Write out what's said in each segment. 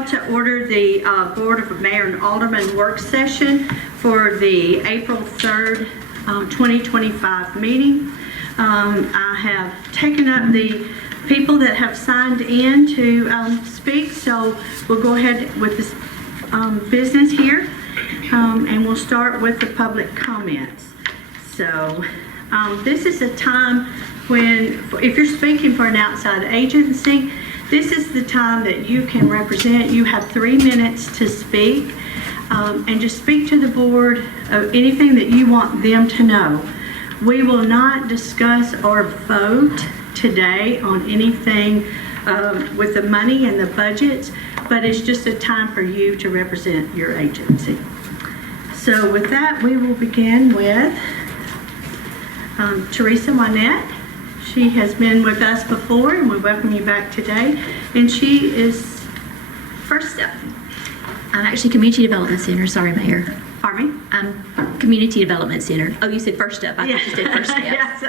call to order the Board of Mayor and Alderman work session for the April 3rd, 2025 meeting. I have taken up the people that have signed in to speak, so we'll go ahead with this business here, and we'll start with the public comments. So this is a time when, if you're speaking for an outside agency, this is the time that you can represent. You have 3 minutes to speak, and just speak to the board of anything that you want them to know. We will not discuss or vote today on anything with the money and the budgets, but it's just a time for you to represent your agency. So with that, we will begin with Teresa Wynette. She has been with us before, and we welcome you back today. And she is first up. I'm actually Community Development Center. Sorry, Mayor. Pardon me? I'm Community Development Center. Oh, you said first up. I thought you said first step. Yes,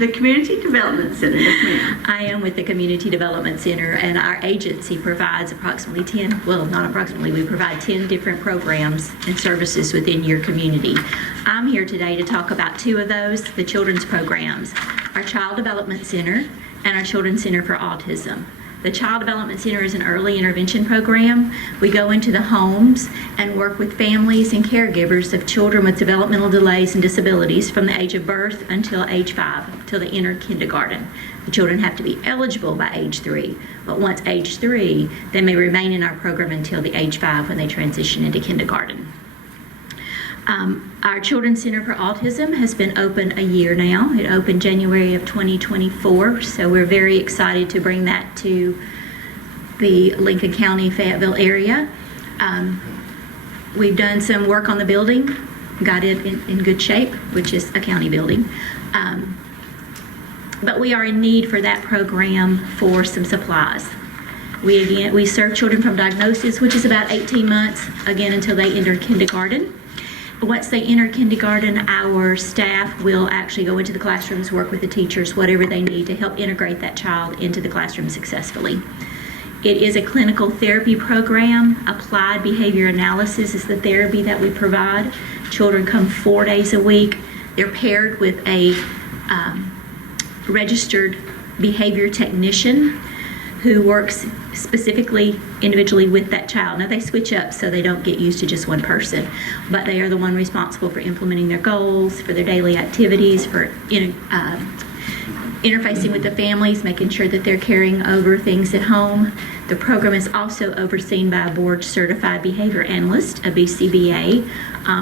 the Community Development Center. Yes, ma'am. I am with the Community Development Center, and our agency provides approximately 10, well, not approximately, we provide 10 different programs and services within your community. I'm here today to talk about 2 of those, the children's programs, our Child Development Center and our Children's Center for Autism. The Child Development Center is an early intervention program. We go into the homes and work with families and caregivers of children with developmental delays and disabilities from the age of birth until age 5, till they enter kindergarten. The children have to be eligible by age 3, but once age 3, they may remain in our program until the age 5 when they transition into kindergarten. Our Children's Center for Autism has been open a year now. It opened January of 2024, so we're very excited to bring that to the Lincoln County, Fayetteville area. We've done some work on the building, got it in good shape, which is a county building. But we are in need for that program for some supplies. We serve children from diagnosis, which is about 18 months, again, until they enter kindergarten. Once they enter kindergarten, our staff will actually go into the classrooms, work with the teachers, whatever they need to help integrate that child into the classroom successfully. It is a clinical therapy program. Applied behavior analysis is the therapy that we provide. Children come 4 days a week. They're paired with a registered behavior technician who works specifically individually with that child. Now they switch up so they don't get used to just one person, but they are the one responsible for implementing their goals, for their daily activities, for interfacing with the families, making sure that they're carrying over things at home. The program is also overseen by a board certified behavior analyst, a BCBA.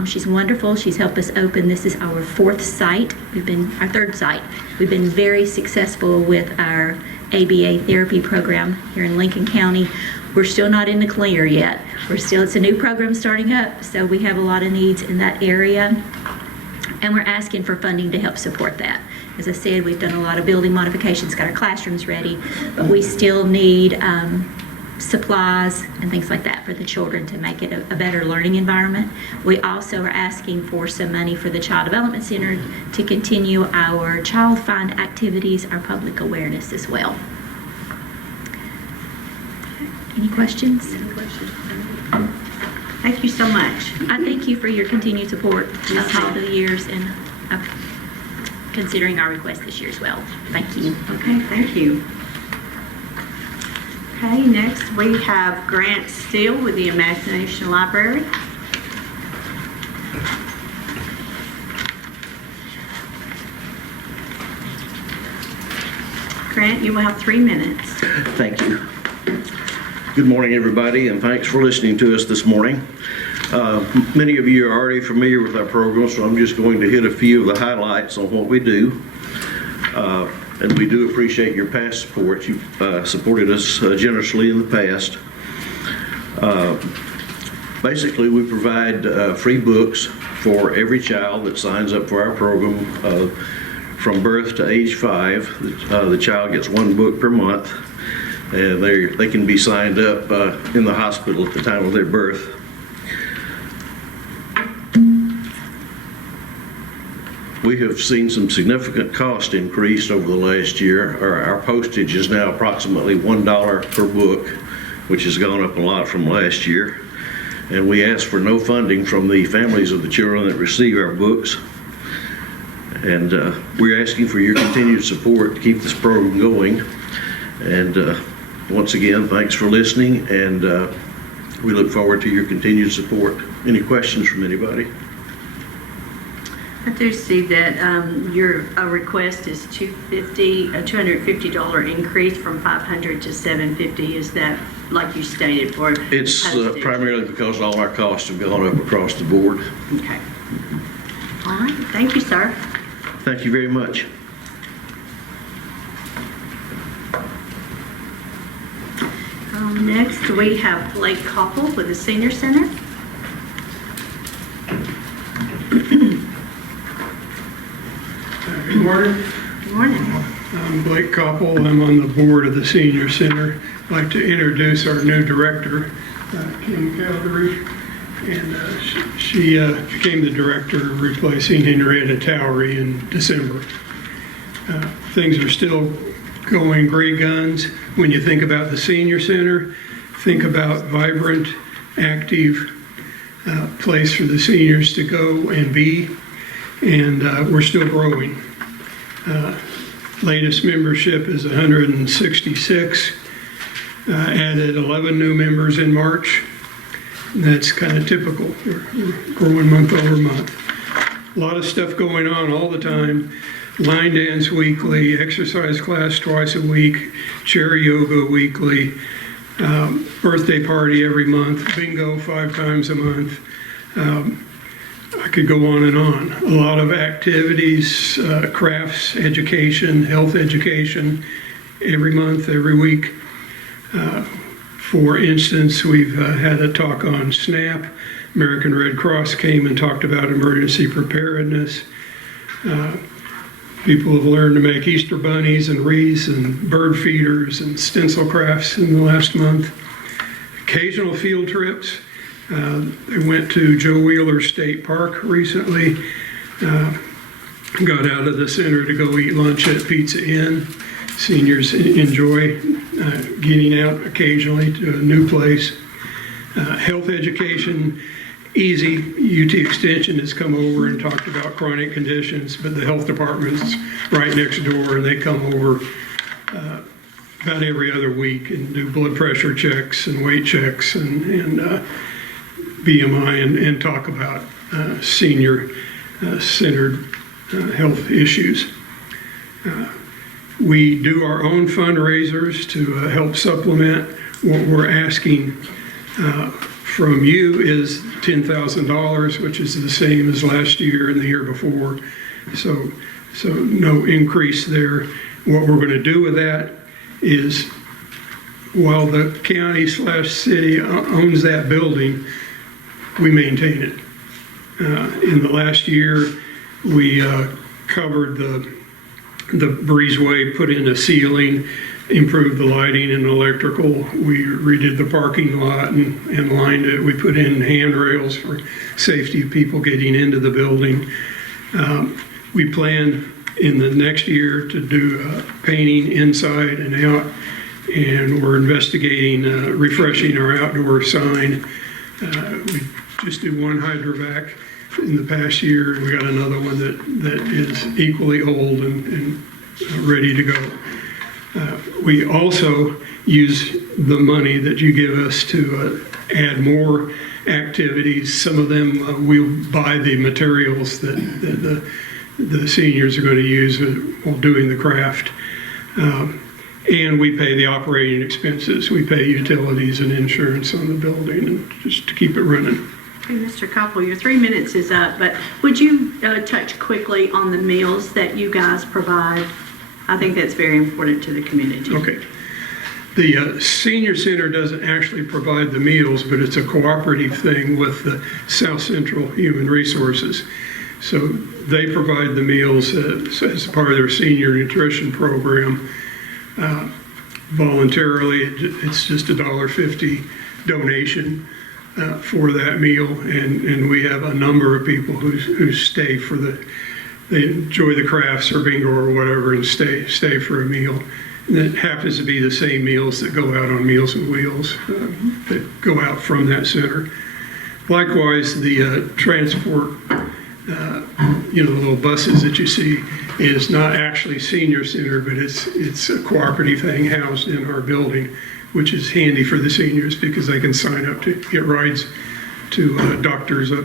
She's wonderful. She's helped us open. This is our 4th site. Our 3rd site. We've been very successful with our ABA therapy program here in Lincoln County. We're still not in the clear yet. It's a new program starting up, so we have a lot of needs in that area, and we're asking for funding to help support that. As I said, we've done a lot of building modifications, got our classrooms ready, but we still need supplies and things like that for the children to make it a better learning environment. We also are asking for some money for the Child Development Center to continue our child find activities, our public awareness as well. Any questions? Thank you so much. I thank you for your continued support all the years and considering our request this year as well. Thank you. Okay, thank you. Okay, next we have Grant Steele with the Imagination Library. Grant, you will have 3 minutes. Thank you. Good morning, everybody, and thanks for listening to us this morning. Many of you are already familiar with our program, so I'm just going to hit a few of the highlights on what we do. And we do appreciate your past support. You've supported us generously in the past. Basically, we provide free books for every child that signs up for our program from birth to age 5. The child gets 1 book per month, and they can be signed up in the hospital at the time of their birth. We have seen some significant cost increase over the last year. Our postage is now approximately $1 per book, which has gone up a lot from last year. And we ask for no funding from the families of the children that receive our books. And we're asking for your continued support to keep this program going. And once again, thanks for listening, and we look forward to your continued support. Any questions from anybody? I do see that your request is $250 increase from $500 to $750. Is that like you stated for It's postage? primarily because all our costs have gone up across the board. Okay. All right. Thank you, sir. Thank you very much. Next, we have Blake Koppel with the Senior Center. Good morning. Good morning. I'm Blake Koppel. I'm on the board of the Senior Center. I'd like to introduce our new director, Kim Calgary. And she became the director, replacing Henrietta Towery in December. Things are still going great guns. When you think about the Senior Center, think about vibrant, active place for the seniors to go and be. And we're still growing. Latest membership is 166. Added 11 new members in March. And that's kind of typical. We're growing month over month. A lot of stuff going on all the time. Line dance weekly, exercise class twice a week, chair yoga weekly, birthday party every month, bingo 5 times a month. I could go on and on. A lot of activities, crafts, education, health education, every month, every week. For instance, we've had a talk on SNAP. American Red Cross came and talked about emergency preparedness. People have learned to make Easter bunnies and wreaths and bird feeders and stencil crafts in the last month. Occasional field trips. They went to Joe Wheeler State Park recently. Got out of the center to go eat lunch at Pizza Inn. Seniors enjoy getting out occasionally to a new place. Health education, easy. UT Extension has come over and talked about chronic conditions, but the health department's right next door, and they come over about every other week and do blood pressure checks and weight checks and BMI and talk about senior-centered health issues. We do our own fundraisers to help supplement. What we're asking from you is $10,000, which is the same as last year and the year before. So no increase there. What we're going to do with that is, while the county/city owns that building, we maintain it. In the last year, we covered the breezeway, put in a ceiling, improved the lighting and electrical. We redid the parking lot and lined it. We put in handrails for safety of people getting into the building. We plan in the next year to do painting inside and out, and we're investigating refreshing our outdoor sign. We just did one hydrovac in the past year, and we got another one that is equally old and ready to go. We also use the money that you give us to add more activities. Some of them we'll buy the materials that the seniors are going to use while doing the craft. And we pay the operating expenses. We pay utilities and insurance on the building, and just to keep it running. Okay, Mr. Koppel, your 3 minutes is up, but would you touch quickly on the meals that you guys provide? I think that's very important to the community. Okay. The Senior Center doesn't actually provide the meals, but it's a cooperative thing with the South Central Human Resources. So they provide the meals as part of their senior nutrition program. Voluntarily, it's just a $1.50 donation for that meal, and we have a number of people who stay they enjoy the crafts or bingo or whatever and stay for a meal. that happens to be the same meals that go out on Meals on Wheels that go out from that center. Likewise, the transport, the little buses that you see is not actually senior center, but it's a cooperative thing housed in our building, which is handy for the seniors because they can sign up to get rides to doctors up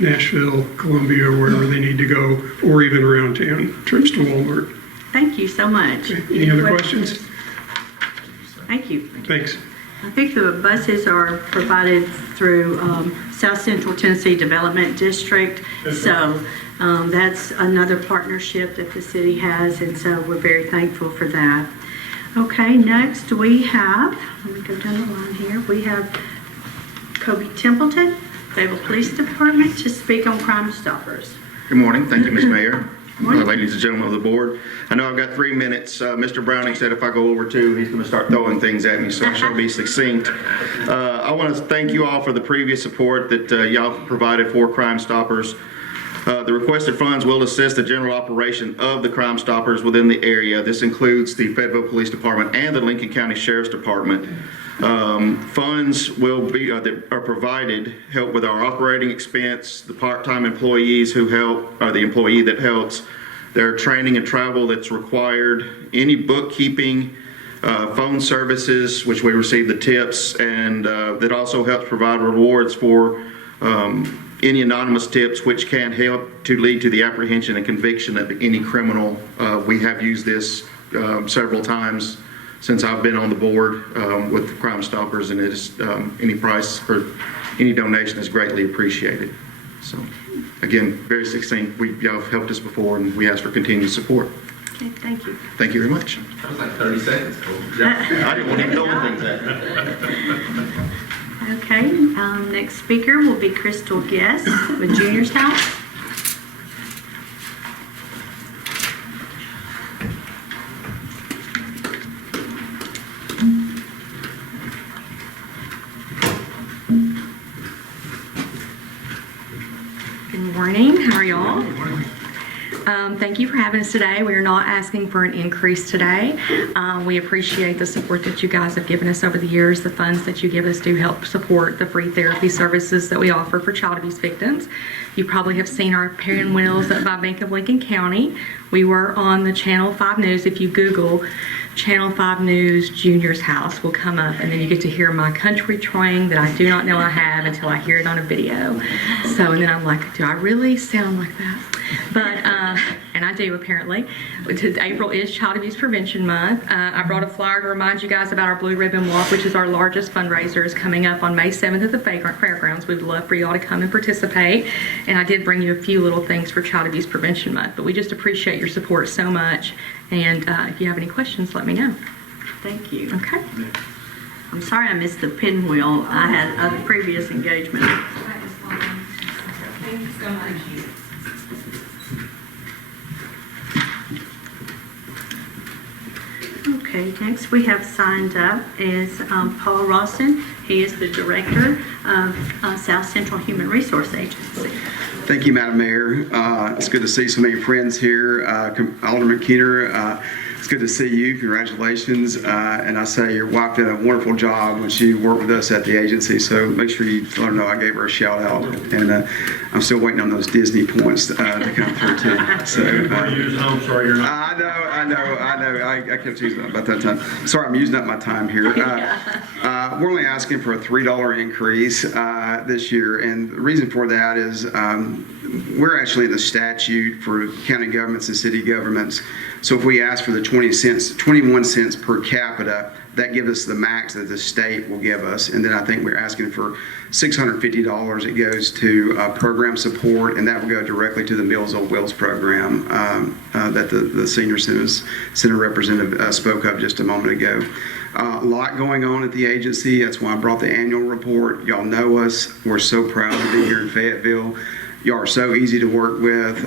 Nashville, Columbia, wherever they need to go, or even around town, trips to Walmart. Thank you so much. Any other questions? Thank you. Thanks. I think the buses are provided through South Central Tennessee Development District. So that's another partnership that the city has, and so we're very thankful for that. Okay, next we have, let me go down the line here, we have Kobe Templeton, Fayetteville Police Department, to speak on Crime Stoppers. Good morning. Thank you, Ms. Mayor. Morning. Ladies and gentlemen of the board. I know I've got 3 minutes. Mr. Browning said if I go over 2, he's going to start throwing things at me, so I shall be succinct. I want to thank you all for the previous support that y'all provided for Crime Stoppers. The requested funds will assist the general operation of the Crime Stoppers within the area. This includes the Fayetteville Police Department and the Lincoln County Sheriff's Department. Funds will be that are provided help with our operating expense, the part-time employees who help, or the employee that helps, their training and travel that's required, any bookkeeping, phone services, which we receive the tips, and that also helps provide rewards for any anonymous tips, which can help to lead to the apprehension and conviction of any criminal. We have used this several times since I've been on the board with the Crime Stoppers, and it is any price or any donation is greatly appreciated. So, again, very succinct. Y'all have helped us before, and we ask for continued support. Okay, thank you. Thank you very much. That was like 30 seconds. I didn't want to throw things at me. Okay, next speaker will be Crystal Guest with Junior's House. Good morning. How are y'all? Thank you for having us today. We are not asking for an increase today. We appreciate the support that you guys have given us over the years. The funds that you give us do help support the free therapy services that we offer for child abuse victims. You probably have seen our pinwheels by Bank of Lincoln County. We were on the Channel 5 News. If you Google Channel 5 News Junior's House will come up, and then you get to hear my country twang that I do not know I have until I hear it on a video. So, and then I'm like, do I really sound like that? But, and I do apparently. April is Child Abuse Prevention Month. I brought a flyer to remind you guys about our Blue Ribbon Walk, which is our largest fundraiser, is coming up on May 7th at the Fairgrounds. We would love for y'all to come and participate. And I did bring you a few little things for Child Abuse Prevention Month, but we just appreciate your support so much. And if you have any questions, let me know. Thank you. Okay. I'm sorry I missed the pinwheel. I had a previous engagement. Thank you so much. Okay, next we have signed up is Paul Rawson. He is the Director of South Central Human Resource Agency. Thank you, Madam Mayor. It's good to see so many friends here. Alderman Keener, it's good to see you. Congratulations. And I say your wife did a wonderful job when she worked with us at the agency, so make sure you let her know I gave her a shout out. And I'm still waiting on those Disney points to come through too. So, I'm sorry you're not. I know. I kept using about that time. Sorry, I'm using up my time here. We're only asking for a $3 increase this year, and the reason for that is we're actually in the statute for county governments and city governments. So if we ask for the 21 cents per capita, that gives us the max that the state will give us. And then I think we're asking for $650. It goes to program support, and that will go directly to the Meals on Wheels program that the senior center representative spoke of just a moment ago. A lot going on at the agency. That's why I brought the annual report. Y'all know us. We're so proud to be here in Fayetteville. Y'all are so easy to work with.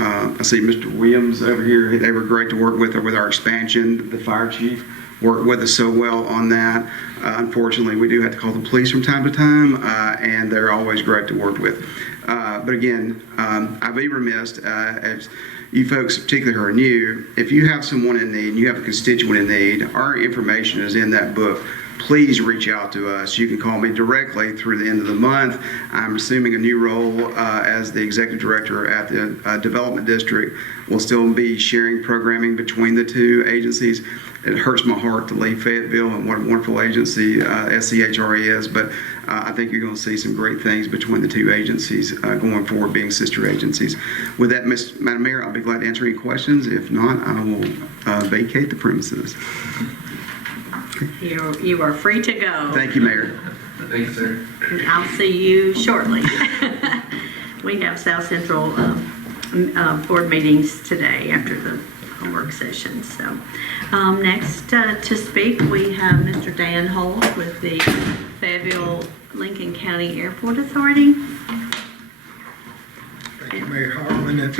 I see Mr. Williams over here. They were great to work with our expansion. The fire chief worked with us so well on that. Unfortunately, we do have to call the police from time to time, and they're always great to work with. But again, I'd be remiss, as you folks, particularly who are new, if you have someone in need, you have a constituent in need, our information is in that book. Please reach out to us. You can call me directly through the end of the month. I'm assuming a new role as the executive director at the Development District. We'll still be sharing programming between the two agencies. It hurts my heart to leave Fayetteville and what a wonderful agency SCHRE is, but I think you're going to see some great things between the two agencies going forward, being sister agencies. With that, Madam Mayor, I'll be glad to answer any questions. If not, I will vacate the premises. You are free to go. Thank you, Mayor. Thank you, sir. And I'll see you shortly. We have South Central board meetings today after the work session. So next to speak, we have Mr. Dan Holt with the Fayetteville Lincoln County Airport Authority. Thank you, Mayor Hartman, and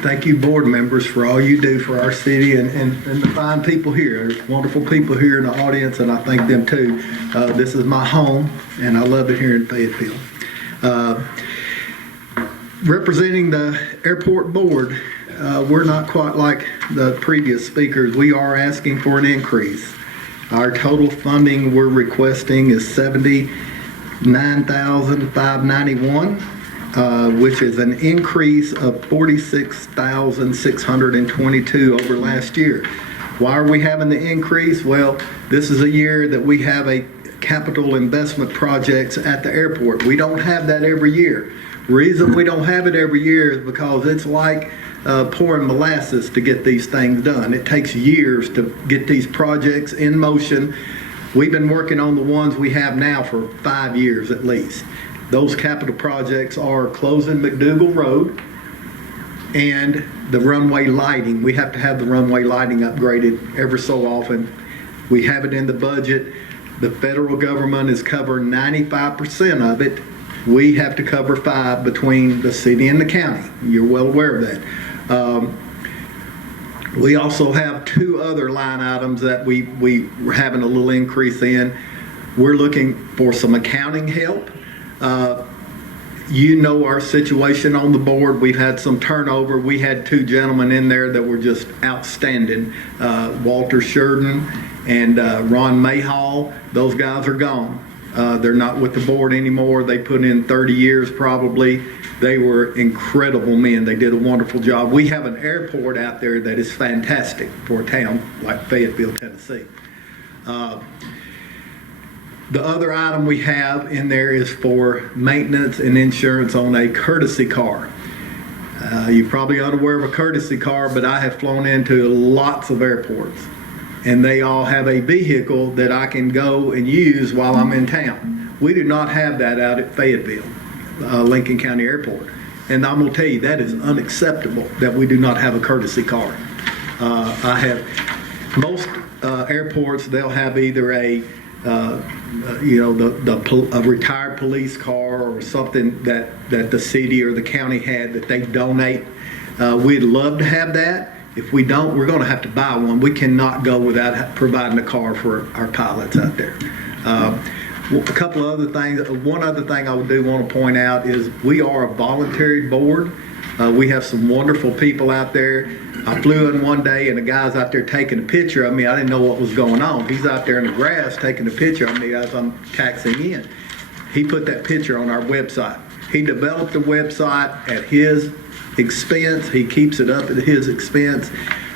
thank you, board members, for all you do for our city and the fine people here. There's wonderful people here in the audience, and I thank them too. This is my home, and I love it here in Fayetteville. Representing the airport board, we're not quite like the previous speakers. We are asking for an increase. Our total funding we're requesting is $79,591. Which is an increase of $46,622 over last year. Why are we having the increase? Well, this is a year that we have a capital investment projects at the airport. We don't have that every year. Reason we don't have it every year is because it's like pouring molasses to get these things done. It takes years to get these projects in motion. We've been working on the ones we have now for 5 years at least. Those capital projects are closing McDougal Road and the runway lighting. We have to have the runway lighting upgraded every so often. We have it in the budget. The federal government is covering 95% of it. We have to cover 5% between the city and the county. You're well aware of that. We also have 2 other line items that we're having a little increase in. We're looking for some accounting help. You know our situation on the board. We've had some turnover. We had 2 gentlemen in there that were just outstanding. Walter Sheridan and Ron Mayhall. Those guys are gone. They're not with the board anymore. They put in 30 years probably. They were incredible men. They did a wonderful job. We have an airport out there that is fantastic for a town like Fayetteville, Tennessee. The other item we have in there is for maintenance and insurance on a courtesy car. You're probably unaware of a courtesy car, but I have flown into lots of airports, and they all have a vehicle that I can go and use while I'm in town. We do not have that out at Fayetteville, Lincoln County Airport. And I'm going to tell you, that is unacceptable that we do not have a courtesy car. I have most airports, they'll have either a a retired police car or something that the city or the county had that they donate. We'd love to have that. If we don't, we're going to have to buy one. We cannot go without providing a car for our pilots out there. A couple of other things. One other thing I do want to point out is we are a voluntary board. We have some wonderful people out there. I flew in one day and the guy's out there taking a picture of me. I didn't know what was going on. He's out there in the grass taking a picture of me as I'm taxiing in. He put that picture on our website. He developed the website at his expense. He keeps it up at his expense.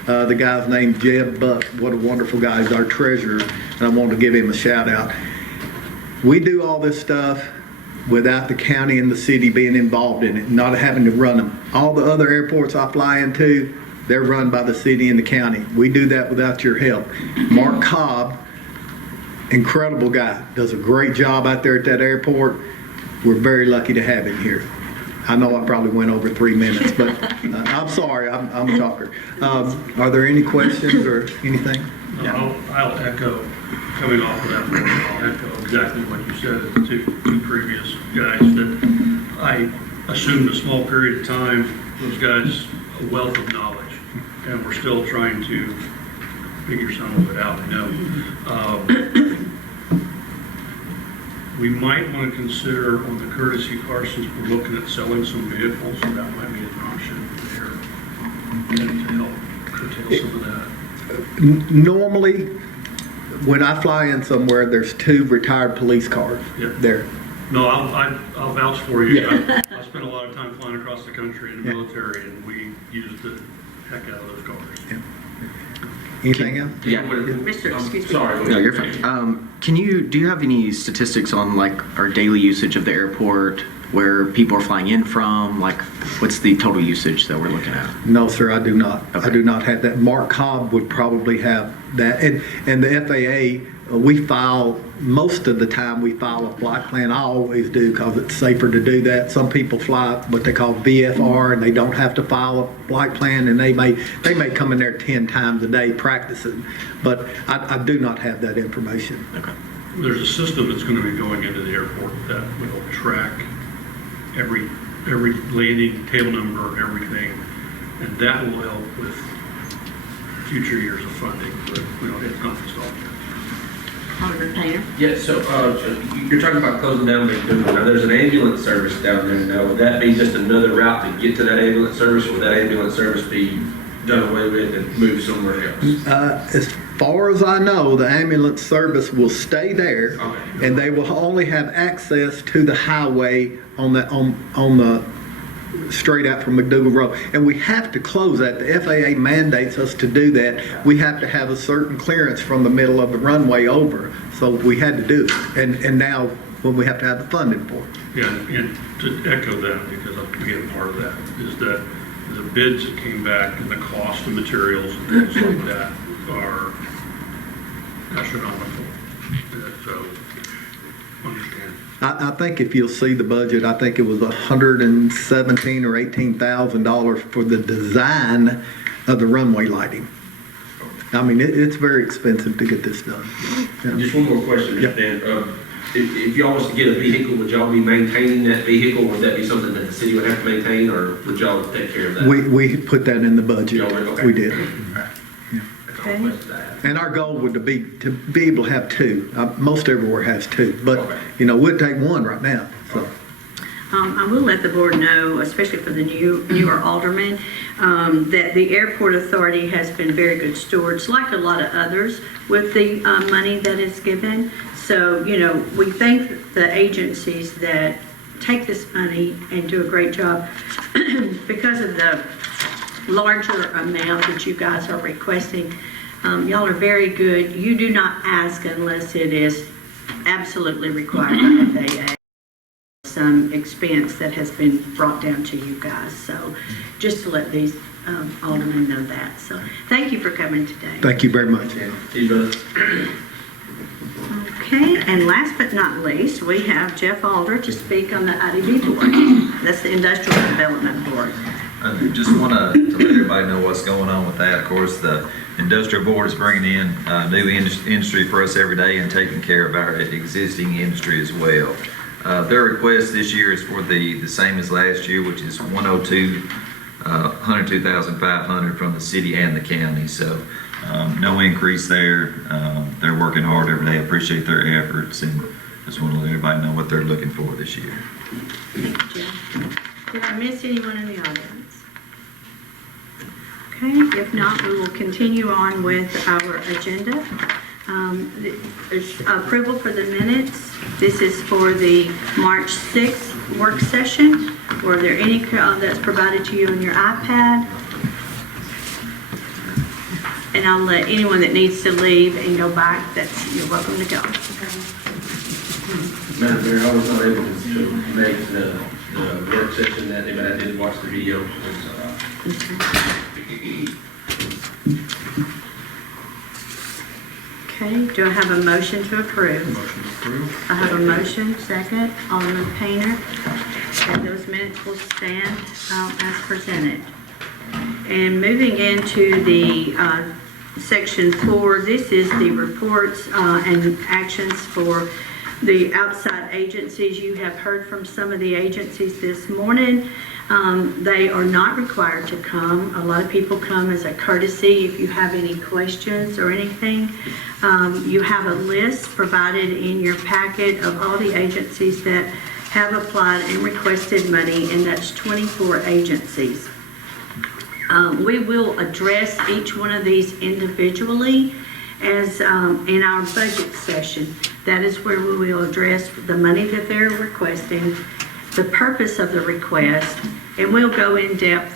The guy's named Jeb Buck. What a wonderful guy. He's our treasurer, and I want to give him a shout out. We do all this stuff without the county and the city being involved in it, not having to run them. All the other airports I fly into, they're run by the city and the county. We do that without your help. Mark Cobb, incredible guy, does a great job out there at that airport. We're very lucky to have him here. I know I probably went over 3 minutes, but I'm sorry, I'm a talker. Are there any questions or anything? No, I'll echo, coming off of that, I'll echo exactly what you said to the two previous guys, that I assumed a small period of time, those guys, a wealth of knowledge, and we're still trying to figure some of it out, I know. We might want to consider on the courtesy car, since we're looking at selling some vehicles, so that might be an option there. to help curtail some of that? Normally, when I fly in somewhere, there's 2 retired police cars Yeah. there. No, I'll vouch for you. Yeah. I spent a lot of time flying across the country in the Yeah. military, and we used the heck out of those cars. Anything else? Yeah. Mr. Excuse me. Sorry. No, you're fine. Do you have any statistics on like our daily usage of the airport, where people are flying in from? Like, what's the total usage that we're looking at? No, sir, I do not. I Okay. do not have that. Mark Cobb would probably have that. And the FAA, we file, most of the time we file a flight plan. I always do because it's safer to do that. Some people fly what they call VFR and they don't have to file a flight plan, and they may come in there 10 times a day practicing. But I do not have that information. Okay. There's a system that's going to be going into the airport that will track every landing, tail number, everything, and that will help with future years of funding, but it's not installed yet. Alderman Painter? Yeah, so you're talking about closing down McDougal. Now, there's an ambulance service down there now. Would that be just another route to get to that ambulance service, or would that ambulance service be done away with and moved somewhere else? As far as I know, the ambulance service will stay there, Okay. and they will only have access to the highway on the straight out from McDougal Road. And we have to close that. The FAA mandates us to do that. We have to have a certain clearance from the middle of the runway over. So we had to do it. And now when we have to have the funding for it. Yeah, and to echo that, because again, part of that is that the bids that came back and the cost of materials and things like that are astronomical. So, understand. I think if you'll see the budget, I think it was $117,000 or $18,000 for the design of the runway lighting. I mean, it's very expensive to get this done. Yeah. Just one more question, Yeah. Mr. Dan. If y'all was to get a vehicle, would y'all be maintaining that vehicle? Would that be something that the city would have to maintain, or would y'all take care of that? We put that in the budget. Y'all would? Okay. We did. That's all the questions I have. And our goal would be to be able to have 2. Most everywhere has 2, but Okay. we'd take 1 right now. So I will let the board know, especially for the newer aldermen, that the airport authority has been very good stewards, like a lot of others, with the money that is given. So, we thank the agencies that take this money and do a great job because of the larger amount that you guys are requesting. Y'all are very good. You do not ask unless it is absolutely required by FAA. Some expense that has been brought down to you guys. So just to let these aldermen know that. So thank you for coming today. thank you very much. See you, brother. Okay, and last but not least, we have Jeff Alder to speak on the IDB board. That's the Industrial Development Board. I just want to let everybody know what's going on with that. Of course, the industrial board is bringing in new industry for us every day and taking care of our existing industry as well. Their request this year is for the same as last year, which is 102,500 from the city and the county. So no increase there. They're working hard every day. Appreciate their efforts, and just want to let everybody know what they're looking for this year. Thank you, Jeff. Did I miss anyone in the audience? Okay, if not, we will continue on with our agenda. There's approval for the minutes. This is for the March 6th work session. Were there any that's provided to you on your iPad? And I'll let anyone that needs to leave and go back, you're welcome to go. Madam Mayor, I was not able to make the work session that day, but I did watch the video. Okay, do I have a motion to approve? Motion approved. I have a motion, second, Alderman Painter. And those minutes will stand as presented. And moving into the section 4, this is the reports and actions for the outside agencies. You have heard from some of the agencies this morning. They are not required to come. A lot of people come as a courtesy. If you have any questions or anything, you have a list provided in your packet of all the agencies that have applied and requested money, and that's 24 agencies. We will address each one of these individually as in our budget session. That is where we will address the money that they're requesting, the purpose of the request, and we'll go in depth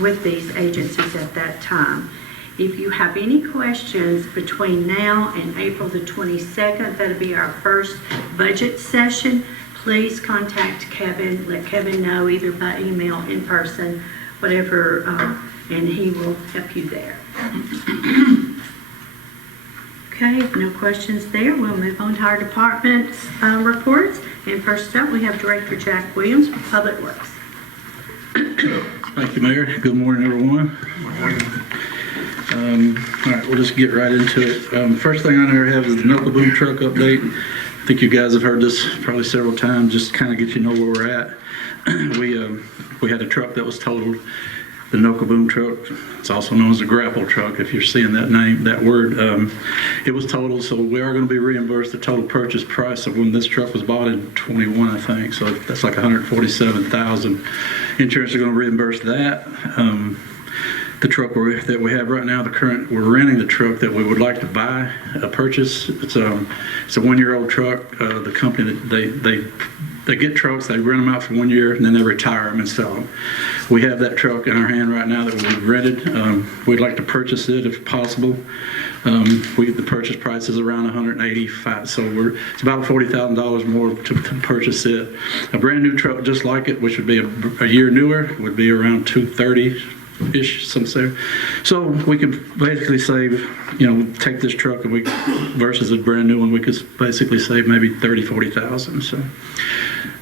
with these agencies at that time. If you have any questions between now and April the 22nd, that'll be our first budget session, please contact Kevin. Let Kevin know either by email, in person, whatever, and he will help you there. Okay, if no questions there, we'll move on to our department's reports. And first up, we have Director Jack Williams for Public Works. Thank you, Mayor. Good morning, everyone. All right, we'll just get right into it. First thing I have is the knuckle boom truck update. I think you guys have heard this probably several times, just kind of get you know where we're at. We had a truck that was totaled, the knuckle boom truck. It's also known as a grapple truck, if you're seeing that name, that word. It was totaled, so we are going to be reimbursed the total purchase price of when this truck was bought in 21, I think. So that's like $147,000. Insurance are going to reimburse that. The truck that we have right now, we're renting the truck that we would like to buy, purchase. It's a 1-year-old truck. The company, they get trucks, they rent them out for 1 year, and then they retire them and sell them. We have that truck in our hand right now that we've rented. We'd like to purchase it if possible. The purchase price is around $185, so it's about $40,000 more to purchase it. A brand new truck just like it, which would be a year newer, would be around $230,000-ish, some say. So we could basically save, take this truck and versus a brand new one, we could basically save maybe $30,000-$40,000. So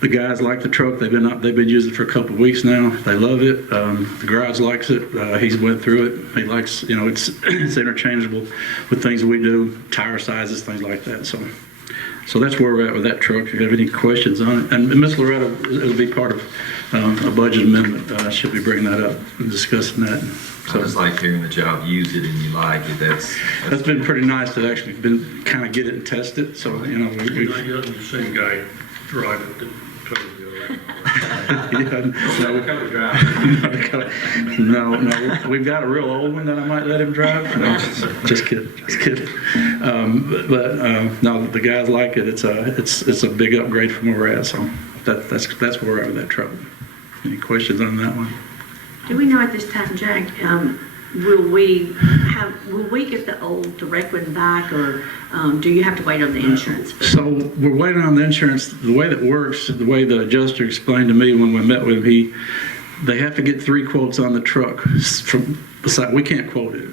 the guys like the truck. They've been using it for a couple of weeks now. They love it. The garage likes it. He's went through it. He likes, it's interchangeable with things we do, tire sizes, things like that. So that's where we're at with that truck. If you have any questions on it, and Ms. Loretta, it'll be part of a budget amendment. She'll be bringing that up and discussing that. So I just like hearing that y'all use it and you like it. That's been pretty nice to actually kind of get it and test it. So You're not letting the same guy drive it that totally No, we've got a real old one that I might let him drive. No, just kidding. No, the guys like it. It's a big upgrade from where we're at. So that's where we're at with that truck. Any questions on that one? Do we know at this time, Jack, will we get the old direct one back, or do you have to wait on the insurance? So we're waiting on the insurance. The way that works, the way the adjuster explained to me when we met with him, they have to get 3 quotes on the truck from the site. We can't quote it.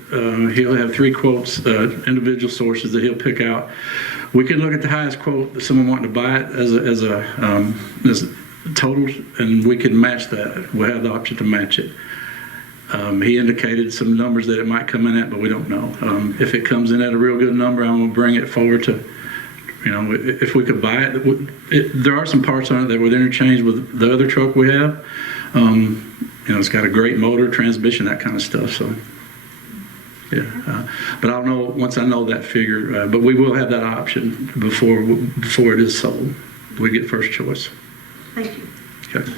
He'll have 3 quotes, individual sources that he'll pick out. We can look at the highest quote that someone wanting to buy it as a total, and we can match that. We'll have the option to match it. He indicated some numbers that it might come in at, but we don't know. If it comes in at a real good number, I'm going to bring it forward to, if we could buy it. There are some parts on it that would interchange with the other truck we have. It's got a great motor, transmission, that kind of stuff. So, yeah. But I'll know once I know that figure. But we will have that option before it is sold. We get first choice. Thank you. Okay.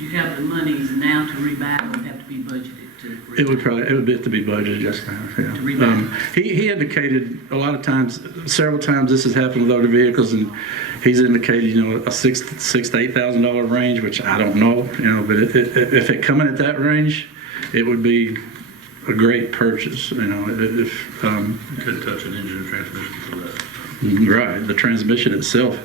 You have the monies now to rebuy, it would have to be budgeted to rebuy. It would have to be budgeted just now, yeah. To rebuy. He indicated a lot of times, several times this has happened with other vehicles, and he's indicated, a $6,000 to $8,000 range, which I don't know, but if it come in at that range, it would be a great purchase, if. You couldn't touch an engine or transmission for that. Right, the transmission itself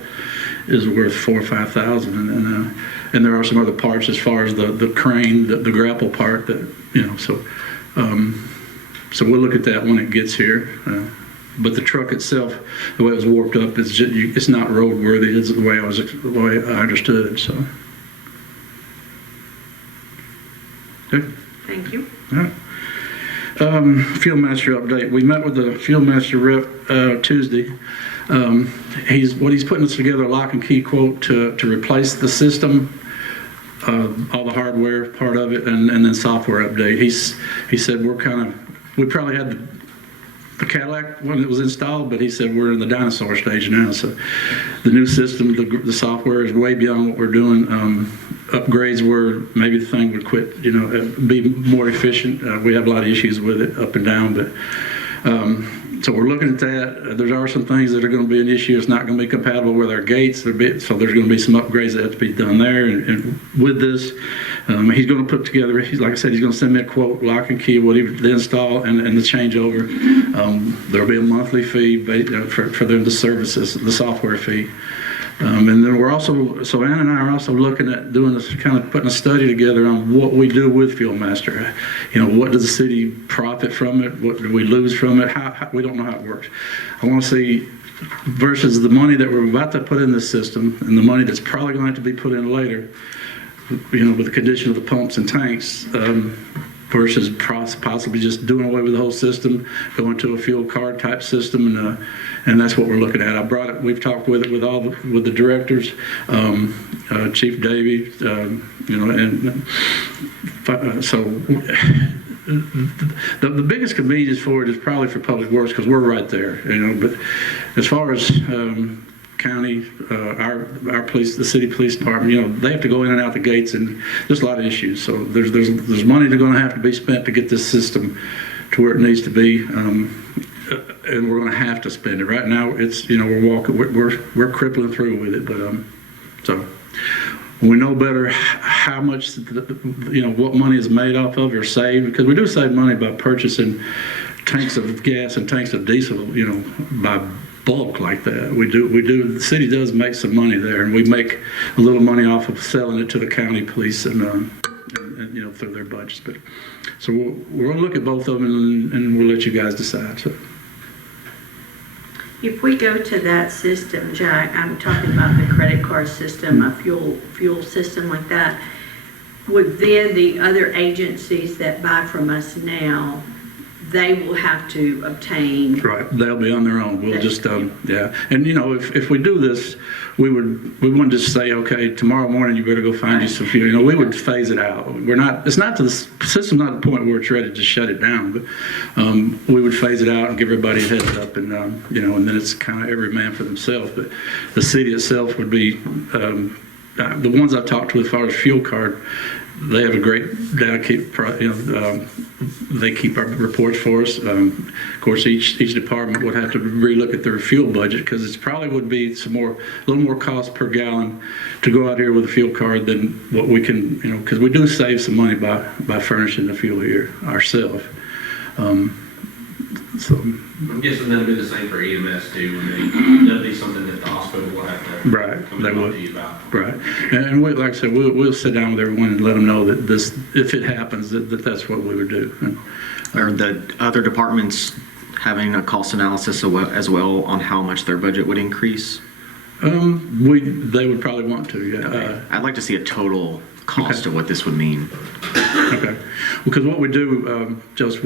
is worth $4,000 or $5,000, and there are some other parts as far as the crane, the grapple part that so we'll look at that when it gets here. But the truck itself, the way it was warped up, it's not roadworthy. It's the way I understood it. So, okay. Thank you. All right. Field master update. We met with the field master rep Tuesday. He's putting us together a lock and key quote to replace the system, all the hardware part of it, and then software update. He said we probably had the Cadillac one that was installed, but he said we're in the dinosaur stage now. So the new system, the software is way beyond what we're doing. Upgrades where maybe the thing would quit, you know, be more efficient. We have a lot of issues with it up and down, but so we're looking at that. There are some things that are going to be an issue. It's not going to be compatible with our gates. So there's going to be some upgrades that have to be done there. And with this, he's going to put together, like I said, he's going to send me a quote, lock and key, what he the install and the changeover. There'll be a monthly fee for them to service this, the software fee. And then we're also, so Ann and I are also looking at doing this, kind of putting a study together on what we do with Fuel Master. You know, what does the city profit from it? What do we lose from it? How we don't know how it works. I want to see versus the money that we're about to put in this system and the money that's probably going to have to be put in later, you know, with the condition of the pumps and tanks, versus possibly just doing away with the whole system, going to a fuel card type system, and that's what we're looking at. I brought it. We've talked with it with the directors, Chief Davey, you know, and so the biggest convenience for it is probably for Public Works because we're right there, you know. But as far as county, our police, the city police department, you know, they have to go in and out the gates, and there's a lot of issues. So there's money that's going to have to be spent to get this system to where it needs to be, and we're going to have to spend it. Right now, it's, you know, we're crippling through with it, but so we know better how much, you know, what money is made off of or saved, because we do save money by purchasing tanks of gas and tanks of diesel, you know, by bulk like that. We do. The city does make some money there, and we make a little money off of selling it to the county police and you know, through their budgets. But so we're going to look at both of them, and we'll let you guys decide. So. If we go to that system, Jack, I'm talking about the credit card system, a fuel system like that, would then the other agencies that buy from us now, they will have to obtain. Right, they'll be on their own. We'll just, yeah. And you know, if we do this, we wouldn't just say, okay, tomorrow morning you better go find you some fuel. You know, we would phase it out. It's not to the system's not at the point where it's ready to shut it down, but we would phase it out and give everybody a heads up, and you know, and then it's kind of every man for themselves. But the city itself would be the ones I've talked to as far as fuel card. They have a great data keep. You know, they keep our reports for us. Of course, each department would have to relook at their fuel budget because it probably would be a little more cost per gallon to go out here with a fuel card than what we can. You know, because we do save some money by furnishing the fuel here ourselves. So I'm guessing that'll be the same for EMS too. That'll be something that the hospital will have to right. come They and talk would. to you about. Right, and we, like I said, we'll sit down with everyone and let them know that this, if it happens, that's what we would do. Are the other departments having a cost analysis as well on how much their budget would increase? They would probably want to, yeah. Okay. I'd like to see a total cost of what this would mean. Okay, because what we do, Joseph,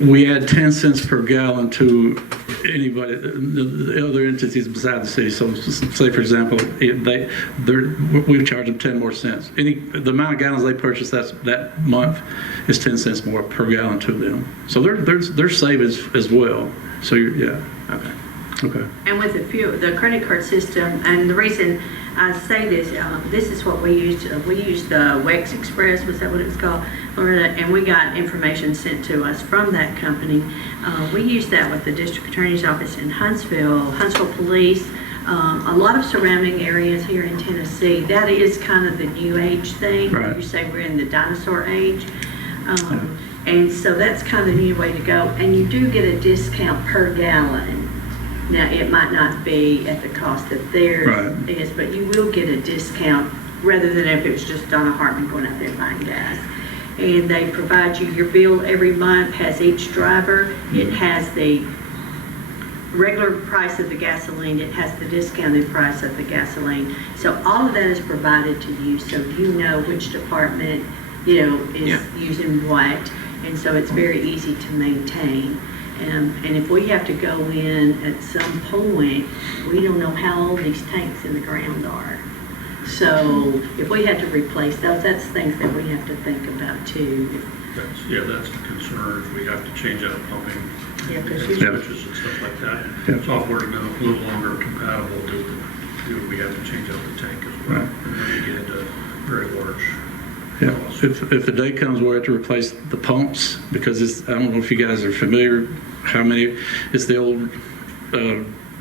we add 10 cents per gallon to anybody, the other entities beside the city. So say, for example, we charge them 10 more cents. The amount of gallons they purchase that month is 10 cents more per gallon to them. So they're savings as well. So yeah. Okay. And with the credit card system, and the reason I say this, this is what we used. We used the WEX Express, was that what it was called? And we got information sent to us from that company. We used that with the district attorney's office in Huntsville Police, a lot of surrounding areas here in Tennessee. That is kind of the new age thing. Right. You say we're in the dinosaur age. And so that's kind of the new way to go. And you do get a discount per gallon. Now, it might not be at the cost that theirs is, but you will get a discount rather than if it was just Donna Hartman going out there buying gas. And they provide you your bill every month, has each driver. It has the regular price of the gasoline. It has the discounted price of the gasoline. So all of that is provided to you, so you know which department, you know, is using what. And so it's very easy to maintain. And if we have to go in at some point, we don't know how old these tanks in the ground are. So if we had to replace those, that's things that we have to think about too. That's the concern. If we have to change out pumping Yeah, 'cause and you- switches and stuff like that. Yeah. Software is no longer compatible we have to change out the tank as well. Right. And then you get into very large Yeah, costs. if the day comes where we have to replace the pumps, because it's, I don't know if you guys are familiar, how many, it's the old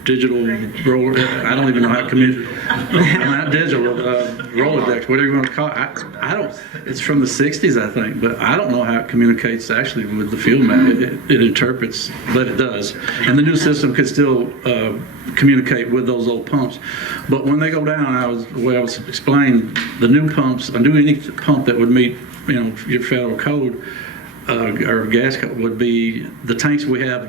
digital roller, I don't even know how to communicate. Not digital, Rolodex, whatever you want to call it. I don't, it's from the 60s, I think, but I don't know how it communicates actually with the field map. It interprets, but it does. And the new system could still communicate with those old pumps. But when they go down, the way I was explained, the new pumps, any pump that would meet, your federal code, or gas code would be, the tanks we have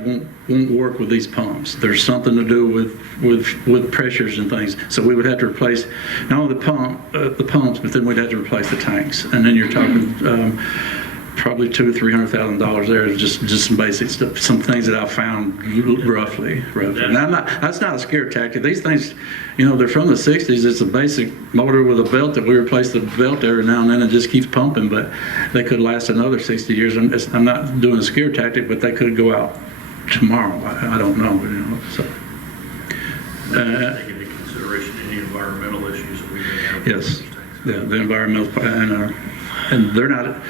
won't work with these pumps. There's something to do with pressures and things. So we would have to replace not only the pumps, but then we'd have to replace the tanks. And then you're talking probably $200,000 to $300,000 there. Just some basic stuff, some things that I found roughly. Now, that's not a scare tactic. These things, they're from the 60s. It's a basic motor with a belt that we replace the belt every now and then. It just keeps pumping, but they could last another 60 years. I'm not doing a scare tactic, but they could go out tomorrow. I don't know. So. Take into consideration any environmental issues that we may have. Yes, the environmental, and they're not.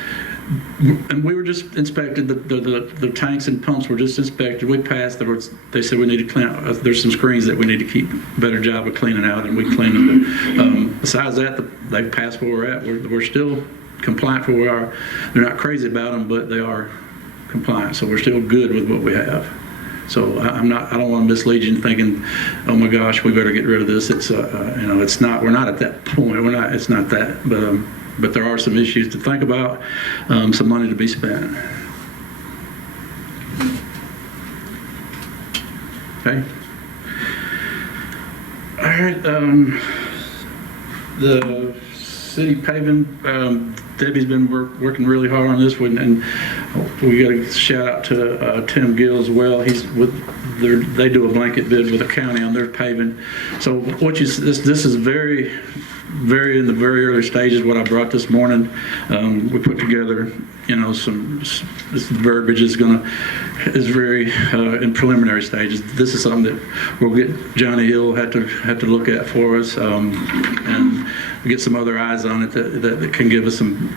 And we were just inspected. The tanks and pumps were just inspected. We passed. They said we need to clean out. There's some screens that we need to keep a better job of cleaning out, and we cleaned them. But besides that, they passed where we're at. We're still compliant where we are. They're not crazy about them, but they are compliant. So we're still good with what we have. So I don't want to mislead you in thinking, oh my gosh, we better get rid of this. It's it's not. We're not at that point. It's not that. But there are some issues to think about, some money to be spent. Okay. All right. The city paving, Debbie's been working really hard on this one, and we got to shout out to Tim Gill as well. They do a blanket bid with the county on their paving. So this is very in the very early stages. What I brought this morning, we put together, this verbiage is very in preliminary stages. This is something that we'll get Johnny Hill had to look at for us, and get some other eyes on it that can give us some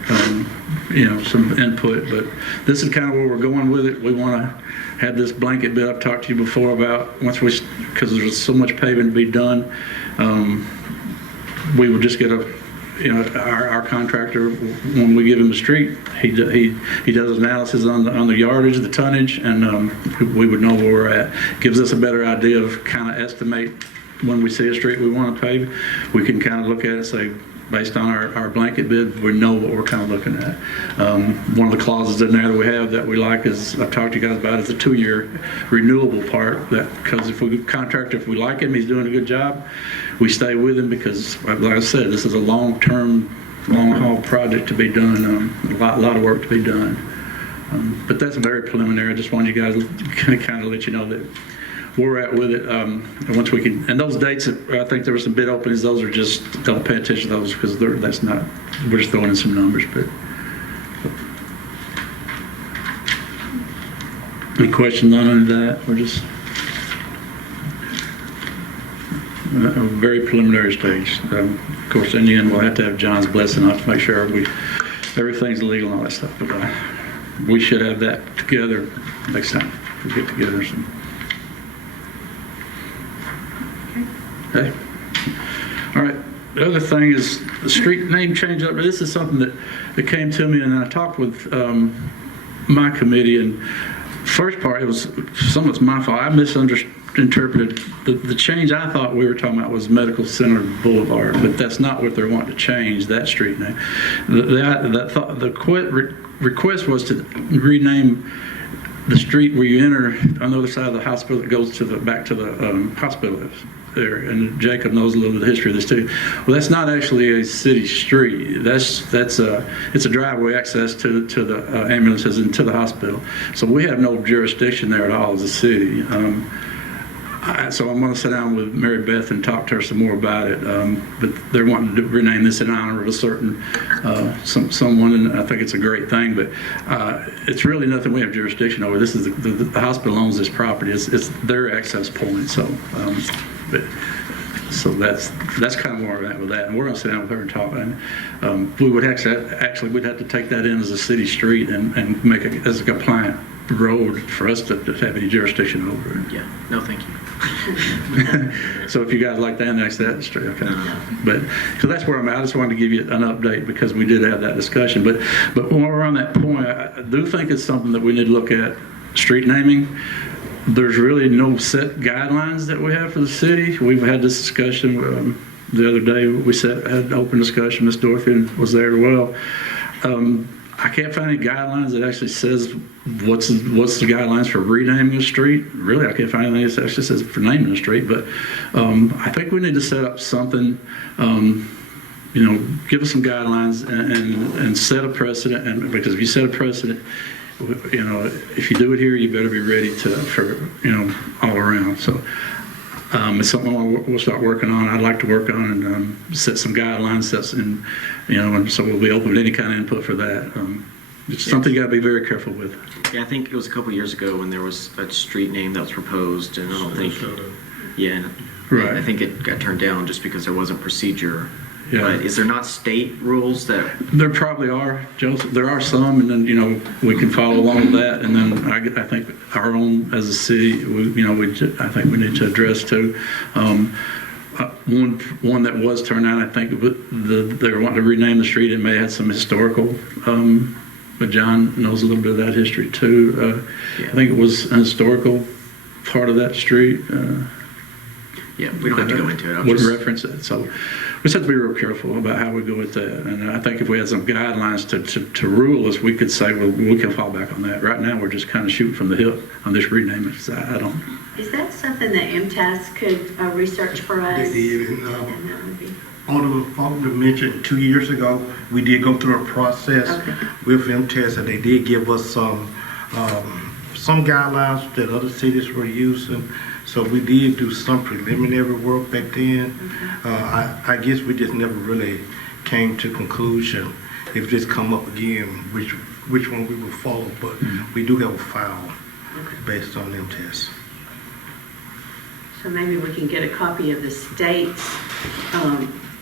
some input. But this is kind of where we're going with it. We want to have this blanket bid I've talked to you before about because there's so much paving to be done. We would just get our contractor, when we give him a street, he does analysis on the yardage, the tonnage, and we would know where we're at. Gives us a better idea of kind of estimate when we see a street we want to pave. We can kind of look at it and say, based on our blanket bid, we know what we're kind of looking at. One of the clauses in there that we have that we like is, I've talked to you guys about, is the 2-year renewable part. Because if we like him, he's doing a good job, we stay with him because, like I said, this is a long-term, long-haul project to be done, a lot of work to be done. But that's very preliminary. I just wanted you guys to kind of let you know that where we're at with it. And once we can, and those dates, I think there were some bid openings. Those are just, don't pay attention to those because that's not, we're just throwing in some numbers. But any questions on any of that? We're just a very preliminary stage. Of course, in the end, we'll have to have John's blessing on it to make sure everything's legal and all that stuff. But we should have that together next time we get together. Okay. All right. The other thing is the street name change up. This is something that came to me, and I talked with my committee. And first part, some of it's my fault. I misinterpreted the change. I thought we were talking about was Medical Center Boulevard, but that's not what they're wanting to change. That street name. The request was to rename the street where you enter on the other side of the hospital that goes back to the hospital there, and Jacob knows a little bit of the history of this too. Well, that's not actually a city street. It's a driveway access to the ambulances and to the hospital. So we have no jurisdiction there at all as a city. So I'm going to sit down with Mary Beth and talk to her some more about it. But they're wanting to rename this in honor of a certain someone, and I think it's a great thing. But it's really nothing we have jurisdiction over. This is the hospital owns this property. It's their access point. So, so that's kind of where we're at with that. And we're going to sit down with her and talk. And we would actually we'd have to take that in as a city street and make it as a compliant road for us to have any jurisdiction over it. Yeah, no, thank you. So if you guys like to annex that street, okay. But, so that's where I'm at. I just wanted to give you an update because we did have that discussion. But when we're on that point, I do think it's something that we need to look at, street naming. There's really no set guidelines that we have for the city. We've had this discussion the other day. We had an open discussion. Ms. Dorothy was there as well. I can't find any guidelines that actually says what's the guidelines for renaming a street. Really, I can't find anything that actually says for naming a street. But I think we need to set up something, give us some guidelines and set a precedent. And because if you set a precedent, if you do it here, you better be ready for all around. So it's something we'll start working on. I'd like to work on and set some guidelines. And so we'll be open to any kind of input for that. It's something you got to be very careful with. Yeah, I think it was a couple years ago when there was a street name that was proposed, and I don't think, Right. I think it got turned down just because there wasn't procedure. Yeah. But is there not state rules that? There probably are, Joseph. There are some, and then we can follow along with that. And then I think our own as a city, I think we need to address too. One that was turned out, I think they were wanting to rename the street. It may have some historical, but John knows a little bit of that history too. I think it was an historical part of that street. Yeah, we don't have to go into it. Wouldn't reference it. So we just have to be real careful about how we go with that. And I think if we had some guidelines to rule us, we could say, well, we can fall back on that. Right now, we're just kind of shooting from the hip on this renaming. So I don't. Is that something that MTAS could research for us? They did. And that would be... Alderman mentioned 2 years ago, we did go through a process with MTS, and they did give us some guidelines that other cities were using. So we did do some preliminary work back then. I guess we just never really came to conclusion if this come up again, which one we will follow. But we do have a file based on MTS. So maybe we can get a copy of the state's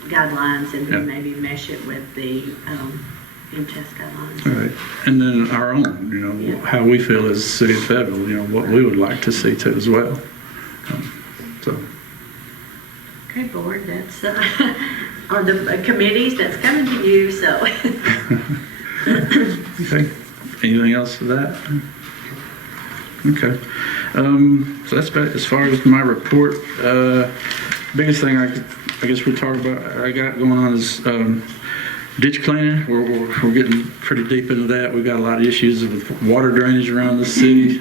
guidelines and then maybe mesh it with the MTS guidelines. All right. And then our own, how we feel as city and federal, what we would like to see too as well. Okay, board, that's, or the committees, that's coming to you, so. Okay. Anything else to that? Okay. So that's about as far as my report. Biggest thing I guess we'll talk about, I got going on is ditch cleaning. We're getting pretty deep into that. We've got a lot of issues with water drainage around the city,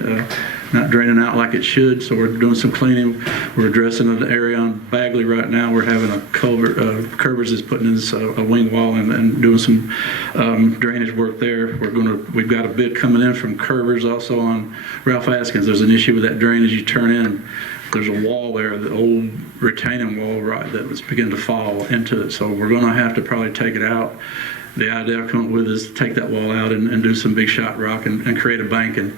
not draining out like it should. So we're doing some cleaning. We're addressing an area on Bagley right now. We're having a culvert, Curbers is putting in this, a wing wall and doing some drainage work there. We've got a bid coming in from Curbers also on Ralph Askins. There's an issue with that drainage. You turn in, there's a wall there, the old retaining wall, right, that was beginning to fall into it. So we're going to have to probably take it out. The idea I've come up with is to take that wall out and do some big shot rock and create a bank. And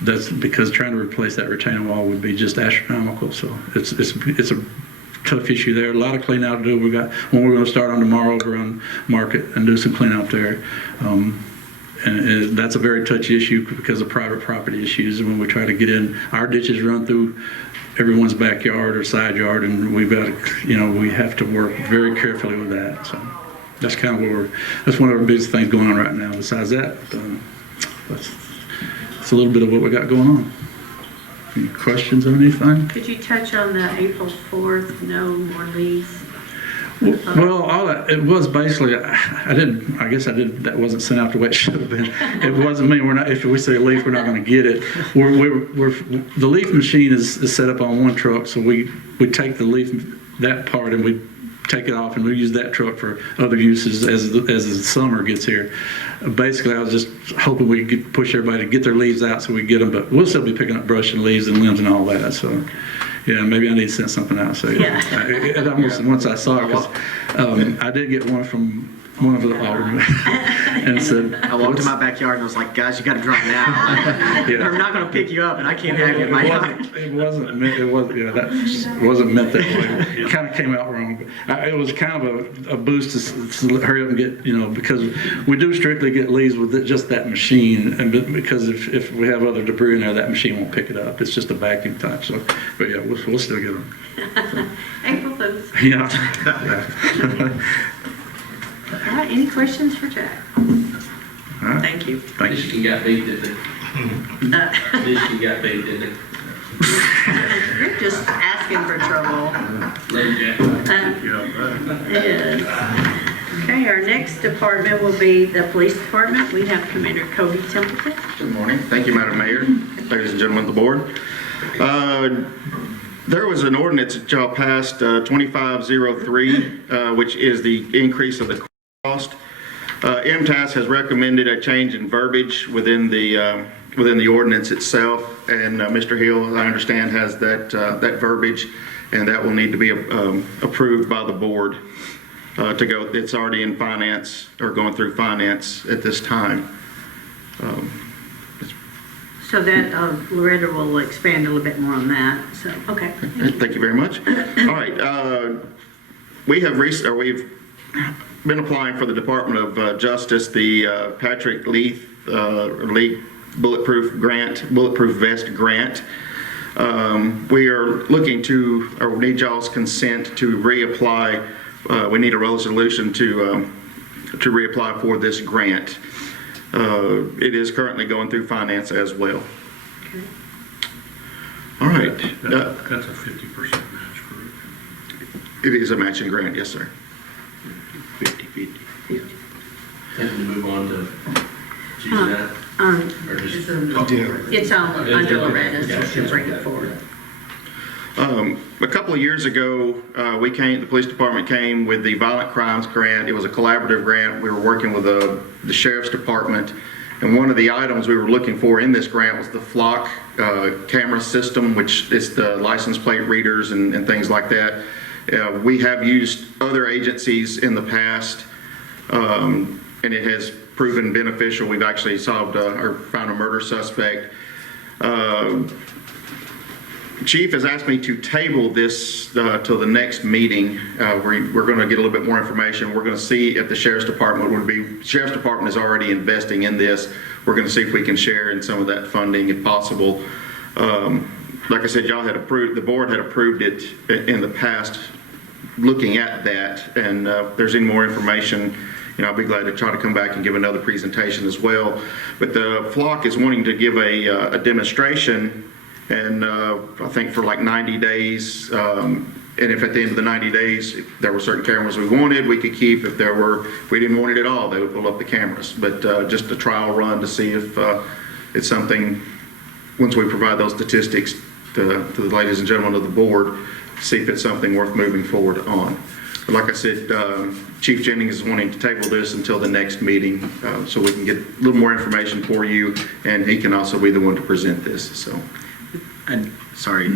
that's because trying to replace that retaining wall would be just astronomical. So it's a tough issue there. A lot of clean out to do. We've got one we're going to start on tomorrow over on Market and do some clean out there. And that's a very touchy issue because of private property issues. And when we try to get in, our ditches run through everyone's backyard or side yard, and we've got to, we have to work very carefully with that. So that's kind of that's one of our biggest things going on right now. Besides that, that's a little bit of what we got going on. Any questions on anything? Could you touch on the April 4th, no more leaves? Well, it was basically, I guess that wasn't sent out the way it should have been. It wasn't me. If we say leaf, we're not going to get it. The leaf machine is set up on one truck, so we take the leaf, that part, and we take it off and we'll use that truck for other uses as the summer gets here. Basically, I was just hoping we could push everybody to get their leaves out so we get them, but we'll still be picking up brush and leaves and limbs and all that. So, yeah, maybe I need to send something out. So, Yeah. it almost, once I saw it, 'cause, I did get one from one of the aldermen and said, I walked in my backyard and I was like, guys, you got to drive now. Like, Yeah. I'm not going to pick you up and I can't have you in my yard. It wasn't meant that way. It kind of came out wrong. But it was kind of a boost to hurry up and get, because we do strictly get leaves with just that machine, and because if we have other debris in there, that machine won't pick it up. It's just a vacuum type. So, but yeah, we'll still get them. April Fools. Yeah. All right, any questions for Jack? Thank you. Thank you. Michigan got beat, didn't they? Michigan got beat, didn't they? You're just asking for trouble. Love Jack. Yes. Okay, our next department will be the police department. We have Commander Cody Templeton. Good morning. Thank you, Madam Mayor, ladies and gentlemen of the board. There was an ordinance that y'all passed, 2503, which is the increase of the cost. MTAS has recommended a change in verbiage within the ordinance itself, and Mr. Hill, I understand, has that verbiage, and that will need to be approved by the board to go. It's already in finance, or going through finance at this time. So that Loretta will expand a little bit more on that. So, okay. Thank you very much. All right, we've been applying for the Department of Justice, the Patrick Leith Bulletproof Vest Grant. We are looking to, or need y'all's consent to reapply. We need a resolution to reapply for this grant. It is currently going through finance as well. Okay. All right. That's a 50% match, correct? It is a matching grant, yes, sir. 50-50. And to move on to choosing that? Or just It's under Loretta, so she'll bring it forward. A couple of years ago, the police department came with the violent crimes grant. It was a collaborative grant. We were working with the sheriff's department, and one of the items we were looking for in this grant was the flock camera system, which is the license plate readers and things like that. We have used other agencies in the past, and it has proven beneficial. We've actually solved or found a murder suspect. Chief has asked me to table this till the next meeting. We're going to get a little bit more information. We're going to see if the Sheriff's Department Sheriff's Department is already investing in this. We're going to see if we can share in some of that funding if possible. Like I said, the board had approved it in the past looking at that, and if there's any more information, I'll be glad to try to come back and give another presentation as well. But the flock is wanting to give a demonstration, and I think for like 90 days, and if at the end of the 90 days, if there were certain cameras we wanted, we could keep. If we didn't want it at all, they would pull up the cameras. But just a trial run to see if it's something, once we provide those statistics to the ladies and gentlemen of the board, see if it's something worth moving forward on. But like I said, Chief Jennings is wanting to table this until the next meeting so we can get a little more information for you, and he can also be the one to present this. So. And sorry,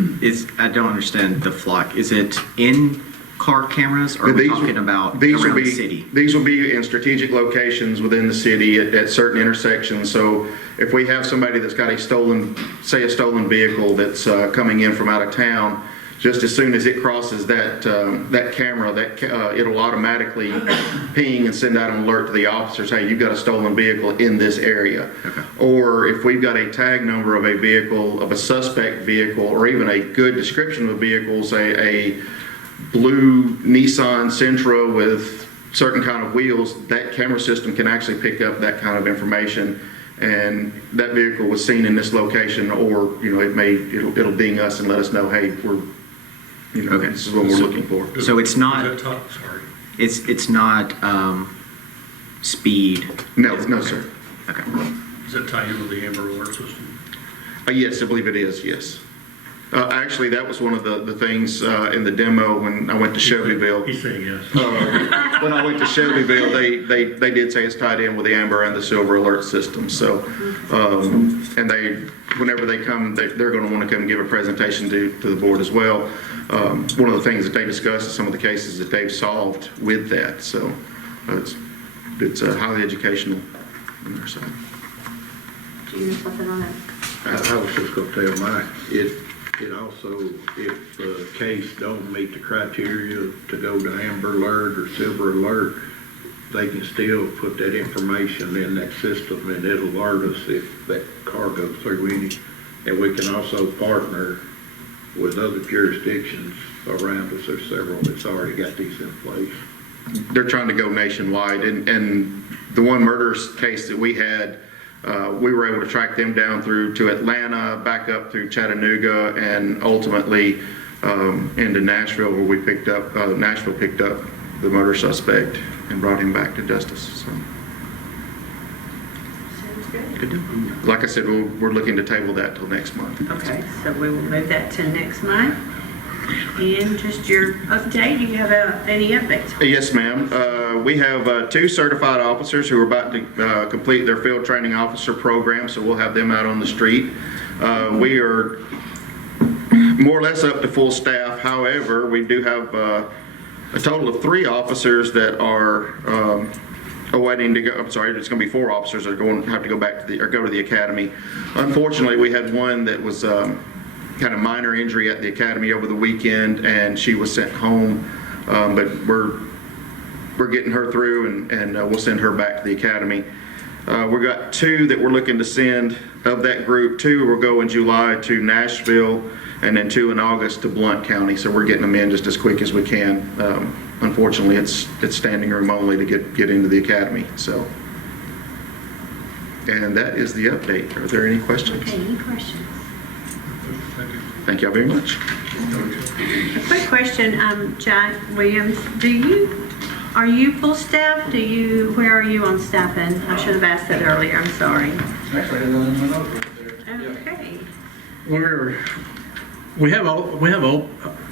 I don't understand the flock. Is it in-car cameras, or are we talking about around the city? These will be in strategic locations within the city at certain intersections. So if we have somebody that's got a stolen vehicle that's coming in from out of town, just as soon as it crosses that camera, it'll automatically ping and send out an alert to the officers, hey, you've got a stolen vehicle in this area. Okay. Or if we've got a tag number of a vehicle, of a suspect vehicle, or even a good description of a vehicle, say a blue Nissan Sentra with certain kind of wheels, that camera system can actually pick up that kind of information. And that vehicle was seen in this location, or it'll ding us and let us know, hey, okay, this is what we're looking for. So it's not. Sorry. It's not speed. No, sir. Okay. Does that tie in with the Amber Alert system? Yes, I believe it is. Yes. Actually, that was one of the things in the demo when I went to Shelbyville. He's saying yes. When I went to Shelbyville, they did say it's tied in with the Amber and the Silver Alert system. So, and whenever they come, they're going to want to come give a presentation to the board as well. One of the things that they discussed is some of the cases that they've solved with that. So, it's highly educational on their side. Do you have something on that? I was just gonna tell Mike, it also, if the case don't meet the criteria to go to Amber Alert or Silver Alert, they can still put that information in that system and it'll alert us if that car goes through any. And we can also partner with other jurisdictions around us. There's several that's already got these in place. They're trying to go nationwide, and the one murder case that we had, we were able to track them down through to Atlanta, back up through Chattanooga, and ultimately into Nashville, where we picked up Nashville picked up the murder suspect and brought him back to justice. So, Sounds good. like I said, we're looking to table that till next month. Okay, so we will move that to next month. And just your update, do you have any updates? Yes, ma'am. We have 2 certified officers who are about to complete their field training officer program, so we'll have them out on the street. We are more or less up to full staff. However, we do have a total of 3 officers that are awaiting to go. I'm sorry, it's going to be 4 officers that are going to have to go back to go to the academy. Unfortunately, we had one that was kind of minor injury at the academy over the weekend, and she was sent home. But we're getting her through, and we'll send her back to the academy. We've got 2 that we're looking to send of that group. 2 will go in July to Nashville, and then 2 in August to Blount County. So we're getting them in just as quick as we can. Unfortunately, it's standing room only to get into the academy. So, and that is the update. Are there any questions? Okay, any questions? Thank you all very much. A quick question, Jack Williams, are you full staff? Where are you on staffing? I should have asked that earlier, I'm sorry. Okay. We have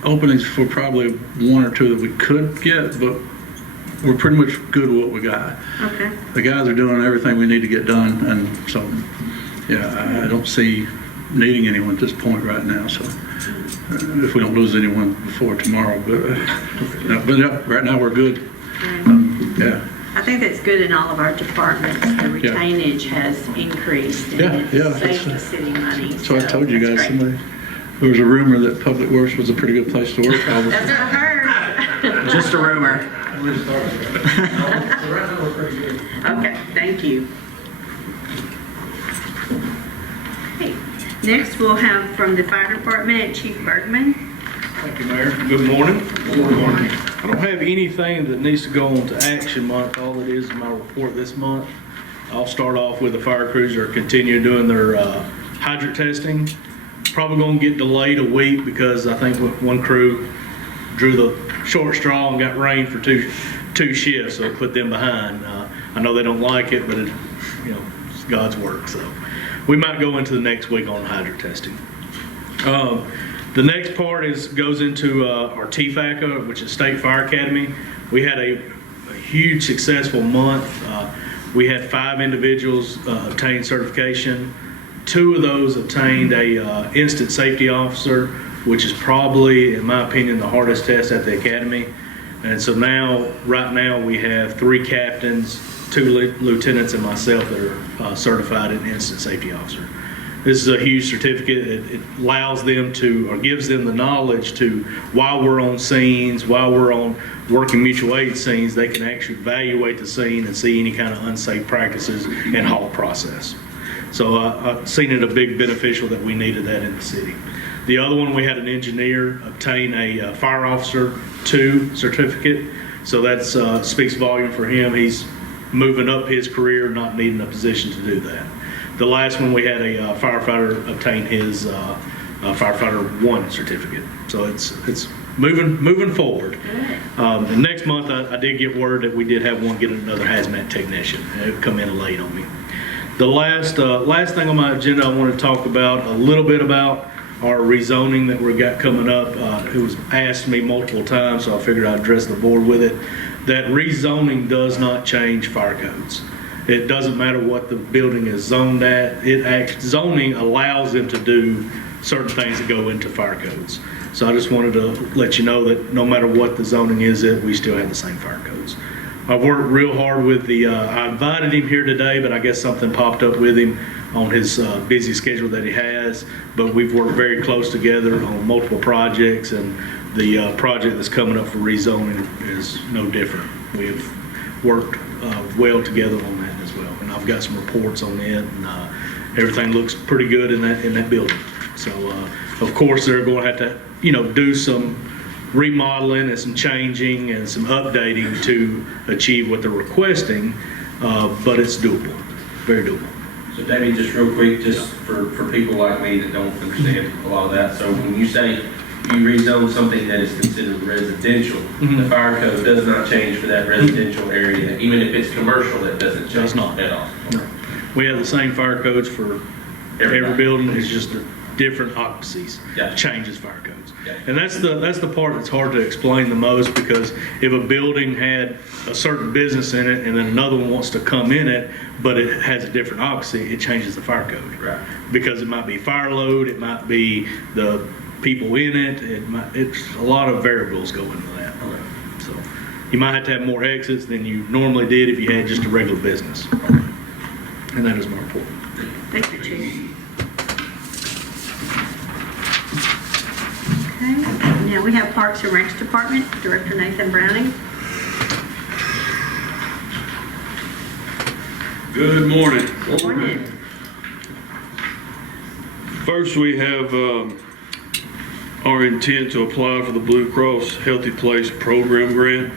openings for probably 1 or 2 that we could get, but we're pretty much good with what we got. Okay. The guys are doing everything we need to get done, and so, yeah, I don't see needing anyone at this point right now, so if we don't lose anyone before tomorrow, but yeah, right now we're good. Yeah. I think that's good in all of our departments. The retainage has increased and Yeah, saved the city money. So I told you guys, there was a rumor that Public Works was a pretty good place to work. That's what I heard. Just a rumor. Okay, thank you. Okay. Next, we'll have from the fire department, Chief Bergman. Thank you, Mayor. Good morning. Good morning. I don't have anything that needs to go on to action month. All it is my report this month. I'll start off with the fire crews are continuing doing their hydrant testing. Probably going to get delayed a week because I think one crew drew the short straw and got rain for two shifts, so it put them behind. I know they don't like it, but it's God's work. So we might go into the next week on hydrant testing. The next part goes into our TFACA, which is State Fire Academy. We had a huge successful month. We had 5 individuals obtain certification. 2 of those obtained a instant safety officer, which is probably, in my opinion, the hardest test at the academy. And so right now, we have 3 captains, 2 lieutenants, and myself that are certified in instant safety officer. This is a huge certificate. It allows them or gives them the knowledge to, while we're on scenes, while we're on working mutual aid scenes, they can actually evaluate the scene and see any kind of unsafe practices and halt process. So I've seen it a big beneficial that we needed that in the city. The other one, we had an engineer obtain a Fire Officer 2 certificate. So that speaks volume for him. He's moving up his career, not needing a position to do that. The last one, we had a firefighter obtain his Firefighter 1 certificate. So it's moving forward. And next month, I did get word that we did have one get another hazmat technician. It come in late on me. The last thing on my agenda I want to talk about a little bit about our rezoning that we got coming up. It was asked me multiple times, so I figured I'd address the board with it. That rezoning does not change fire codes. It doesn't matter what the building is zoned at. Zoning allows them to do certain things that go into fire codes. So I just wanted to let you know that no matter what the zoning is, that we still have the same fire codes. I've worked real hard with I invited him here today, but I guess something popped up with him on his busy schedule that he has. But we've worked very close together on multiple projects, and the project that's coming up for rezoning is no different. We've worked well together on that as well, and I've got some reports on it, and everything looks pretty good in that building. So, of course, they're going to have to, do some remodeling and some changing and some updating to achieve what they're requesting, but it's doable, very doable. So David, just real quick, just for people like me that don't understand a lot of that, so when you say you rezone something that is considered residential, the fire code does not change for that residential area, even if it's commercial, it doesn't change Does not. at all. No. We have the same fire codes for every building, it's just different occupancies, changes fire codes. And that's the part that's hard to explain the most, because if a building had a certain business in it and then another one wants to come in it, but it has a different occupancy, it changes the fire code. Right. Because it might be fire load, it might be the people in it, it's a lot of variables go into that. Okay. So you might have to have more exits than you normally did if you had just a regular business. And that is my report. Thank you, Chief. Okay, now we have Parks and Recs Department, Director Nathan Browning. Good morning. Good morning. First, we have our intent to apply for the Blue Cross Healthy Place Program grant.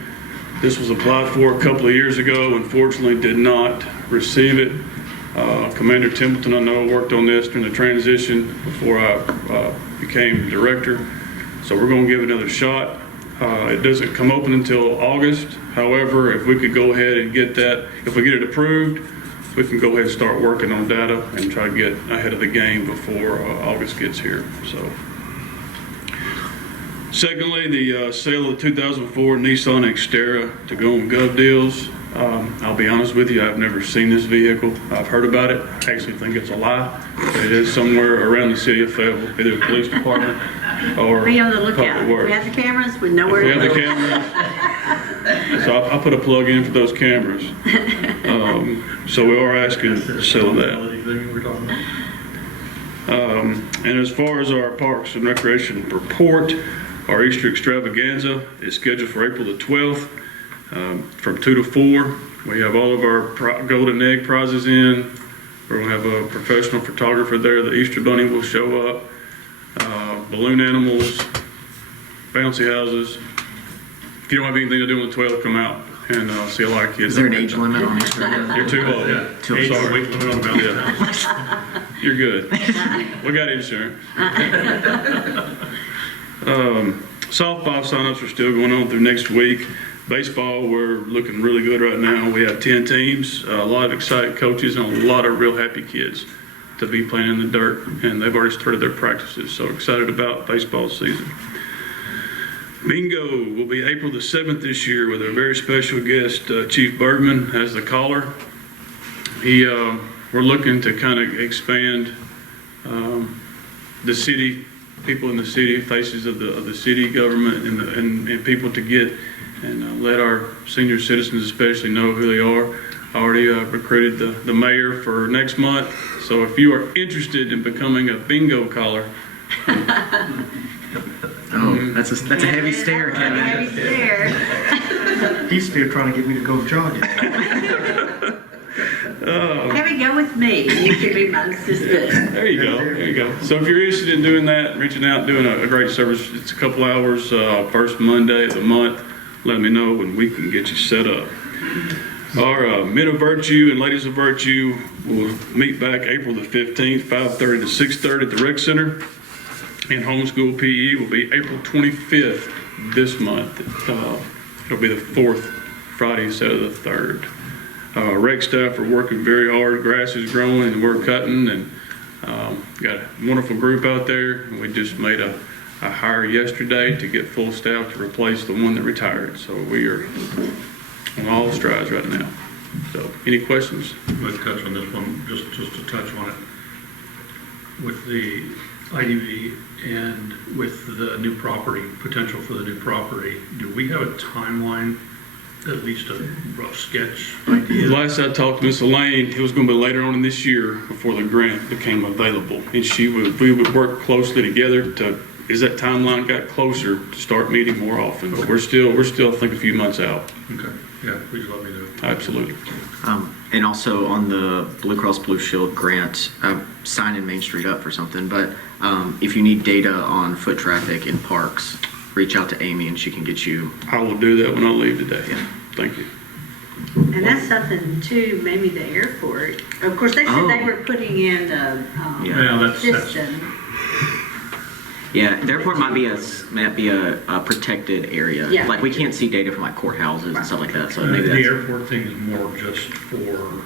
This was applied for a couple of years ago. Unfortunately, did not receive it. Commander Templeton, I know, worked on this during the transition before I became director. So we're going to give it another shot. It doesn't come open until August. However, if we could go ahead and get that, if we get it approved, we can go ahead and start working on data and try to get ahead of the game before August gets here. So, secondly, the sale of the 2004 Nissan Xterra to go on Gov Deals. I'll be honest with you, I've never seen this vehicle. I've heard about it. I actually think it's a lie. It is somewhere around the city of Fayetteville, either the police department or Be on the lookout. Public Works. We have the cameras, we know where We to have the look. cameras. So I'll put a plug in for those cameras. So we are asking to sell that. And as far as our Parks and Recreation report, our Easter extravaganza is scheduled for April the 12th from 2 to 4. We have all of our golden egg prizes in. We're going to have a professional photographer there. The Easter Bunny will show up. Balloon animals, bouncy houses. If you don't have anything to do on the 12th, come out and see a lot of kids. Is there an age limit on Easter? You're too old. Too old. Sorry. You're good. We got insurance. Softball signups are still going on through next week. Baseball, we're looking really good right now. We have 10 teams, a lot of excited coaches, and a lot of real happy kids to be playing in the dirt, and they've already started their practices, so excited about baseball season. Bingo will be April the 7th this year with a very special guest, Chief Bergman, as the caller. We're looking to kind of expand the city, people in the city, faces of the city government, and people to get and let our senior citizens especially know who they are. I already recruited the mayor for next month, so if you are interested in becoming a bingo caller. That's a heavy stare, Kevin. Heavy stare. He's still trying to get me to go jogging. Kevin, go with me. You can be my assistant. There you go. There you go. So if you're interested in doing that, reaching out, doing a great service, it's a couple hours, first Monday of the month. Let me know and we can get you set up. Our Men of Virtue and Ladies of Virtue will meet back April the 15th, 5:30 to 6:30 at the Rec Center. And homeschool PE will be April 25th this month. It'll be the fourth Friday instead of the third. Rec staff are working very hard. Grass is growing and we're cutting, and Got a wonderful group out there, and we just made a hire yesterday to get full staff to replace the one that retired. So we are on all strides right now. So, any questions? Let's touch on this one, just to touch on it. With the IDV and with the new property, potential for the new property, do we have a timeline, at least a rough sketch idea? Last I talked to Miss Elaine, it was going to be later on in this year before the grant became available. And we would work closely together to, as that timeline got closer, to start meeting more often. But we're still, I think, a few months out. Okay, yeah, please let me know. Absolutely. And also on the Blue Cross Blue Shield grant, signing Main Street up for something, but if you need data on foot traffic in parks, reach out to Amy and she can get you. I will do that when I leave today. Yeah. Thank you. And that's something too, maybe the airport. Of course, they said they were putting in the system. Yeah, the airport might be a protected area. Yeah. Like we can't see data from like courthouses and stuff like that. So maybe The that's, airport thing is more just for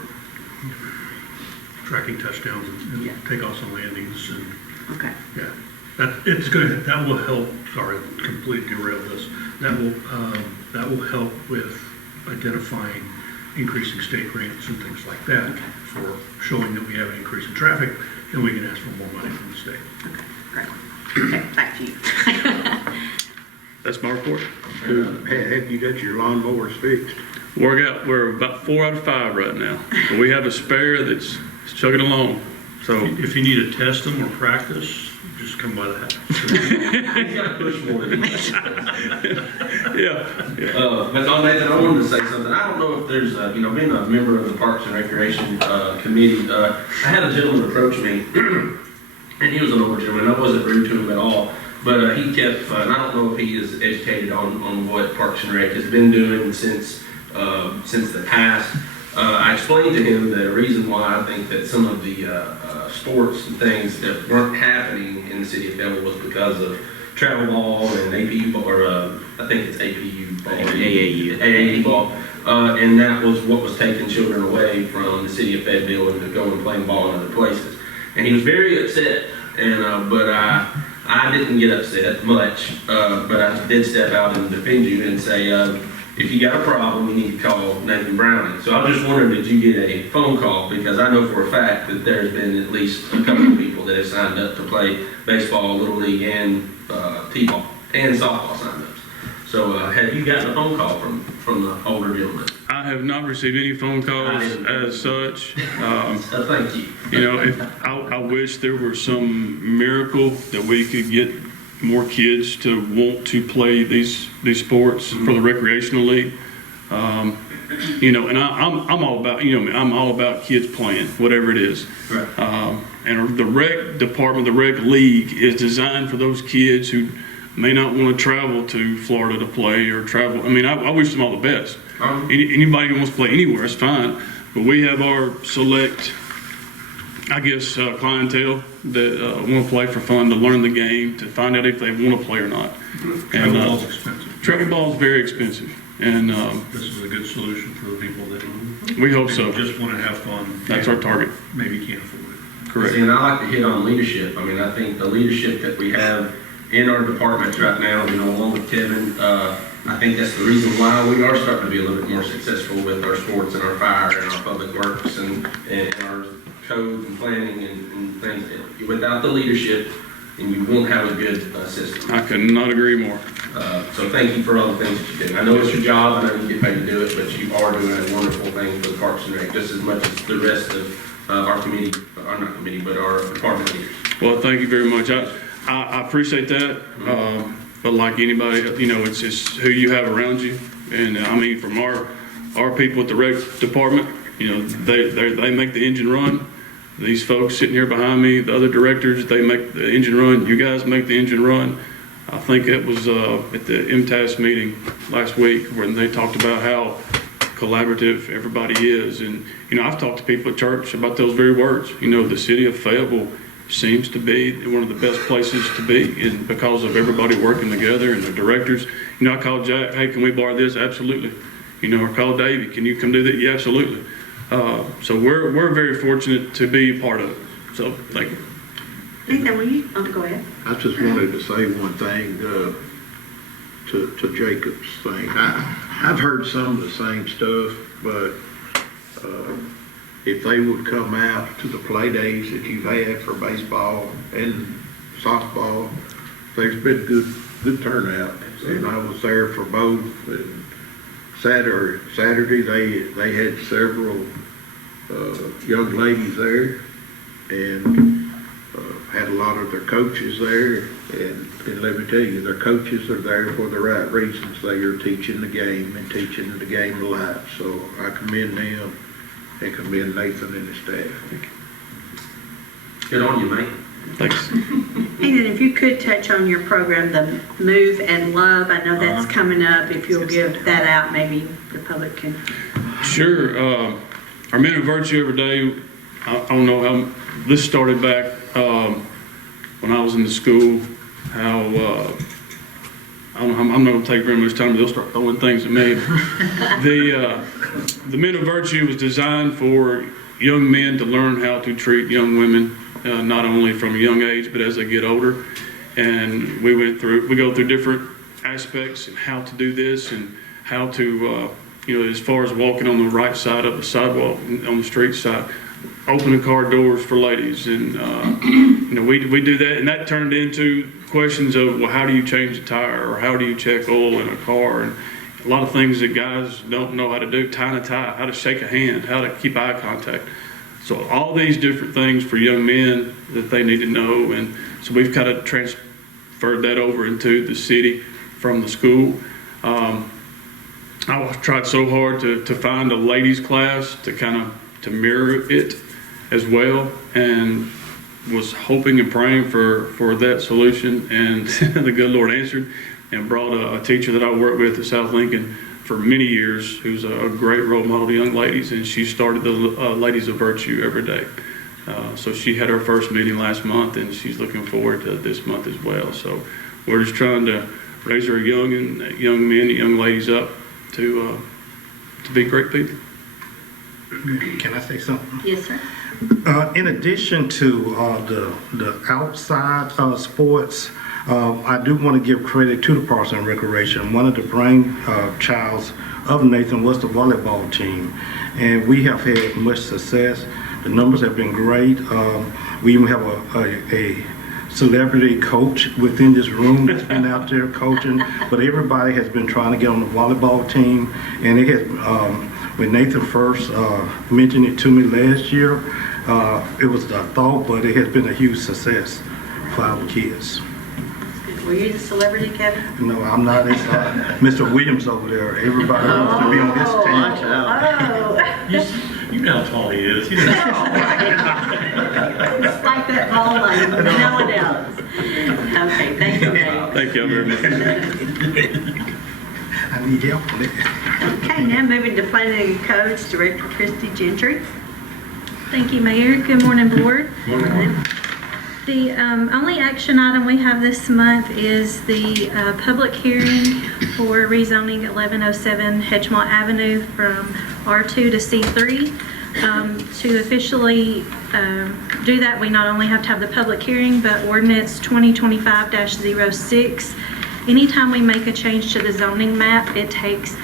tracking touchdowns and takeoffs and landings and. Okay. Yeah, that will help, sorry, completely derailed this. That will help with identifying increasing state grants and things like that for showing that we have an increase in traffic, and we can ask for more money from the state. Okay, great. Okay, back to you. That's my report. Have you got your lawnmowers fixed? We're about 4 out of 5 right now. But we have a spare that's chugging along. So If you need to test them or practice, just come by the house. You gotta push more than yeah. But on Nathan, I wanted to say something. I don't know if there's, being a member of the Parks and Recreation Committee, I had a gentleman approach me, and he was an older gentleman. I wasn't rude to him at all, but he kept, and I don't know if he is educated on what Parks and Rec has been doing since the past. I explained to him the reason why I think that some of the sports and things that weren't happening in the city of Fayetteville was because of travel ball and APU ball, or I think it's APU ball, AAU ball, and that was what was taking children away from the city of Fayetteville and to go and play ball in other places. And he was very upset, and but I didn't get upset much, but I did step out and defend you and say, if you got a problem, you need to call Nathan Browning. So I just wondered, did you get a phone call? Because I know for a fact that there's been at least a couple of people that have signed up to play baseball, Little League, and T-ball, and softball sign-ups. So have you gotten a phone call from the older gentleman? I have not received any phone calls as such. Thank you. I wish there were some miracle that we could get more kids to want to play these sports for the recreational league. And I'm all about, I'm all about kids playing, whatever it is. Right. And the rec department, the rec league is designed for those kids who may not want to travel to Florida to play or travel. I mean, I wish them all the best. Anybody who wants to play anywhere, that's fine. But we have our select, I guess, clientele that want to play for fun, to learn the game, to find out if they want to play or not. Travel ball's expensive. Travel ball is very expensive. And this is a good solution for the people that we hope so. Just want to have fun. That's our target. Maybe can't afford it. Correct. See, and I like to hit on leadership. I mean, I think the leadership that we have in our departments right now, along with Kevin, I think that's the reason why we are starting to be a little bit more successful with our sports and our fire and our public works and our code and planning and things. Without the leadership, and you won't have a good system. I could not agree more. So thank you for all the things that you do. I know it's your job, I know you get paid to do it, but you are doing a wonderful thing for the Parks and Rec, just as much as the rest of our committee, or not committee, but our department leaders. Well, thank you very much. I appreciate that. But like anybody, it's just who you have around you. And I mean, from our people at the rec department, they make the engine run. These folks sitting here behind me, the other directors, they make the engine run. You guys make the engine run. I think it was at the MTAS meeting last week when they talked about how collaborative everybody is. And, I've talked to people at church about those very words. The city of Fayetteville seems to be one of the best places to be, and because of everybody working together and the directors. I called Jack, hey, can we borrow this? Absolutely. Or call Davey, can you come do that? Yeah, absolutely. So we're very fortunate to be part of it. So, thank you. Nathan, will you, go ahead. I just wanted to say one thing to Jacob's thing. I've heard some of the same stuff, but if they would come out to the play days that you've had for baseball and softball, there's been good turnout. And I was there for both. And Saturday they had several young ladies there, and had a lot of their coaches there, and let me tell you, their coaches are there for the right reasons. They are teaching the game and teaching the game of life. So I commend them and commend Nathan and his staff. Good on you, mate. Thanks. Nathan, if you could touch on your program, the Move and Love, I know that's coming up. If you'll give that out, maybe the public can. Sure. Our Men of Virtue every day, I don't know how this started back when I was in the school, how, I don't know, I'm not going to take very much time, they'll start throwing things at me. The Men of Virtue was designed for young men to learn how to treat young women, not only from a young age, but as they get older. And we go through different aspects and how to do this and how to, as far as walking on the right side of the sidewalk, on the street side, opening car doors for ladies. And, we do that. And that turned into questions of, well, how do you change a tire? Or how do you check oil in a car? And a lot of things that guys don't know how to do, tying a tie, how to shake a hand, how to keep eye contact. So all these different things for young men that they need to know. And so we've kind of transferred that over into the city from the school. I tried so hard to find a ladies class to mirror it as well, and was hoping and praying for that solution. And the good Lord answered and brought a teacher that I worked with at South Lincoln for many years, who's a great role model to young ladies, and she started the Ladies of Virtue every day. So she had her first meeting last month, and she's looking forward to this month as well. So we're just trying to raise our young men and young ladies up to be great people. Can I say something? Yes, sir. In addition to the outside sports, I do want to give credit to the Parks and Recreation. One of the brainchilds of Nathan was the volleyball team, and we have had much success. The numbers have been great. We even have a celebrity coach within this room that's been out there coaching, but everybody has been trying to get on the volleyball team, and it has, when Nathan first mentioned it to me last year, it was a thought, but it has been a huge success for our kids. Were you the celebrity, Kevin? No, I'm not. It's Mr. Williams over there. Everybody wants to be on his team. Oh. You know how tall he is. It's like that ball line, no one else. Okay, thank you, Dave. Thank you very much. I need help on it. Okay, now moving to Planning and Codes, Director Christy Gentry. Thank you, Mayor. Good morning, Board. Good morning. The only action item we have this month is the public hearing for rezoning 1107 Hedgemont Avenue from R2 to C3. To officially do that, we not only have to have the public hearing, but ordinance 2025-06. Anytime we make a change to the zoning map, it takes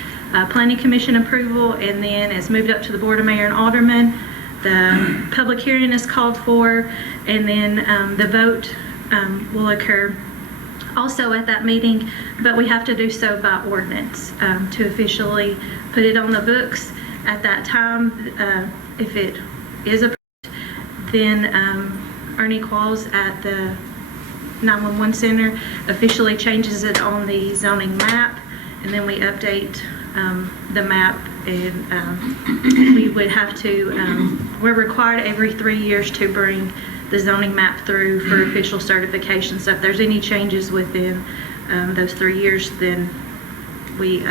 Planning Commission approval, and then it's moved up to the Board of Mayor and Aldermen. The public hearing is called for, and then the vote will occur also at that meeting, but we have to do so by ordinance to officially put it on the books at that time. If it is approved, then Ernie Qualls at the 911 Center officially changes it on the zoning map, and then we update the map, and we would have to, we're required every 3 years to bring the zoning map through for official certification. So if there's any changes within those 3 years, then we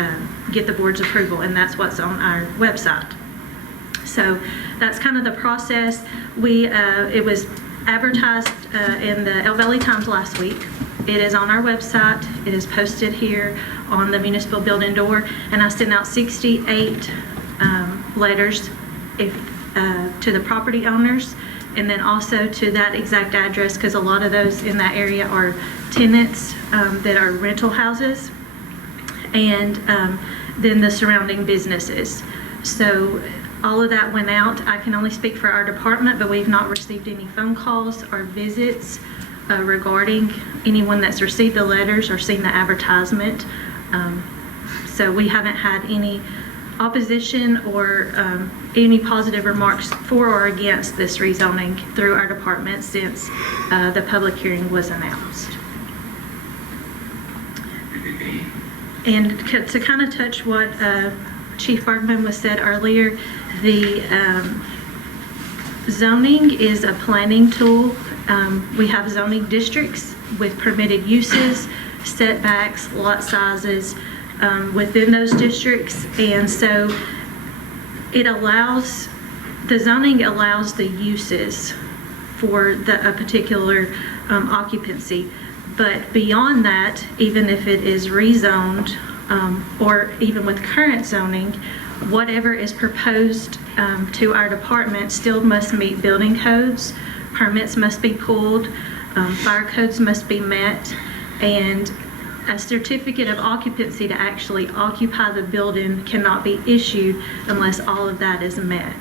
get the board's approval, and that's what's on our website. So that's kind of the process. It was advertised in the El Valley Times last week. It is on our website. It is posted here on the municipal building door, and I sent out 68 letters to the property owners and then also to that exact address, because a lot of those in that area are tenants that are rental houses, and then the surrounding businesses. So all of that went out. I can only speak for our department, but we've not received any phone calls or visits regarding anyone that's received the letters or seen the advertisement. So we haven't had any opposition or any positive remarks for or against this rezoning through our department since the public hearing was announced. And to kind of touch what Chief Bergman was said earlier, the zoning is a planning tool. We have zoning districts with permitted uses, setbacks, lot sizes within those districts, and so the zoning allows the uses for a particular occupancy. But beyond that, even if it is rezoned, or even with current zoning, whatever is proposed to our department still must meet building codes, permits must be pulled, fire codes must be met, and a certificate of occupancy to actually occupy the building cannot be issued unless all of that is met.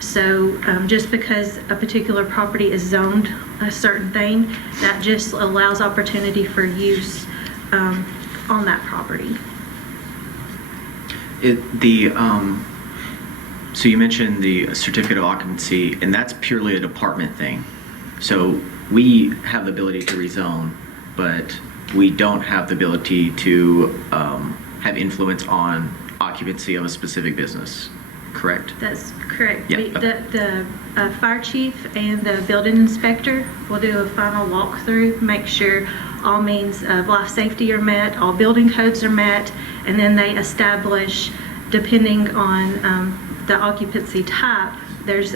So just because a particular property is zoned a certain thing, that just allows opportunity for use on that property. So you mentioned the certificate of occupancy, and that's purely a department thing. So we have the ability to rezone, but we don't have the ability to have influence on occupancy of a specific business, correct? That's correct. Yeah. The fire chief and the building inspector will do a final walkthrough, make sure all means of life safety are met, all building codes are met, and then they establish, depending on the occupancy type, there's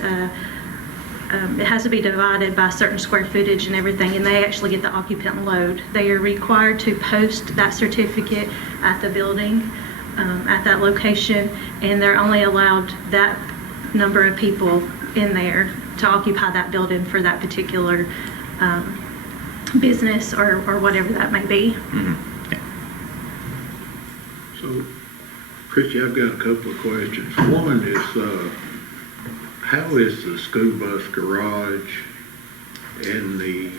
it has to be divided by certain square footage and everything, and they actually get the occupant load. They are required to post that certificate at the building, at that location, and they're only allowed that number of people in there to occupy that building for that particular business or whatever that may be. Mm-hmm. Yeah. So, Christy, I've got a couple of questions. One is, how is the school bus garage and the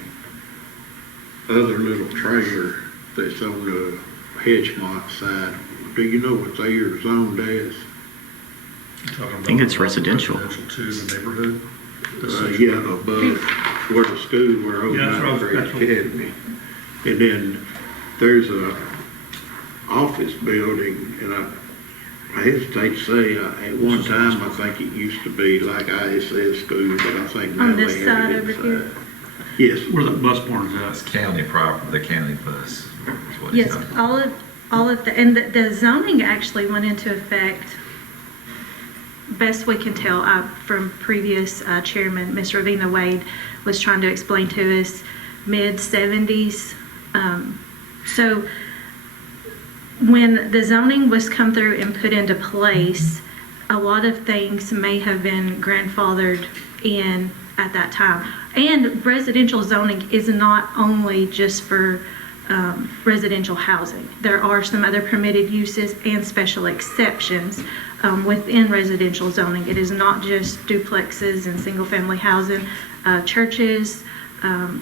other little trailer that's on the Hedgemont side, do you know what they are zoned as? I think it's residential. To the neighborhood. Yeah, above where the school, where Old Yeah, that's Mountain right, Creek that's right. Academy. And then there's a office building, and I hesitate to say, at one time, I think it used to be like ISS school, but I think now On they this have side it over inside. here? Yes. Where the bus barn is It's at. county property, the county bus is what he's Yes, talking about. all of the, and the zoning actually went into effect, best we can tell from previous chairman, Ms. Ravina Wade was trying to explain to us, mid-70s. So when the zoning was come through and put into place, a lot of things may have been grandfathered in at that time. And residential zoning is not only just for residential housing. There are some other permitted uses and special exceptions within residential zoning. It is not just duplexes and single-family housing, churches,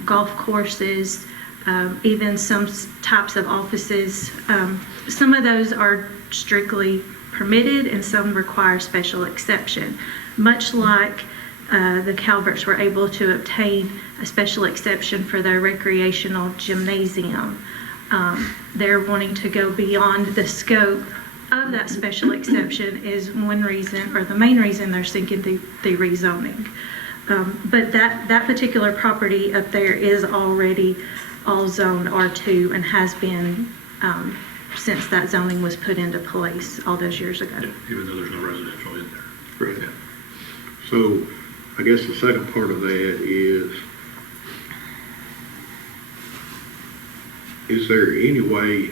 golf courses, even some types of offices. Some of those are strictly permitted and some require special exception. Much like the Calverts were able to obtain a special exception for their recreational gymnasium. They're wanting to go beyond the scope of that special exception is one reason, or the main reason they're seeking the rezoning. But that particular property up there is already all zoned R2 and has been since that zoning was put into place all those years ago. Even though there's no residential in there. Right. So I guess the second part of that is there any way,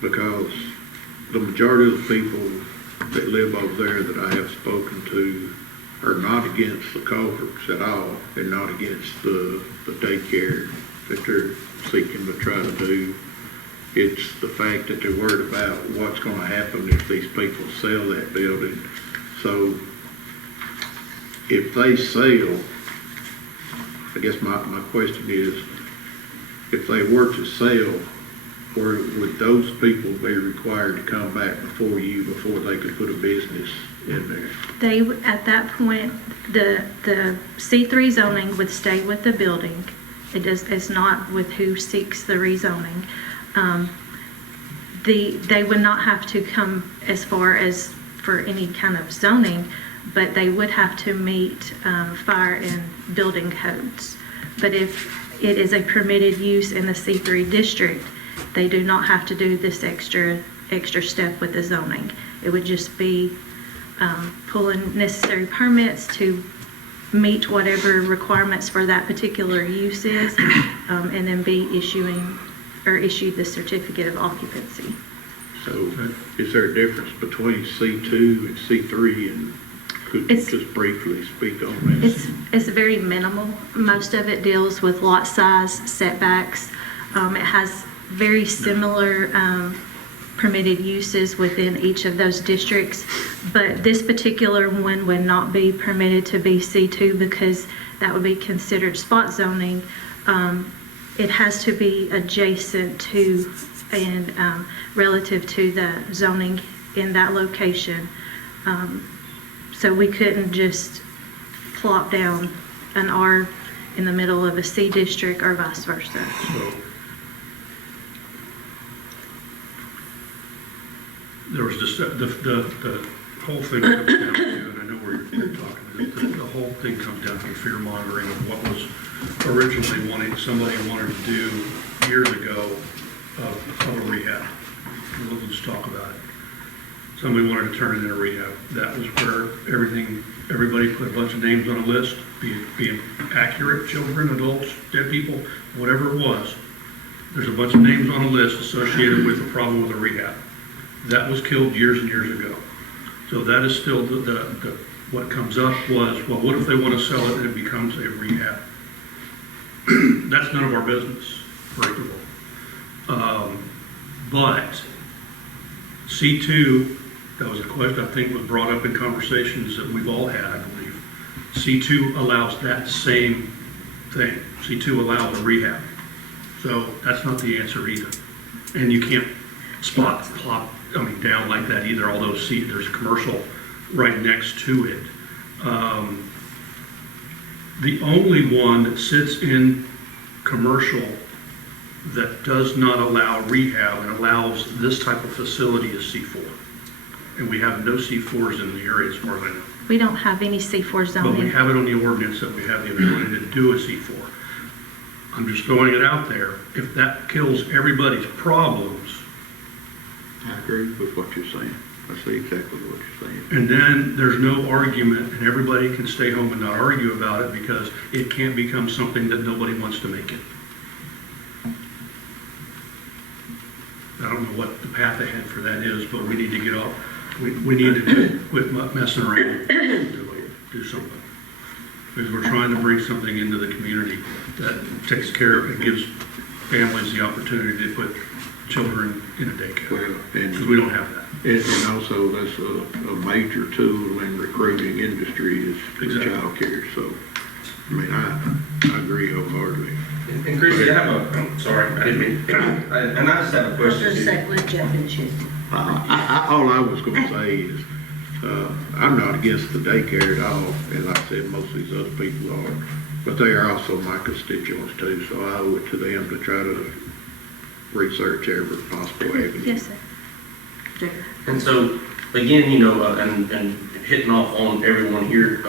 because the majority of the people that live over there that I have spoken to are not against the culverts at all, and not against the daycare that they're seeking to try to do. It's the fact that they're worried about what's gonna happen if these people sell that building. So if they sell, I guess my question is, if they were to sell, would those people be required to come back before you, before they could put a business in there? They, at that point, the C3 zoning would stay with the building. It's not with who seeks the rezoning. They would not have to come as far as for any kind of zoning, but they would have to meet fire and building codes. But if it is a permitted use in the C3 district, they do not have to do this extra step with the zoning. It would just be pulling necessary permits to meet whatever requirements for that particular use is, and then be issued the certificate of occupancy. So is there a difference between C2 and C3, and could you just briefly speak on this? It's very minimal. Most of it deals with lot size, setbacks. It has very similar permitted uses within each of those districts, but this particular one would not be permitted to be C2 because that would be considered spot zoning. It has to be adjacent to and relative to the zoning in that location. So we couldn't just plop down an R in the middle of a C district or vice versa. So there was just, the whole thing comes down to, and I know where you're talking, the whole thing comes down to fear mongering of what was originally somebody wanted to do years ago of a rehab. Let's talk about it. Somebody wanted to turn it into rehab. That was where everybody put a bunch of names on a list, being accurate, children, adults, dead people, whatever it was. There's a bunch of names on a list associated with the problem with a rehab. That was killed years and years ago. So that is still what comes up was, well, what if they want to sell it and it becomes a rehab? That's none of our business, first of all. But C2, that was a question I think was brought up in conversations that we've all had, I believe. C2 allows that same thing. C2 allows a rehab. So that's not the answer either. And you can't plop down like that either, although there's commercial right next to it. The only one that sits in commercial that does not allow rehab and allows this type of facility is C4. And we have no C4s in the area as far as I know. We don't have any C4 zoning. But we have it on the ordinance that we have the ability to do a C4. I'm just throwing it out there. If that kills everybody's problems. I agree with what you're saying. I see exactly what you're saying. And then there's no argument and everybody can stay home and not argue about it because it can't become something that nobody wants to make it. I don't know what the path ahead for that is, but we need to get off. We need to quit messing around and do something. Because we're trying to bring something into the community that takes care of and gives families the opportunity to put children in a daycare. Because we don't have that. And also that's a major tool in recruiting industry is child care. So, I mean, I agree wholeheartedly. And Chrissy, I have sorry, I didn't mean, and I just have a question. Let Jeff finish it. All I was going to say is, I'm not against the daycare at all, and like I said, most of these other people are, but they are also my constituents too, so I owe it to them to try to research every possible avenue. Yes, sir. And so, again, and hitting off on everyone here,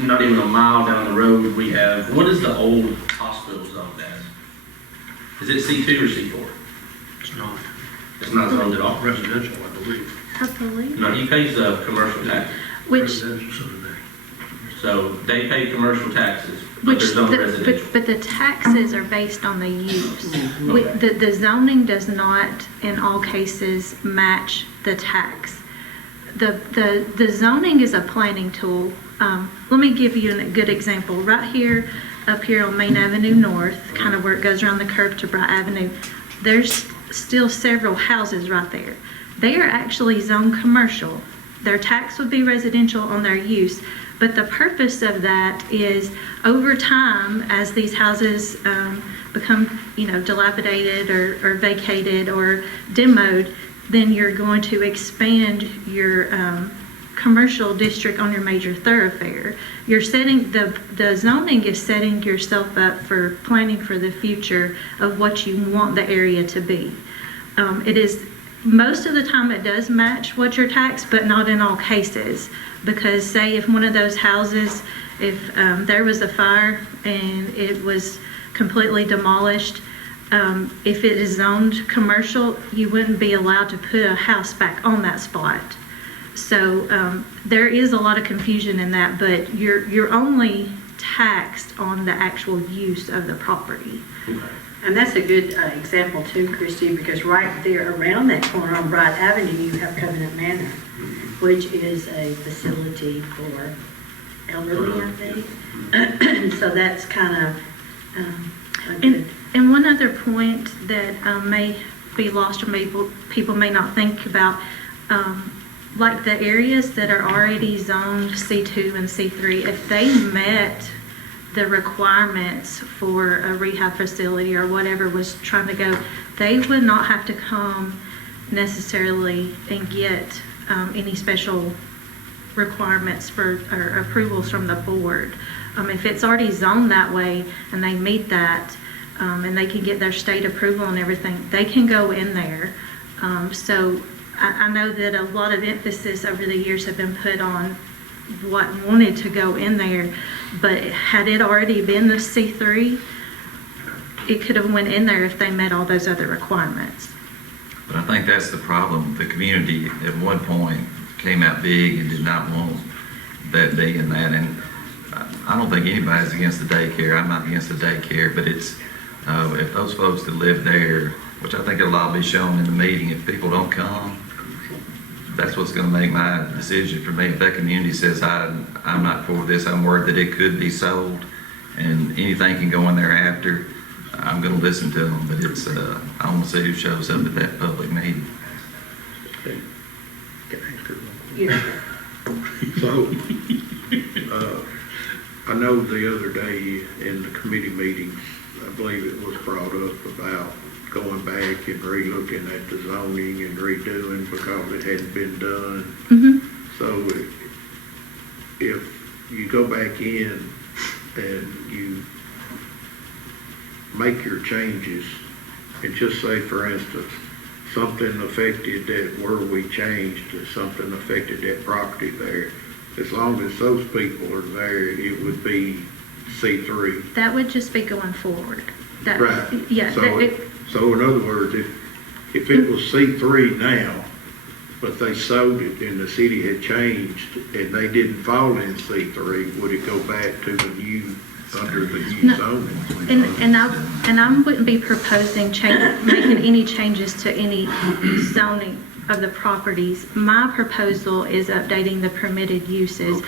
not even a mile down the road, we have, what is the old hospital zoned as? Is it C2 or C4? It's not. It's not zoned at all? Residential, I believe. I believe. No, he pays commercial tax. So they pay commercial taxes, but they're zoned residential. But the taxes are based on the use. The zoning does not, in all cases, match the tax. the zoning is a planning tool. Let me give you a good example. Right here, up here on Main Avenue North, kind of where it goes around the curve to Bright Avenue, there's still several houses right there. They are actually zoned commercial. Their tax would be residential on their use, but the purpose of that is over time, as these houses become, dilapidated or vacated or demoed, then you're going to expand your commercial district on your major thoroughfare. You're setting, the zoning is setting yourself up for planning for the future of what you want the area to be. It is, most of the time it does match what you're taxed, but not in all cases. Because say if one of those houses, if there was a fire and it was completely demolished, if it is zoned commercial, you wouldn't be allowed to put a house back on that spot. So there is a lot of confusion in that, but you're only taxed on the actual use of the property. And that's a good example too, Christy, because right there around that corner on Bright Avenue, you have Covenant Manor, which is a facility for elderly, I think. So that's kind of and one other point that may be lost or people may not think about, like the areas that are already zoned C2 and C3, if they met the requirements for a rehab facility or whatever was trying to go, they would not have to come necessarily and get any special requirements for or approvals from the board. If it's already zoned that way and they meet that and they can get their state approval and everything, they can go in there. So I know that a lot of emphasis over the years have been put on what wanted to go in there, but had it already been the C3, it could have went in there if they met all those other requirements. But I think that's the problem. The community at one point came out big and did not want that big and that. And I don't think anybody's against the daycare. I'm not against the daycare, but it's if those folks that live there, which I think it'll all be shown in the meeting, if people don't come, that's what's going to make my decision for me. If that community says I'm not for this, I'm worried that it could be sold and anything can go in there after, I'm going to listen to them. But it's I want to see who shows up at that public meeting. So, I know the other day in the committee meetings, I believe it was brought up about going back and re-looking at the zoning and redoing because it hadn't been done. Mm-hmm. So if you go back in and you make your changes and just say, for instance, something affected that where we changed, something affected that property there, as long as those people are there, it would be C3. That would just be going forward. That, Right. Yeah. So in other words, if it was C3 now, but they sold it and the city had changed and they didn't fall in C3, would it go back to the new, under the new zoning? And I wouldn't be proposing making any changes to any zoning of the properties. My proposal is updating the permitted uses,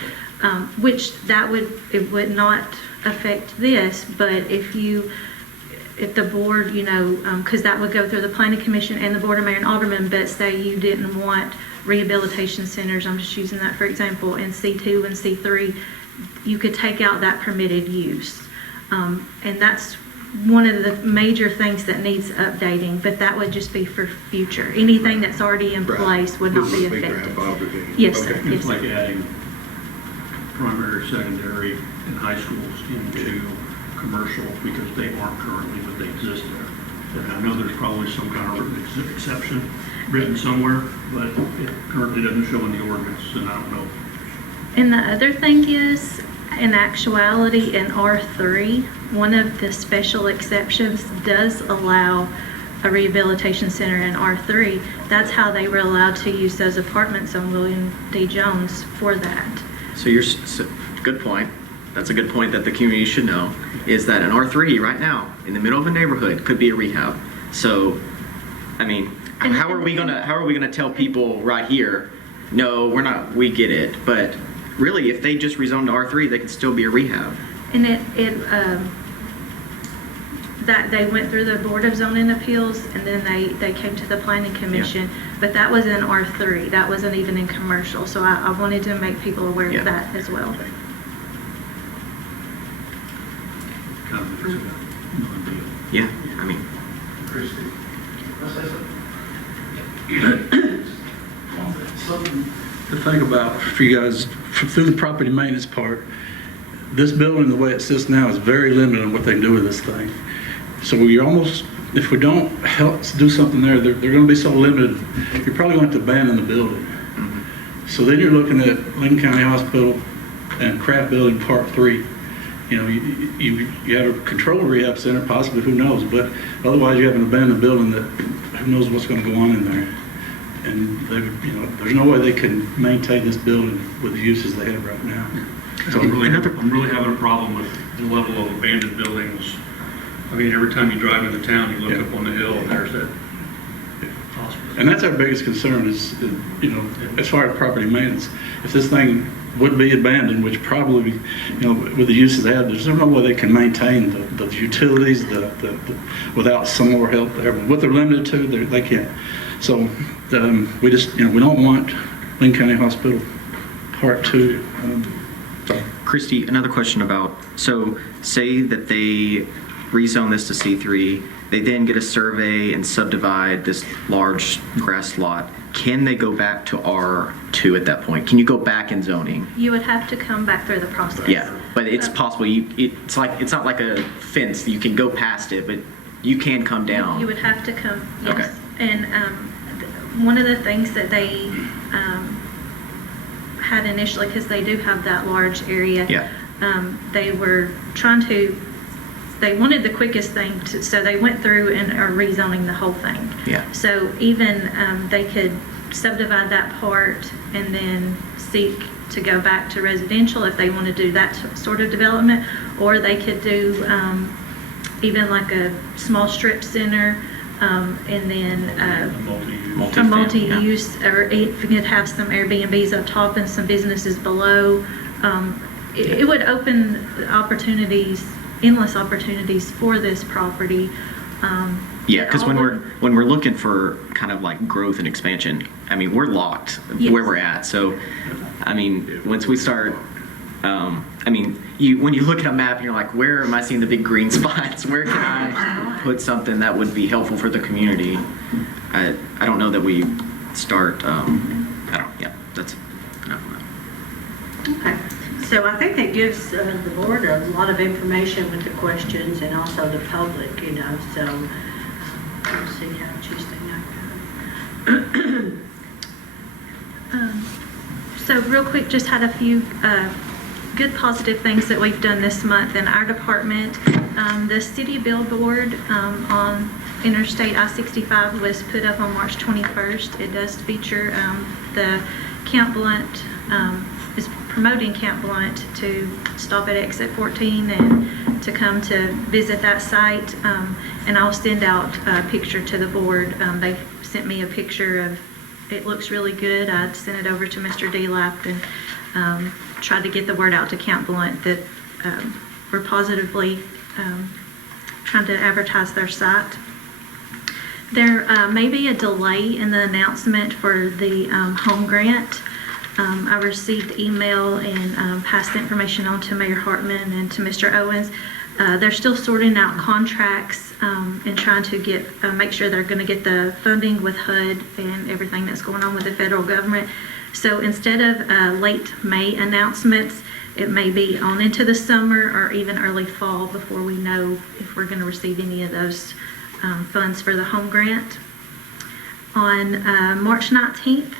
which it would not affect this, but if the board, because that would go through the planning commission and the board of mayor and aldermen, but say you didn't want rehabilitation centers, I'm just using that for example, in C2 and C3, you could take out that permitted use. And that's one of the major things that needs updating, but that would just be for future. Anything that's already in place would not be affected. Yes, sir. It's Yes, like sir. adding primary, secondary, and high schools into commercial because they aren't currently, but they exist there. And I know there's probably some kind of written exception written somewhere, but it currently doesn't show in the ordinance, and I don't know. And the other thing is, in actuality, in R3, one of the special exceptions does allow a rehabilitation center in R3. That's how they were allowed to use those apartments on William D. Jones for that. So good point. That's a good point that the community should know, is that an R3 right now, in the middle of a neighborhood, could be a rehab. So, I mean, how are we gonna tell people right here no, we're not, we get it, but really, if they just rezoned to R3, they could still be a rehab. And that they went through the Board of Zoning Appeals, and then they came to the Planning Commission, but that was in R3, that wasn't even in commercial, so I wanted to make people aware of that as well. Yeah, I mean, Christie. Something to think about for you guys, through the property maintenance part, this building, the way it sits now, is very limited on what they can do with this thing. So you're almost, if we don't help do something there, they're going to be so limited, you're probably going to have to abandon the building. So then you're looking at Lincoln County Hospital and Craft Building Part 3. You know, you have a controlled rehab center, possibly, who knows, but otherwise you have an abandoned building that who knows what's going to go on in there. And there's no way they can maintain this building with the uses they have right now. So I'm really having a problem with the level of abandoned buildings. I mean, every time you drive into town, you look up on the hill and there's that hospital. And that's our biggest concern is, as far as property maintenance, if this thing would be abandoned, which probably, with the uses they have, there's no way they can maintain the utilities without some more help there. What they're limited to, they can't. So we just, we don't want Lincoln County Hospital Part 2. Christy, another question about, so say that they rezone this to C3, they then get a survey and subdivide this large grass lot. Can they go back to R2 at that point? Can you go back in zoning? You would have to come back through the process. Yeah, but it's possible. It's not like a fence. You can go past it, but you can come down. You would have to come, yes. Okay. And one of the things that they had initially, because they do have that large area, they were they wanted the quickest thing, so they went through and are rezoning the whole thing. Yeah. So even they could subdivide that part and then seek to go back to residential if they want to do that sort of development, or they could do even like a small strip center, and then a multi-use, or if you could have some Airbnbs up top and some businesses below. It would open opportunities, endless opportunities for this property. Yeah, because when we're looking for kind of like growth and expansion, I mean, we're locked where we're at. So, I mean, once we start, when you look at a map and you're like, where am I seeing the big green spots? Where can I put something that would be helpful for the community? I don't know that we start. That's enough of that. Okay. So I think that gives the board a lot of information with the questions and also the public, so we'll see how Tuesday night goes. So real quick, just had a few good positive things that we've done this month in our department. The city billboard on Interstate I-65 was put up on March 21st. It does feature the Camp Blunt, is promoting Camp Blunt to stop at exit 14 and to come to visit that site. And I'll send out a picture to the board. They sent me a picture of, it looks really good. I sent it over to Mr. Delap and tried to get the word out to Camp Blunt that we're positively trying to advertise their site. There may be a delay in the announcement for the home grant. I received email and passed the information on to Mayor Hartman and to Mr. Owens. They're still sorting out contracts and trying to make sure they're going to get the funding with HUD and everything that's going on with the federal government. So instead of late May announcements, it may be on into the summer or even early fall before we know if we're going to receive any of those funds for the home grant. On March 19th,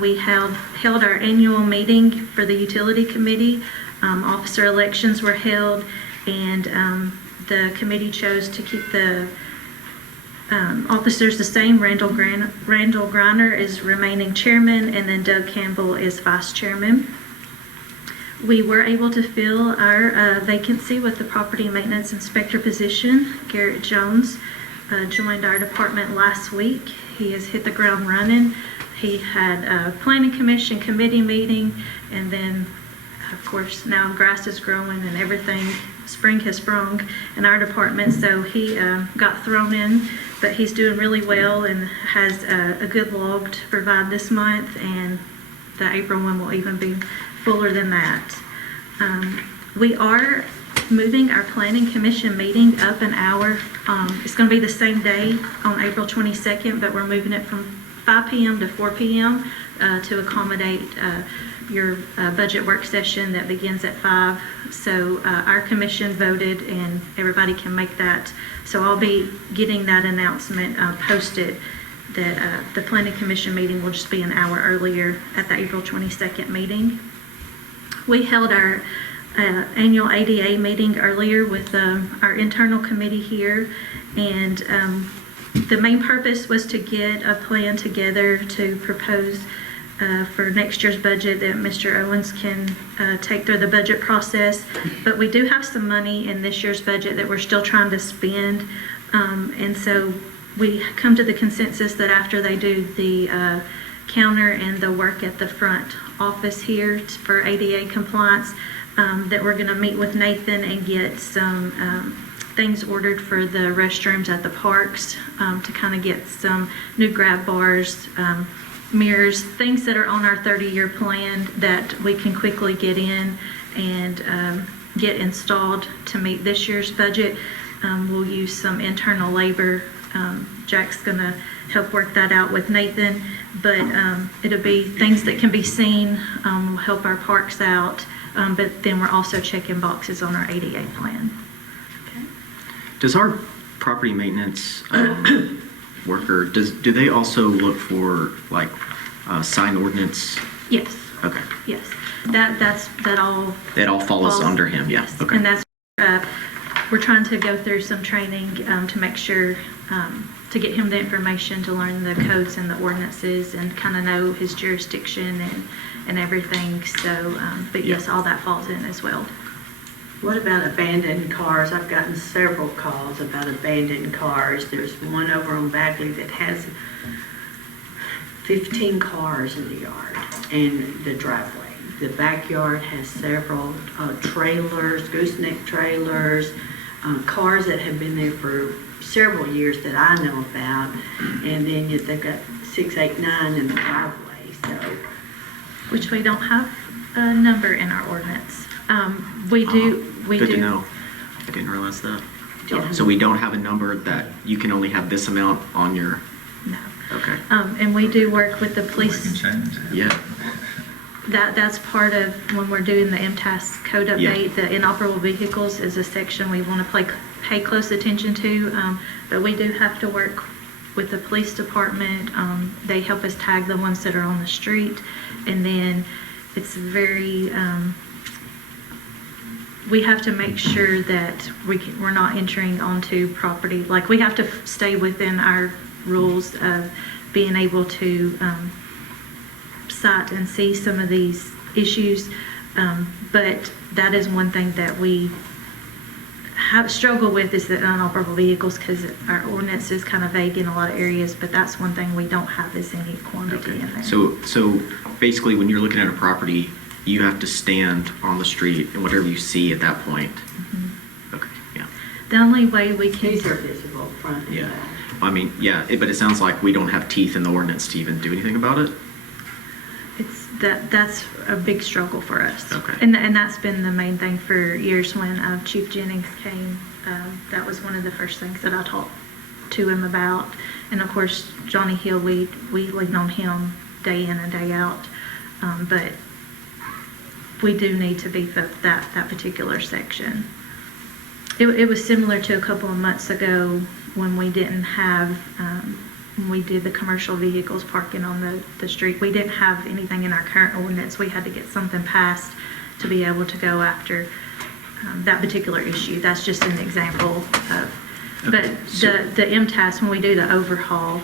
we held our annual meeting for the utility committee. Officer elections were held, and the committee chose to keep the officers the same. Randall Griner is remaining chairman, and then Doug Campbell is vice chairman. We were able to fill our vacancy with the property maintenance inspector position. Garrett Jones joined our department last week. He has hit the ground running. He had a planning commission committee meeting, and then, of course, now grass is growing and everything, spring has sprung in our department, so he got thrown in, but he's doing really well and has a good log to provide this month, and the April one will even be fuller than that. We are moving our planning commission meeting up an hour. It's going to be the same day on April 22nd, but we're moving it from 5 p.m. to 4 p.m. To accommodate your budget work session that begins at 5. So our commission voted and everybody can make that. So I'll be getting that announcement posted that the planning commission meeting will just be an hour earlier at the April 22nd meeting. We held our annual ADA meeting earlier with our internal committee here, and the main purpose was to get a plan together to propose for next year's budget that Mr. Owens can take through the budget process. But we do have some money in this year's budget that we're still trying to spend, and so we come to the consensus that after they do the counter and the work at the front office here for ADA compliance, that we're going to meet with Nathan and get some things ordered for the restrooms at the parks, to kind of get some new grab bars, mirrors, things that are on our 30-year plan that we can quickly get in and get installed to meet this year's budget. We'll use some internal labor. Jack's going to help work that out with Nathan, but it'll be things that can be seen, will help our parks out, but then we're also checking boxes on our ADA plan. Does our property maintenance worker, do they also look for like sign ordinance? Yes. Okay. Yes. That all. It all follows under him. Yeah. Yes. Okay. And that's we're trying to go through some training to make sure to get him the information to learn the codes and the ordinances and kind of know his jurisdiction and everything. So, but yes, all that falls in as well. What about abandoned cars? I've gotten several calls about abandoned cars. There's one over on Bagley that has 15 cars in the yard and the driveway. The backyard has several trailers, gooseneck trailers, cars that have been there for several years that I know about, and then they've got 6, 8, 9 in the driveway. So, which we don't have a number in our ordinance. We do. Good to know. I didn't realize that. So we don't have a number that you can only have this amount on your. No. Okay. And we do work with the police. We can change it. Yeah. That's part of when we're doing the MTAS code update. The inoperable vehicles is a section we want to pay close attention to, but we do have to work with the police department. They help us tag the ones that are on the street, and then it's very, we have to make sure that we're not entering onto property. Like, we have to stay within our rules of being able to cite and see some of these issues, but that is one thing that we struggle with, is the inoperable vehicles, because our ordinance is kind of vague in a lot of areas, but that's one thing we don't have is any quantity in there. So basically, when you're looking at a property, you have to stand on the street and whatever you see at that point. Mm-hmm. Okay. Yeah. The only way we can. These are visible front and Yeah. back. I mean, yeah, but it sounds like we don't have teeth in the ordinance to even do anything about it. That's a big struggle for us. Okay. And that's been the main thing for years. When Chief Jennings came, that was one of the first things that I talked to him about. And of course, Johnny Hill, we lean on him day in and day out. But we do need to beef up that particular section. It was similar to a couple of months ago when we didn't have, when we did the commercial vehicles parking on the street. We didn't have anything in our current ordinance. We had to get something passed to be able to go after that particular issue. That's just an example of, but the MTAS, when we do the overhaul,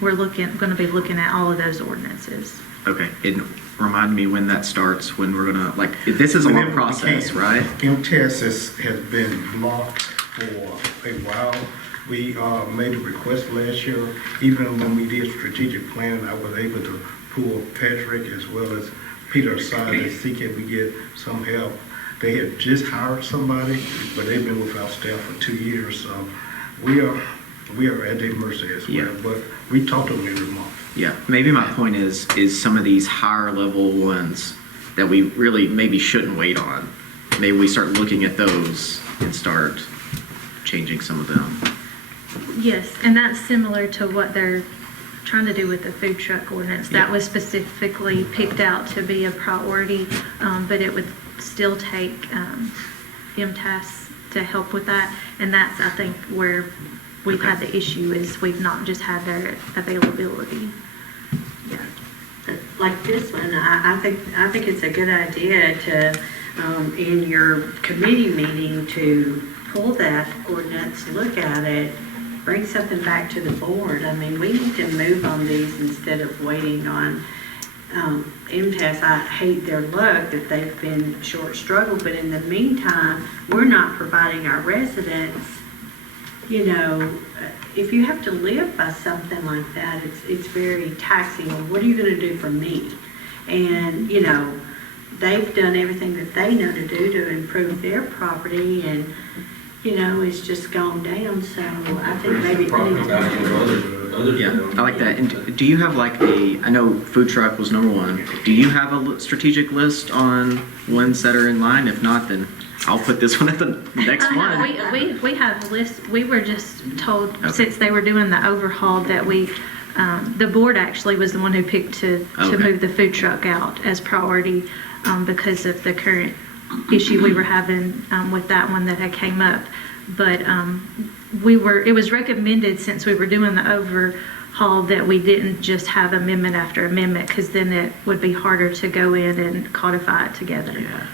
we're going to be looking at all of those ordinances. Okay. And remind me when that starts, when we're gonna, like, this is a long process, right? MTS has been blocked for a while, We made a request last year. Even when we did strategic planning, I was able to pull Patrick as well as Peter aside to see if we get some help. They had just hired somebody, but they've been without staff for 2 years. So we are at their mercy as well. Yeah. But we talk to them every month. Yeah, maybe my point is some of these higher level ones that we really maybe shouldn't wait on. Maybe we start looking at those and start changing some of them. Yes, and that's similar to what they're trying to do with the food truck ordinance. That was specifically picked out to be a priority, but it would still take MTAS to help with that. And that's, I think, where we've had the issue is we've not just had their availability. Like this one, I think it's a good idea to, in your committee meeting, to pull that ordinance, look at it, bring something back to the board. I mean, we need to move on these instead of waiting on MTAS. I hate their luck that they've been short struggle, but in the meantime, we're not providing our residents, you know, if you have to live by something like that, it's very taxing. Well, what are you going to do for me? And, you know, they've done everything that they know to do to improve their property, and, you know, it's just gone down. So I think maybe they need to. Yeah, I like that. And do you have like I know food truck was number one. Do you have a strategic list on ones that are in line? If not, then I'll put this one at the next one. We have lists. We were just told, since they were doing the overhaul, that the board actually was the one who picked to move the food truck out as priority because of the current issue we were having with that one that had came up. But it was recommended, since we were doing the overhaul, that we didn't just have amendment after amendment, because then it would be harder to go in and codify it together. Yeah.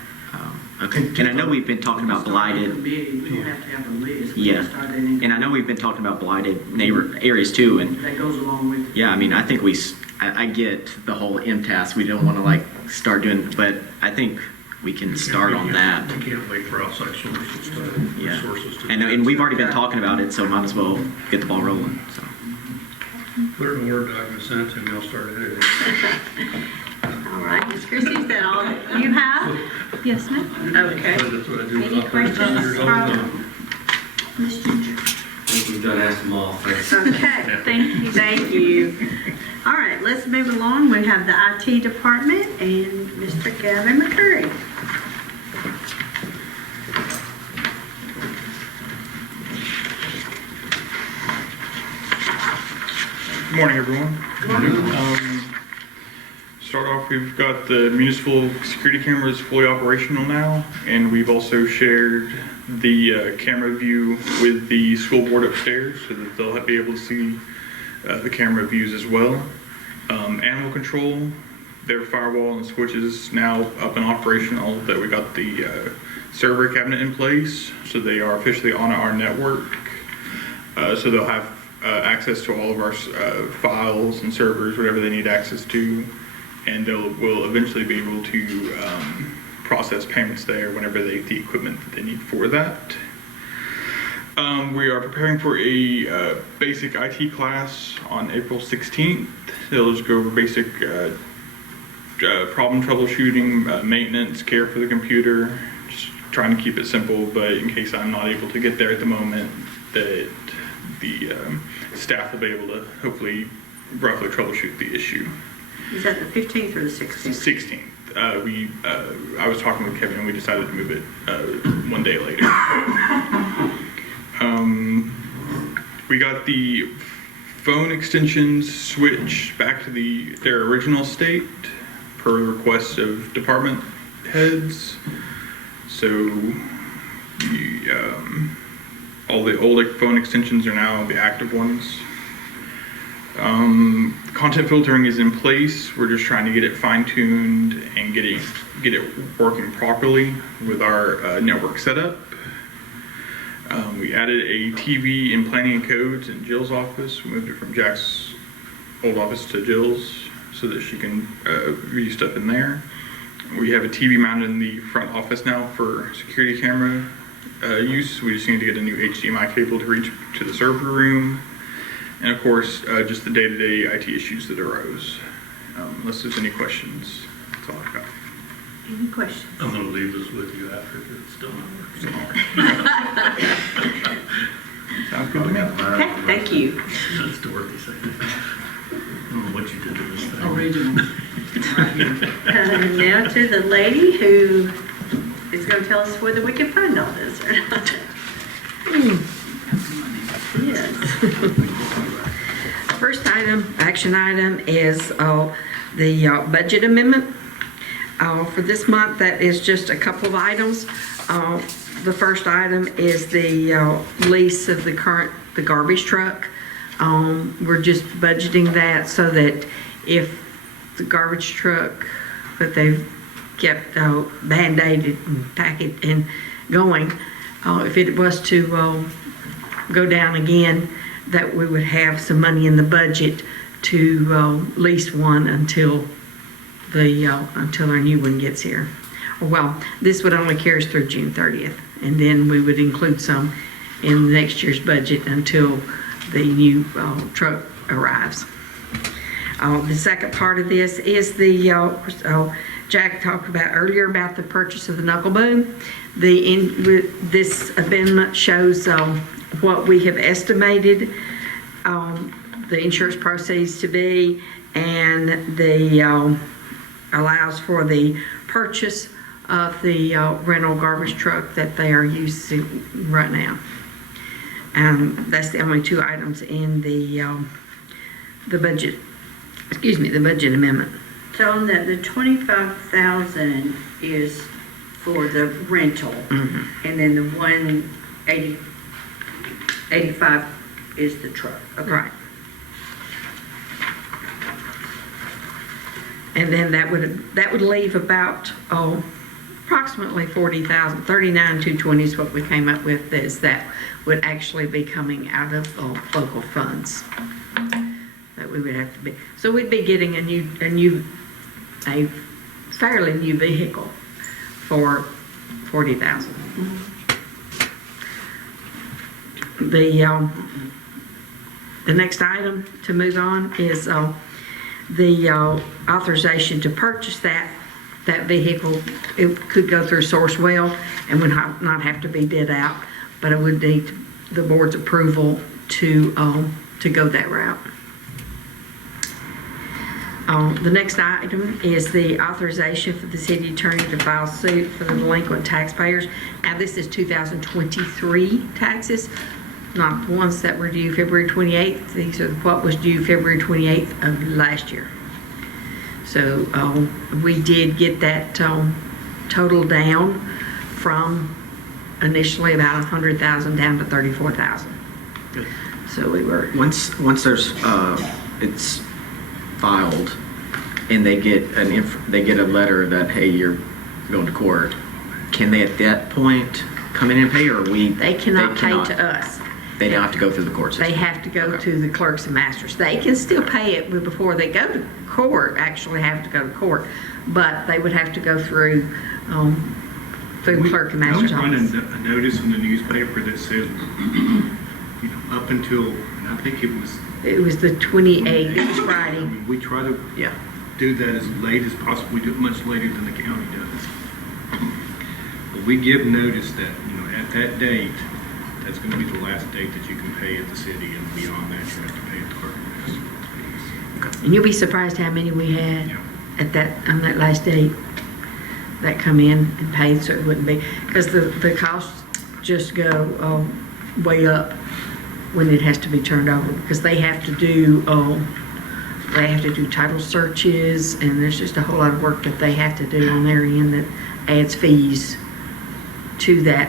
Okay. And I know we've been talking about blighted. You don't have to have a list. Yeah. And I know we've been talking about blighted neighbor areas too. And That goes along with it. yeah, I mean, I think I get the whole MTAS. We don't want to like start doing, but I think we can start on that. We can't wait for outside sources to. And we've already been talking about it, so might as well get the ball rolling. So. Put it in a Word document, send it to me, I'll start editing. All right, Ms. Christie, is that all that you have? Yes, ma'am. Okay. That's what I do. Any questions from Ms. Ginger? I think we've done asked them all. Thanks. Okay, thank you. All right, let's move along. We have the IT department and Mr. Gavin McCurry. Good morning, everyone. Good morning. Start off, we've got the municipal security cameras fully operational now, and we've also shared the camera view with the school board upstairs so that they'll be able to see the camera views as well. Animal control, their firewall and switches now up and operational, that we got the server cabinet in place, so they are officially on our network. So they'll have access to all of our files and servers, whatever they need access to, and will eventually be able to process payments there whenever they get the equipment that they need for that. We are preparing for a basic IT class on April 16th. They'll just go over basic problem troubleshooting, maintenance, care for the computer, just trying to keep it simple, but in case I'm not able to get there at the moment, that the staff will be able to hopefully roughly troubleshoot the issue. Is that the 15th or the 16th? 16th. I was talking with Kevin and we decided to move it one day later. We got the phone extensions switched back to their original state per request of department heads. So all the old phone extensions are now the active ones. Content filtering is in place. We're just trying to get it fine-tuned and get it working properly with our network setup. We added a TV in planning and codes in Jill's office. We moved it from Jack's old office to Jill's so that she can view stuff in there. We have a TV mounted in the front office now for security camera use. We just need to get a new HDMI cable to reach to the server room. And of course, just the day-to-day IT issues that arose. Unless there's any questions, that's all I've got. Any questions? I'm gonna leave this with you after it's done. Sounds good to me. Okay, thank you. That's Dorothy saying. I don't know what you did to this thing. Original. Now to the lady who is going to tell us whether we can fund all this or not. Yes. First item, action item, is the budget amendment. For this month, that is just a couple of items. The first item is the lease of the garbage truck. We're just budgeting that so that if the garbage truck that they've kept band-aided and packed and going, if it was to go down again, that we would have some money in the budget to lease one until our new one gets here. Well, this would only carry us through June 30th, and then we would include some in next year's budget until the new truck arrives. The second part of this is Jack talked about earlier about the purchase of the knuckle boom. This amendment shows what we have estimated the insurance proceeds to be, and allows for the purchase of the rental garbage truck that they are using right now. That's the only two items in the budget. Excuse me, the budget amendment. So on the 25,000 is for the rental, and then the 185 is the truck. Okay. Right. And then that would leave about approximately 40,000. 39,220 is what we came up with. That would actually be coming out of local funds. That we would have to be. So we'd be getting a fairly new vehicle for 40,000. The next item to move on is the authorization to purchase that vehicle. It could go through Sourcewell and would not have to be bid out, but it would need the board's approval to go that route. The next item is the authorization for the city attorney to file suit for the delinquent taxpayers. Now, this is 2023 taxes, not the ones that were due February 28th. These are what was due February 28th of last year. So we did get that total down from initially about 100,000 down to 34,000. Good. So we were Once there's it's filed and they get a letter that, hey, you're going to court, can they at that point come in and pay, or they cannot pay to us. They don't have to go through the court system? They have to go to the clerks and masters. They can still pay it before they go to court, actually have to go to court, but they would have to go through clerk and master's office. I a notice in the newspaper that said, up until, and I think it was the 28th, it was Friday. I mean, we try to do that as late as possible. We do it much later than the county does. But we give notice that, at that date, that's going to be the last date that you can pay at the city, and beyond that, you have to pay at the clerk and master's office. And you'll be surprised how many we had on that last date that come in and paid, so it wouldn't be, because the costs just go way up when it has to be turned over, because they have to do title searches, and there's just a whole lot of work that they have to do on their end that adds fees to that.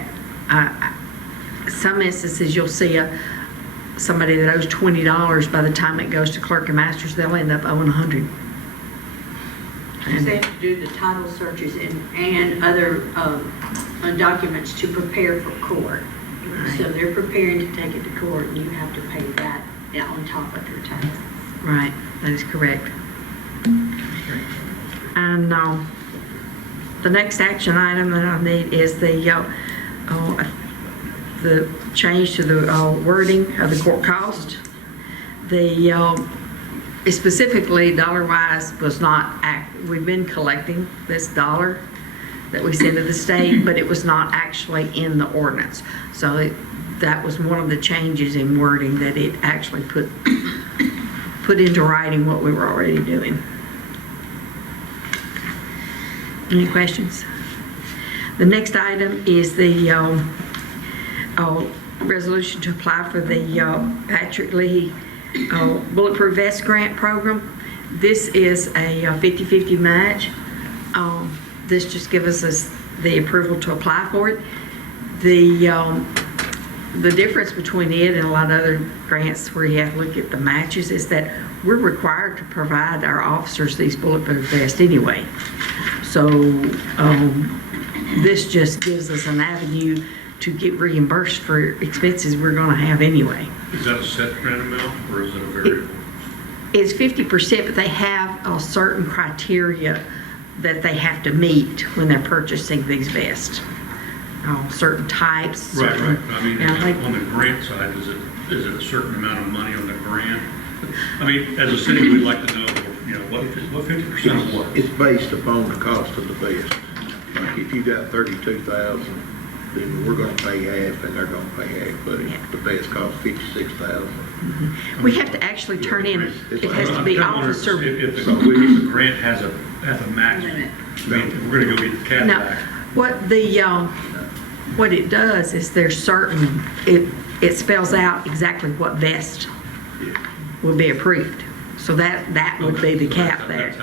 Some instances you'll see somebody that owes $20, by the time it goes to clerk and masters, they'll end up owing $100. Because they have to do the title searches and other documents to prepare for court. Right. So they're preparing to take it to court, and you have to pay that on top of your taxes. Right, that is correct. And the next action item that I need is the the change to the wording of the court cost. The specifically dollar-wise was not, we've been collecting this dollar that we send to the state, but it was not actually in the ordinance. So that was one of the changes in wording, that it actually put into writing what we were already doing. Any questions? The next item is the resolution to apply for the Patrick Lee Bulletproof Vest Grant Program. This is a 50-50 match. This just gives us the approval to apply for it. The difference between it and a lot of other grants where you have to look at the matches is that we're required to provide our officers these bulletproof vests anyway. So this just gives us an avenue to get reimbursed for expenses we're going to have anyway. Is that a set grant amount or is it a variable? It's 50%, but they have a certain criteria that they have to meet when they're purchasing these vests. Certain types. Right. I mean, like, on the grant side, is it a certain amount of money on the grant? I mean, as a city, we'd like to know, what 50% of what? It's based upon the cost of the vest. Like if you got 32,000, then we're gonna pay half and they're gonna pay half, but if the vest costs 56,000. We have to actually turn in, it has to be officer. If the grant has a max, I mean, if we're gonna go get the cat No, back. what it does is there's certain, it spells out exactly what vest will be approved. So that would be the cap there.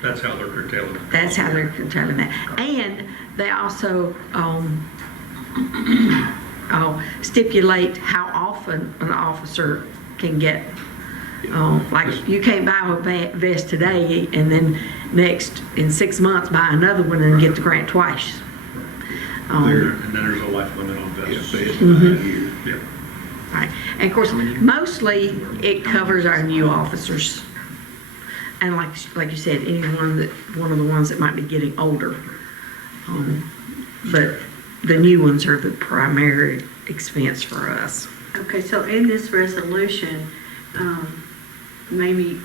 That's how they're curtailing it. That's how they're curtailing that. And they also stipulate how often an officer can get, like you can't buy a vest today and then in 6 months buy another one and get the grant twice. And then there's a life limit on vests. Yeah. Right. And of course, mostly it covers our new officers. And like you said, one of the ones that might be getting older. But the new ones are the primary expense for us. Okay, so in this resolution, maybe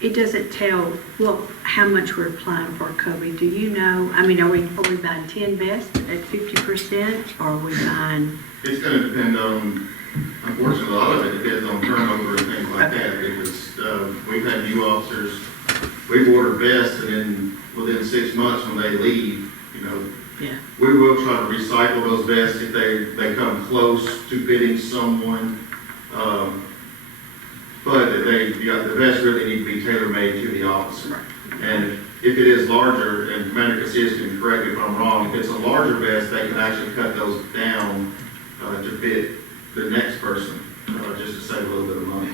it doesn't tell, how much we're applying for, Kobe. Do you know? I mean, are we buying 10 vests at 50%, or are we buying? It's going to depend on, unfortunately, a lot of it depends on turnover and things like that, because we've had new officers, we've ordered vests, and then within 6 months when they leave, Yeah. we will try to recycle those vests if they come close to fitting someone. But the vests really need to be tailor-made to the officer. And if it is larger, and Commander Casillas can correct me if I'm wrong, if it's a larger vest, they can actually cut those down to fit the next person, just to save a little bit of money.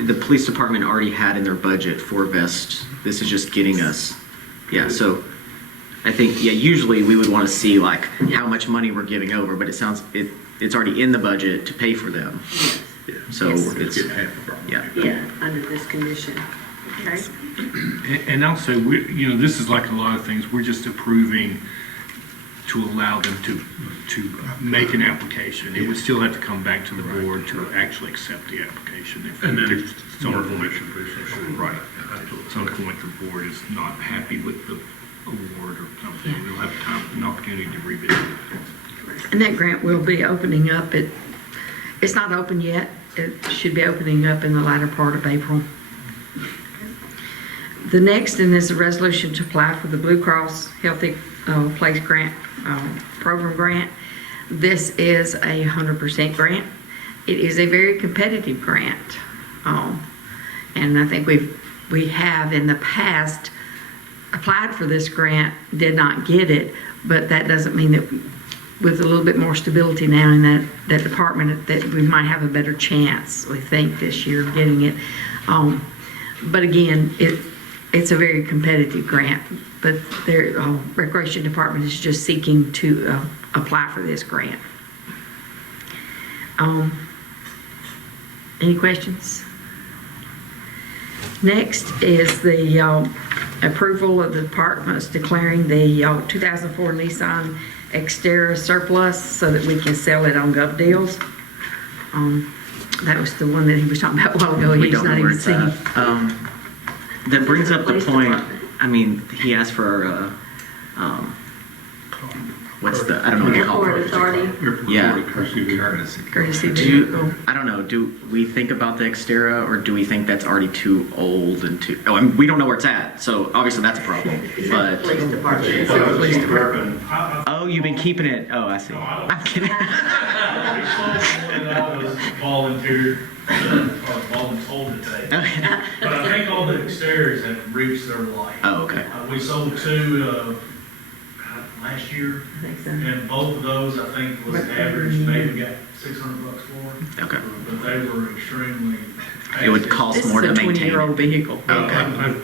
The police department already had in their budget 4 vests. This is just getting us, so I think, usually we would want to see like how much money we're giving over, but it sounds, it's already in the budget to pay for them. So it's, under this condition. Okay. And also, this is like a lot of things, we're just approving to allow them to make an application. It would still have to come back to the board to actually accept the application. And then it's more information, please. Right. At some point, the board is not happy with the award or something, we'll have an opportunity to revisit it. And that grant will be opening up. It's not open yet. It should be opening up in the latter part of April. The next is a resolution to apply for the Blue Cross Healthy Place Grant Program grant. This is a 100% grant. It is a very competitive grant, and I think we have in the past applied for this grant, did not get it, but that doesn't mean that with a little bit more stability now in that department that we might have a better chance, we think, this year of getting it. But again, it's a very competitive grant, but their Recreation Department is just seeking to apply for this grant. Any questions? Next is the approval of the departments declaring the 2004 Nissan Xterra surplus so that we can sell it on Gov Deals. That was the one that he was talking about a while ago. We He's don't know not where even it's seen. at. That brings up the Police point, department. I mean, he asked for, what's the, I don't know what you call Airport it. authority. Yeah. Courtesy Do you, vehicle. I don't know, do we think about the Xterra, or do we think that's already too old and too, oh, I mean, we don't know where it's at, so obviously that's a problem, but. Police department. It's a police department. Oh, you've been keeping it, oh, I see. I'm kidding. I was volunteered, or voluntold to take. But I think all the exteriors have reached their life. Oh, okay. We sold two last year, I think so. and both of those, I think, was average, maybe got $600 for. Okay. But they were extremely. It would cost This more is to a maintain. 20-year-old vehicle. Okay. I've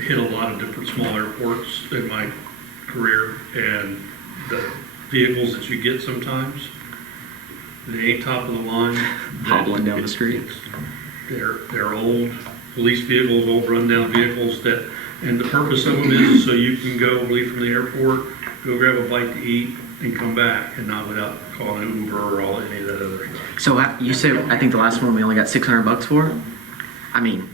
hit a lot of different small airports in my career, and the vehicles that you get sometimes, they ain't top of the line. Hobbling down the street. They're old police vehicles, old rundown vehicles that, and the purpose of them is so you can go leave from the airport, go grab a bite to eat, and come back, and not without calling an Uber or all any of that other stuff. So you said, I think the last one we only got $600 for? I mean,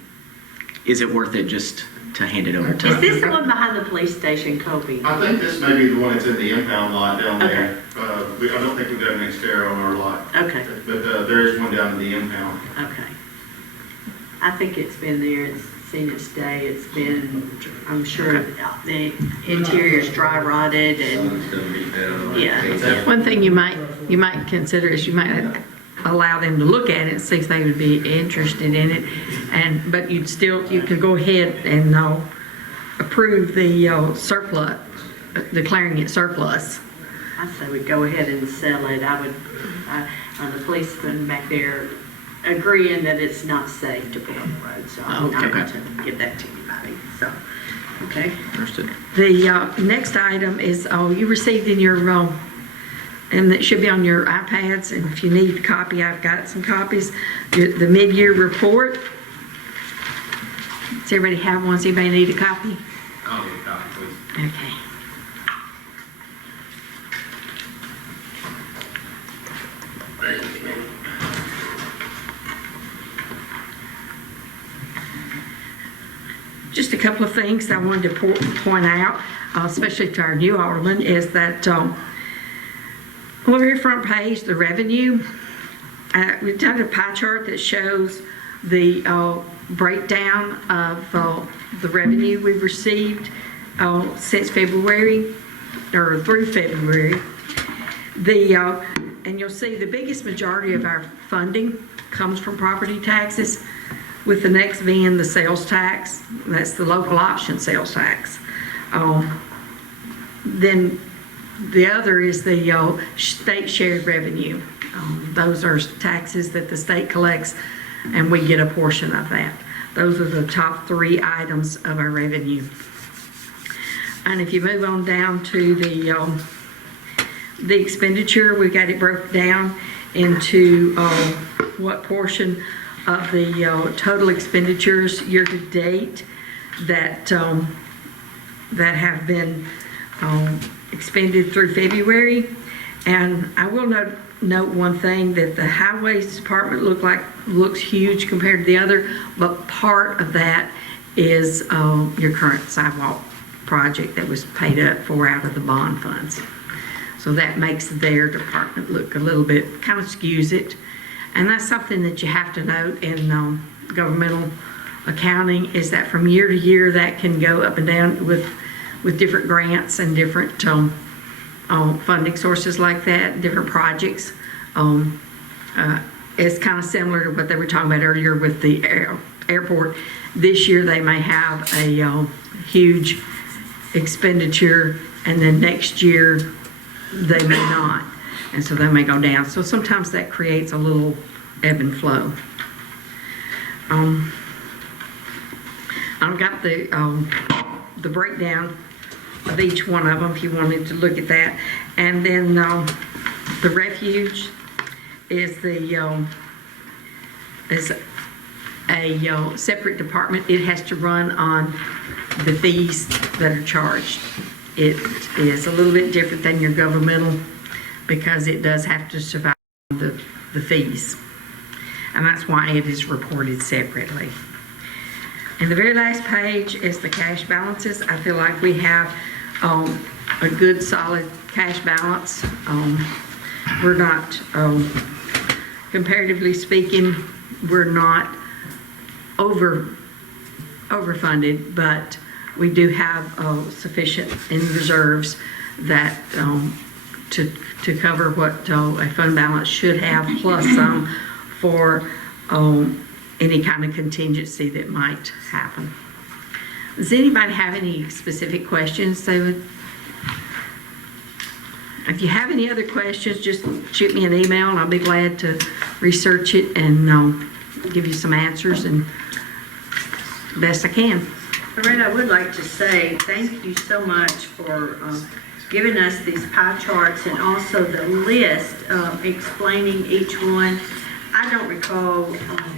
is it worth it just to hand it over to? Is this the one behind the police station, Kobe? I think this may be the one that's in the impound lot down there. I don't think we've got an Xterra on our lot. Okay, But there is one down in the impound. okay. I think it's been there, it's seen its day, it's been, I'm sure the interior's dry rotted and, yeah. One thing you might consider is you might allow them to look at it and see if they would be interested in it. But you could go ahead and approve the surplus, declaring it surplus. I say we go ahead and sell it. The policeman back there agreeing that it's not safe to put on the road, so I'm not going to give that to anybody, so, okay. Understood. The next item is, you received in your, and it should be on your iPads, and if you need a copy, I've got some copies, the mid-year report. Does everybody have one? Does anybody need a copy? I'll get a copy, please. Okay. Just a couple of things I wanted to point out, especially to our new alderman, is that on the very front page, the revenue, we've done a pie chart that shows the breakdown of the revenue we've received since February, or through February. And you'll see the biggest majority of our funding comes from property taxes, with the next being the sales tax. That's the local option sales tax. Then the other is the state shared revenue. Those are taxes that the state collects, and we get a portion of that. Those are the top three items of our revenue. And if you move on down to the expenditure, we've got it broken down into what portion of the total expenditures year to date that have been expended through February. And I will note one thing, that the highways department looks huge compared to the other, but part of that is your current sidewalk project that was paid up for out of the bond funds. So that makes their department look a little bit, kind of skews it. And that's something that you have to note in governmental accounting, is that from year to year that can go up and down with different grants and different funding sources like that, different projects. It's kind of similar to what they were talking about earlier with the airport. This year they may have a huge expenditure, and then next year they may not. And so they may go down. So sometimes that creates a little ebb and flow. I've got the breakdown of each one of them if you wanted to look at that. And then the refuge is a separate department. It has to run on the fees that are charged. it is a little bit different than your governmental because it does have to survive the fees. And that's why it is reported separately. And the very last page is the cash balances. I feel like we have a good solid cash balance. We're not, comparatively speaking, we're not overfunded, but we do have sufficient in reserves that to cover what a fund balance should have, plus some for any kind of contingency that might happen. Does anybody have any specific questions they would? If you have any other questions, just shoot me an email and I'll be glad to research it and give you some answers and best I can. Loretta, I would like to say thank you so much for giving us these pie charts and also the list explaining each one. I don't recall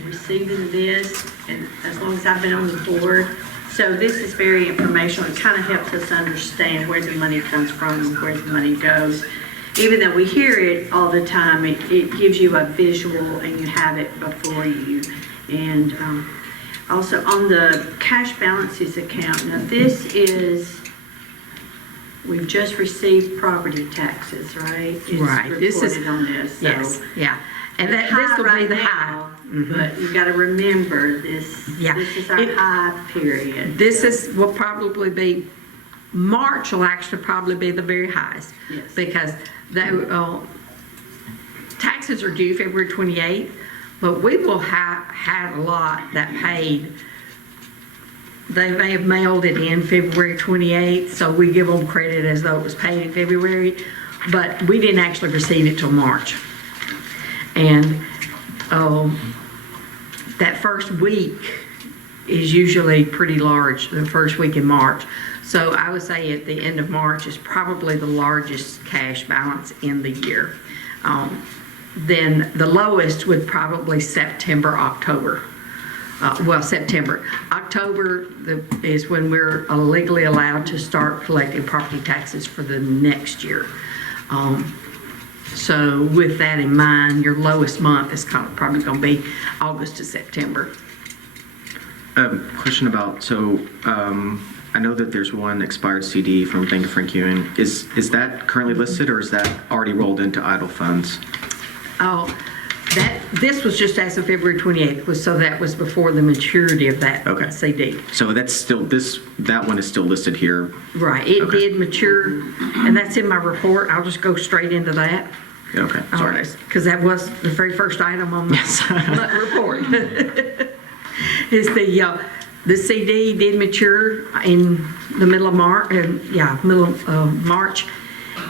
receiving this, and as long as I've been on the board. So this is very informational. It kind of helps us understand where the money comes from and where the money goes. Even though we hear it all the time, it gives you a visual and you have it before you. And also on the cash balances account, now this is, we've just received property taxes, right? It's right. This is reported on this. So yes. Yeah. And that this will be the high. But you got to remember this. Yeah. This is our high period. This will probably be, March will actually probably be the very highest. Yes. Because taxes are due February 28th, but we will have had a lot that paid. They may have mailed it in February 28th, so we give them credit as though it was paid in February, but we didn't actually receive it till March. And that first week is usually pretty large, the first week in March. So I would say at the end of March is probably the largest cash balance in the year. Then the lowest would probably September, October. September. October is when we're legally allowed to start collecting property taxes for the next year. So with that in mind, your lowest month is probably going to be August to September. Question about, so I know that there's one expired CD from Bank of Frank Ewing. Is that currently listed or is that already rolled into idle funds? Oh, this was just as of February 28th, so that was before the maturity of that CD. So that's still, that one is still listed here? Right, it did mature, and that's in my report. I'll just go straight into that. Okay, sorry. Because that was the very first item on my report. Is the CD did mature in the middle of March, March,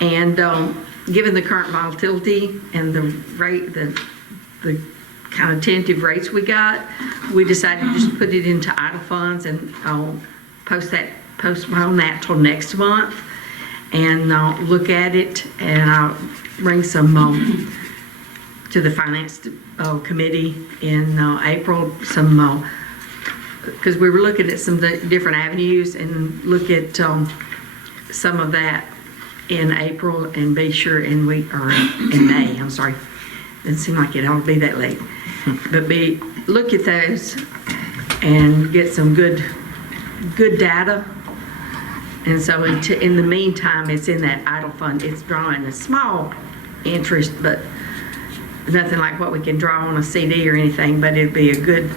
and given the current volatility and the rate, the kind of tentative rates we got, we decided to just put it into idle funds and postpone that till next month and look at it, and I'll bring some to the finance committee in April, some because we were looking at some different avenues and look at some of that in April and be sure in May, I'm sorry. Doesn't seem like it ought to be that late. But look at those and get some good data. And so in the meantime, it's in that idle fund. It's drawing a small interest, but nothing like what we can draw on a CD or anything, but it'd be a good,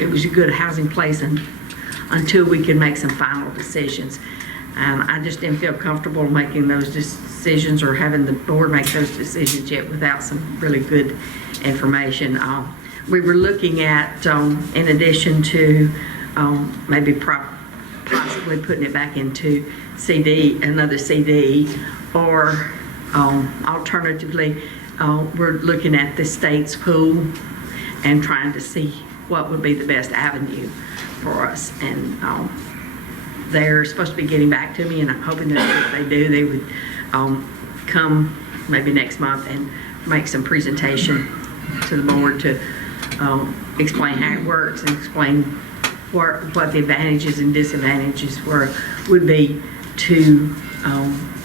it was a good housing place until we can make some final decisions. And I just didn't feel comfortable making those decisions or having the board make those decisions yet without some really good information. We were looking at, in addition to maybe possibly putting it back into another CD, or alternatively, we're looking at the state's pool and trying to see what would be the best avenue for us. And they're supposed to be getting back to me, and I'm hoping that if they do, they would come maybe next month and make some presentation to the board to explain how it works and explain what the advantages and disadvantages would be to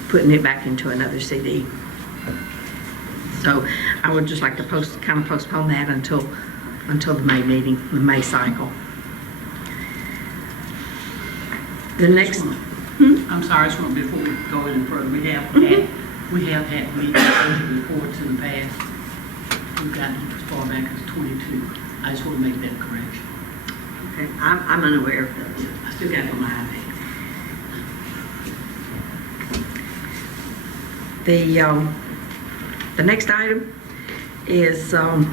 putting it back into another CD. So I would just like to postpone that until the May meeting, the May cycle. The next, I'm sorry, I just want, before we go any further, we have had meeting reports in the past. We've gotten as far back as 22. I just want to make that correction. Okay, I'm unaware of those. I still got it on my iPad. The next item is, well,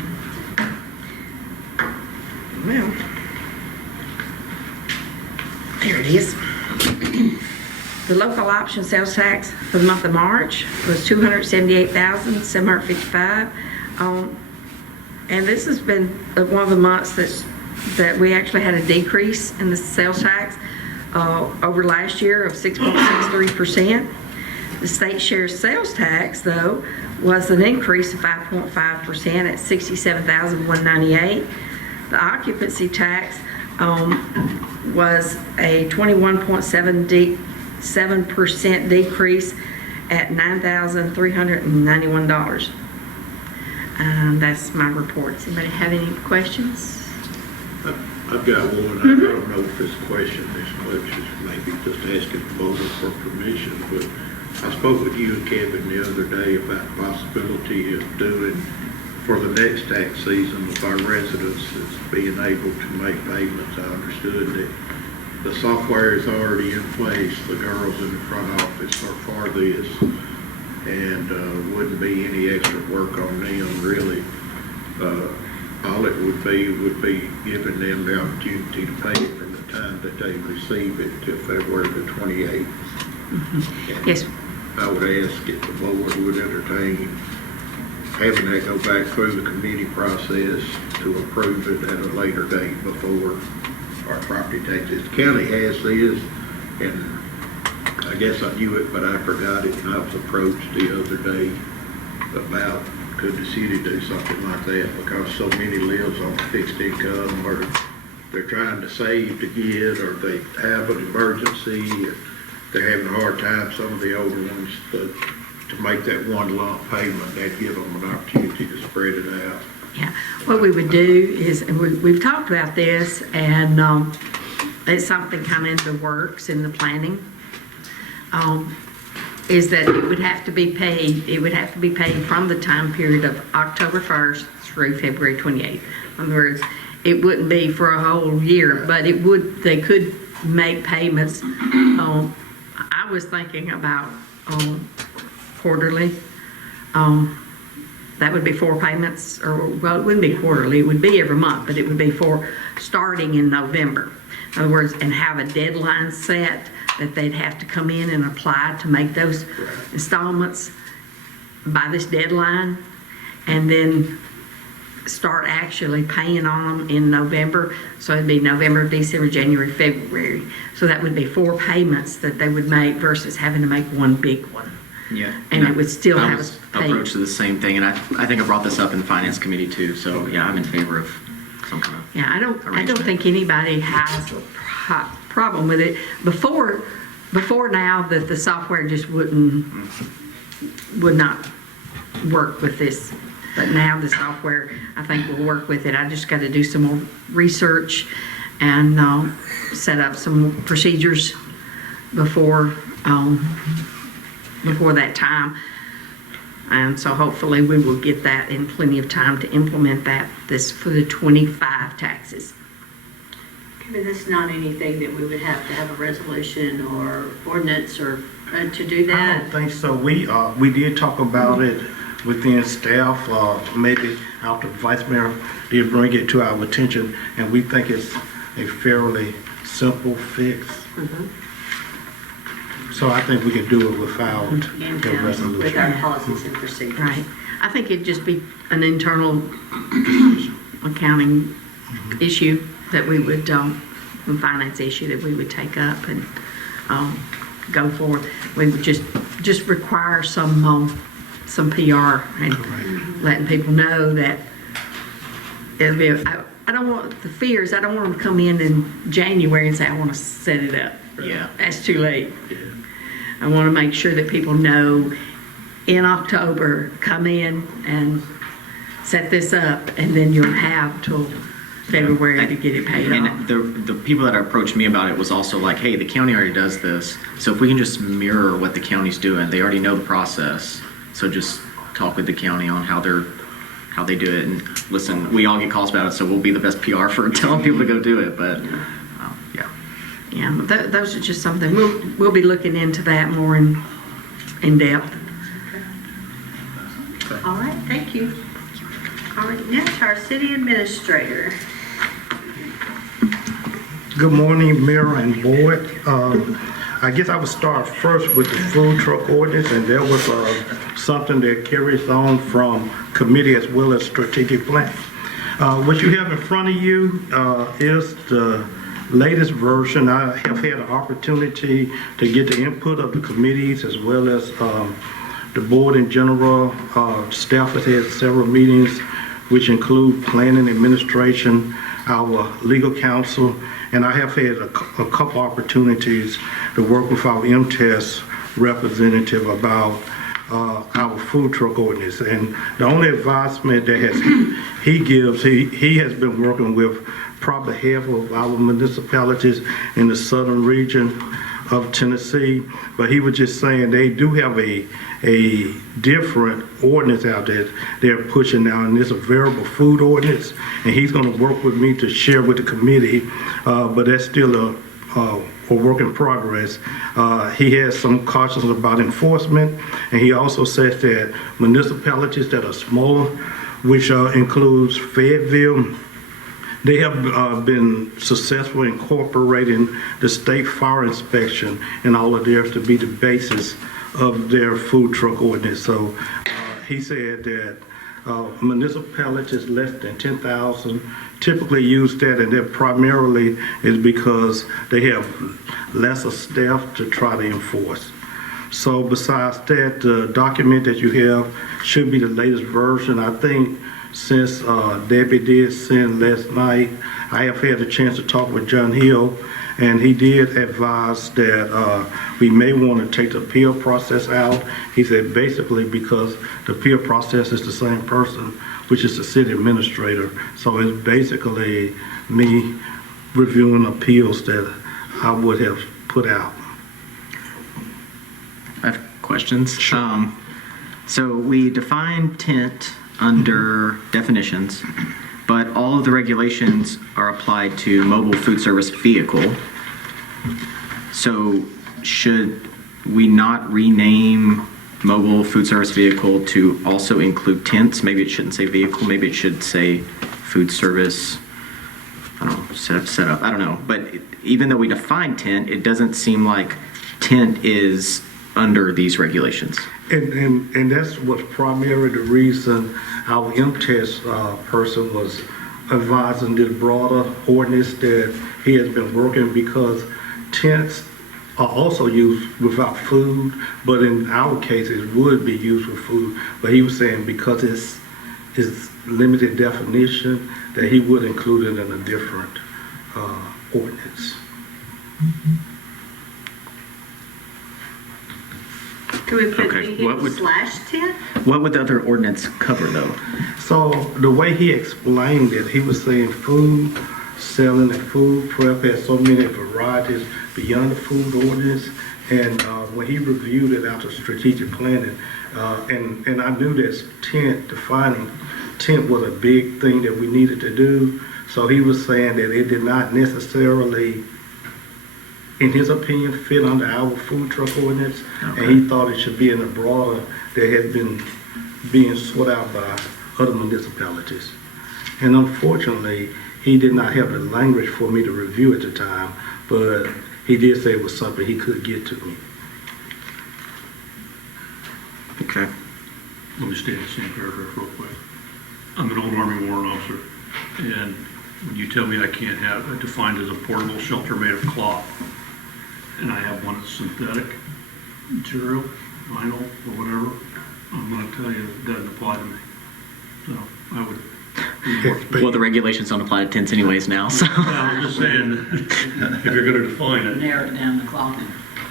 there it is. The local option sales tax for the month of March was $278,755. And this has been one of the months that we actually had a decrease in the sales tax over last year of 6.63%. The state share sales tax, though, was an increase of 5.5% at $67,198. The occupancy tax was a 21.7% decrease at $9,391. That's my report. Does anybody have any questions? I've got one. I don't know if this question as much as maybe just asking the board for permission, but I spoke with you and Kevin the other day about the possibility of doing, for the next tax season, with our residents is being able to make payments. I understood that the software is already in place. The girls in the front office are for this, and wouldn't be any extra work on them, really. All it would be giving them the opportunity to pay it from the time that they receive it to February the 28th. Yes. I would ask if the board would entertain having that go back through the committee process to approve it at a later date before our property taxes. The county has this, and I guess I knew it, but I forgot it, and I was approached the other day about could the city do something like that, because so many lives on fixed income, or they're trying to save to get, or they have an emergency, or they're having a hard time, some of the older ones, to make that one lump payment. That'd give them an opportunity to spread it out. Yeah, what we would do is, and we've talked about this, and it's something kind of in the works, in the planning, is that it would have to be paid from the time period of October 1st through February 28th. In other words, it wouldn't be for a whole year, but they could make payments. I was thinking about quarterly. That would be 4 payments, or, well, it wouldn't be quarterly, it would be every month, but it would be starting in November. In other words, and have a deadline set that they'd have to come in and apply to make those installments by this deadline, and then start actually paying on them in November. So it'd be November, December, January, February. So that would be 4 payments that they would make versus having to make one big one. Yeah. And it would still I have was us pay. approached to the same thing, and I think I brought this up in the finance committee too. So yeah, I'm in favor of some kind of Yeah, I don't think anybody has a problem with it. Before now, that the software just would not work with this. But now the software, I think, will work with it. I just got to do some more research and set up some procedures before that time. And so hopefully we will get that in plenty of time to implement this for the 25 taxes. But that's not anything that we would have to have a resolution or ordinance or to do I that. don't think so. We did talk about it within staff, maybe after the vice mayor did bring it to our attention, and we think it's a fairly simple fix. So I think we can do it without the resolution. With our policies and procedures. Right. I think it'd just be an internal accounting issue that we would, a finance issue that we would take up and go for. We would just require some PR and letting people know that it'll be. I don't want the fears. I don't want them to come in January and say, I want to set it up. Yeah. That's too late. I want to make sure that people know in October, come in and set this up, and then you'll have till February to get it paid off. And the people that approached me about it was also like, hey, the county already does this, so if we can just mirror what the county's doing, they already know the process, so just talk with the county on how they do it. And listen, we all get calls about it, so we'll be the best PR for telling people to go do it, but yeah. Yeah, but those are just something, we'll be looking into that more in depth. All right, thank you. All right, next, our city administrator. Good morning, Mayor and Board. I guess I would start first with the food truck ordinance, and there was something that carries on from committee as well as strategic plan. What you have in front of you is the latest version. I have had an opportunity to get the input of the committees as well as the board in general. Staff has had several meetings, which include planning, administration, our legal counsel, and I have had a couple opportunities to work with our MTS representative about our food truck ordinance. And the only advisement that he gives, he has been working with probably half of our municipalities in the southern region of Tennessee, but he was just saying they do have a different ordinance out there they're pushing now, and it's a variable food ordinance, and he's going to work with me to share with the committee, but that's still a work in progress. He has some cautions about enforcement, and he also says that municipalities that are smaller, which includes Fayetteville, they have been successful in incorporating the state fire inspection and all of theirs to be the basis of their food truck ordinance. So he said that municipalities less than 10,000 typically use that, and that primarily is because they have lesser staff to try to enforce. So besides that, the document that you have should be the latest version. I think since Debbie did send last night, I have had a chance to talk with John Hill, and he did advise that we may want to take the appeal process out. He said basically because the appeal process is the same person, which is the city administrator. So it's basically me reviewing appeals that I would have put out. I have questions. Sure. So we define tent under definitions, but all of the regulations are applied to mobile food service vehicle. So should we not rename mobile food service vehicle to also include tents? Maybe it shouldn't say vehicle, maybe it should say food service, I don't know, set up, I don't know. But even though we define tent, it doesn't seem like tent is under these regulations. And that's what's primarily the reason our MTS person was advising the broader ordinance that he has been working, because tents are also used without food, but in our case it would be used with food. But he was saying because it's limited definition that he would include it in a different ordinance. Can we put Okay, /10? What would the other ordinance cover though? So the way he explained it, he was saying food, selling and food prep has so many varieties beyond the food ordinance. And when he reviewed it after strategic planning, and I knew that defining tent was a big thing that we needed to do. So he was saying that it did not necessarily, in his opinion, fit under our food truck ordinance. Okay. And he thought it should be in a broader that had been being sought out by other municipalities. And unfortunately, he did not have the language for me to review at the time, but he did say it was something he could get to me. Okay. Let me stay in the same paragraph real quick. I'm an old Army warrant officer, and when you tell me I can't have it defined as a portable shelter made of cloth, and I have one that's synthetic material, vinyl, or whatever, I'm going to tell you it doesn't apply to me. So I would. Well, the regulations don't apply to tents anyways now, so. I was just saying, if you're going to define it. Narrow it down to cloth.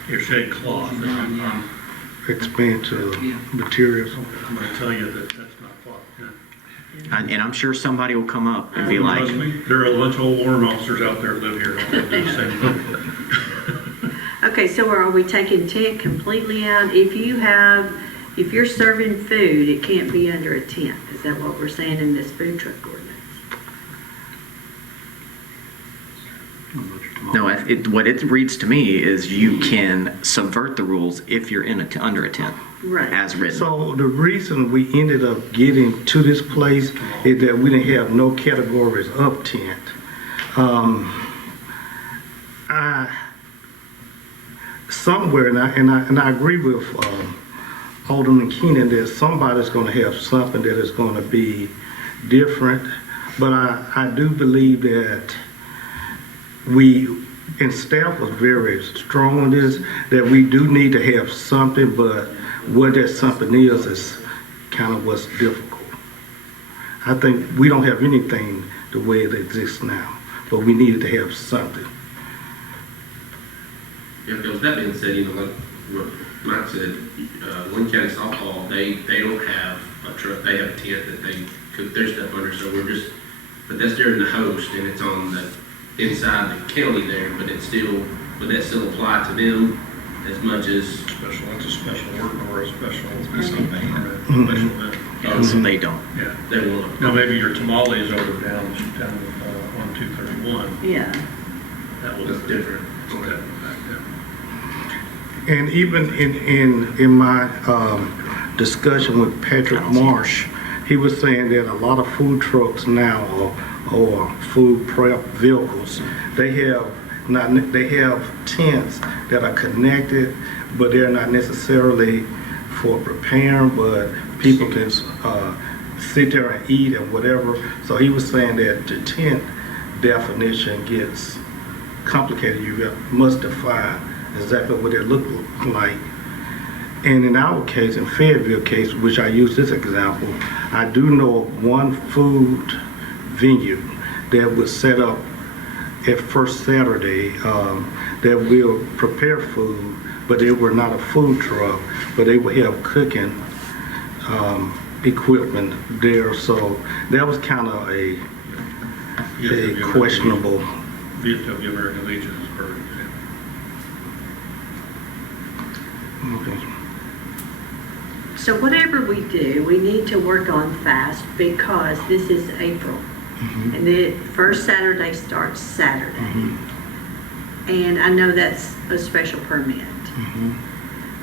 You're saying cloth, and I'm expensive materials. going to tell you that that's not cloth. And I'm sure somebody will come up and be like, Trust me, there are a bunch of old warrant officers out there that live here. Don't do the same thing. Okay, so are we taking tent completely out? If you're serving food, it can't be under a tent. Is that what we're saying in this food truck ordinance? no, what it reads to me is you can subvert the rules if you're in under a tent, Right. as written. So the reason we ended up getting to this place is that we didn't have no categories of tent. Somewhere, and I agree with Alderman Keenan that somebody's going to have something that is going to be different, but I do believe that and staff was very strong on this, that we do need to have something, but what that something is kind of what's difficult. I think we don't have anything the way it exists now, but we needed to have something. Yeah, because that being said, like what Mike said, Lynn County softball, they don't have a truck, they have a tent that they cook their stuff under, so but that's during the host, and it's on the inside the county there, but would that still apply to them as much as? It's a special work or a special Mm-hmm. So they don't. Yeah. They won't. Now, maybe your tamales over down on 231. Yeah. That was different. Okay. And even in my discussion with Patrick Marsh, he was saying that a lot of food trucks now or food prep vehicles, they have tents that are connected, but they're not necessarily for preparing, but people can sit there and eat and whatever. So he was saying that the tent definition gets complicated. You must define exactly what it looked like. And in our case, in Fayetteville case, which I use this example, I do know of one food venue that was set up at First Saturday that will prepare food, but they were not a food truck, but they would have cooking equipment there. So that was kind of a questionable. VFW American Legion is perfect. Okay. So whatever we do, we need to work on fast because this is April. Mm-hmm. And the first Saturday starts Saturday. Mm-hmm. And I know that's a special permit.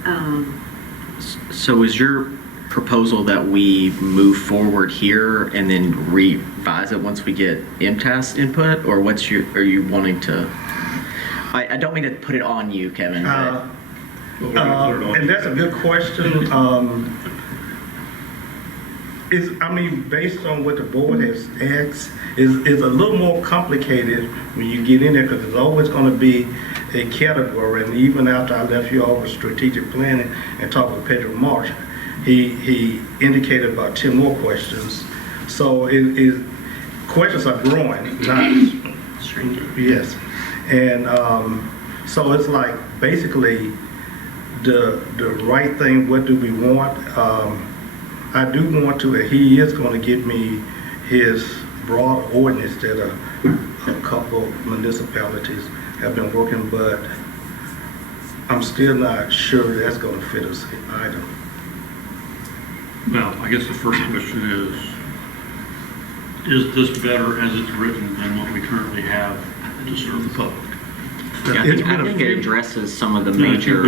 Mm-hmm. So is your proposal that we move forward here and then revise it once we get MTAS input, or are you wanting to? I don't mean to put it on you, Kevin. And that's a good question. Based on what the board has asked, is a little more complicated when you get in there because there's always going to be a category. And even after I left you all with strategic planning and talked with Pedro Marsh, he indicated about 10 more questions. So questions are growing, not shrinking. Yes, and so it's like basically the right thing. What do we want? I do want to, and he is going to give me his broad ordinance that a couple municipalities have been working, but I'm still not sure that's going to fit us either. Well, I guess the first question is this better as it's written than what we currently have to serve the public? Yeah, I think it addresses some of the major.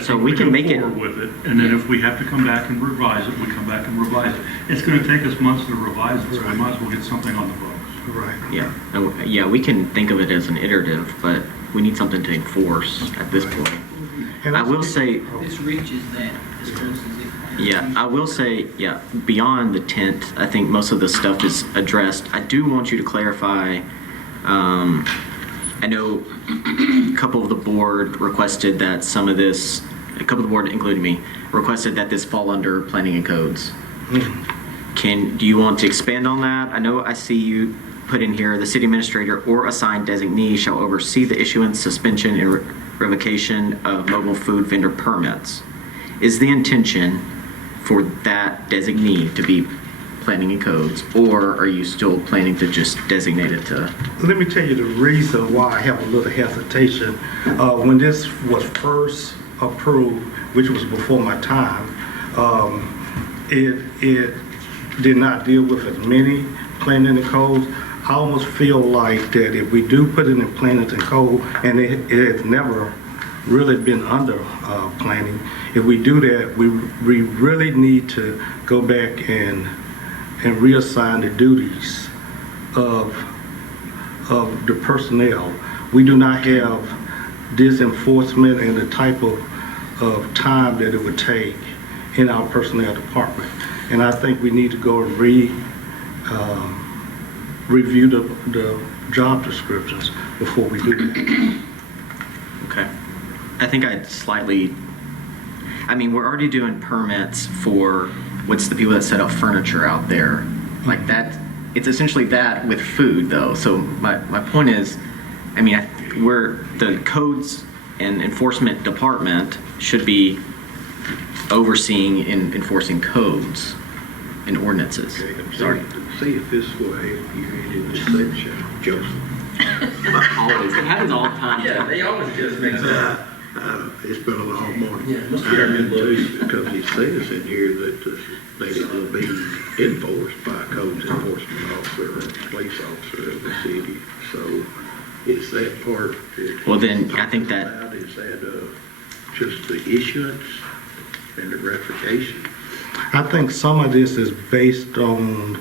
So we can make it with it, and then if we have to come back and revise it, we come back and revise it. It's going to take us months to revise it, so we might as well get something on the books. Right. Yeah, we can think of it as an iterative, but we need something to enforce at this point. And I will say, This reaches that as close as it can. yeah, I will say, yeah, beyond the tent, I think most of the stuff is addressed. I do want you to clarify, I know a couple of the board requested that a couple of the board, including me, requested that this fall under planning and codes. Do you want to expand on that? I know I see you put in here, the city administrator or assigned designee shall oversee the issuance, suspension, and revocation of mobile food vendor permits. Is the intention for that designee to be planning and codes, or are you still planning to just designate it to? Let me tell you the reason why I have a little hesitation. When this was first approved, which was before my time, it did not deal with as many planning and codes. I almost feel like that if we do put it in planning and code, and it has never really been under planning, if we do that, we really need to go back and reassign the duties of the personnel. We do not have this enforcement and the type of time that it would take in our personnel department. And I think we need to go and review the job descriptions before we do that. Okay. I think we're already doing permits for what's the people that set up furniture out there. Like that, it's essentially that with food though. So my point is, we're the codes and enforcement department should be overseeing and enforcing codes and ordinances. Sorry. See if this way you read in this section, Joseph. Always. It happens all the time. Yeah, they always just mix it up. It's been a long morning. Yeah, it must be our good looks. Because he says in here that they will be enforced by a codes enforcement officer and police officer of the city. So it's that part. Well, then I think that. Is that just the issuance and the ratification? I think some of this is based on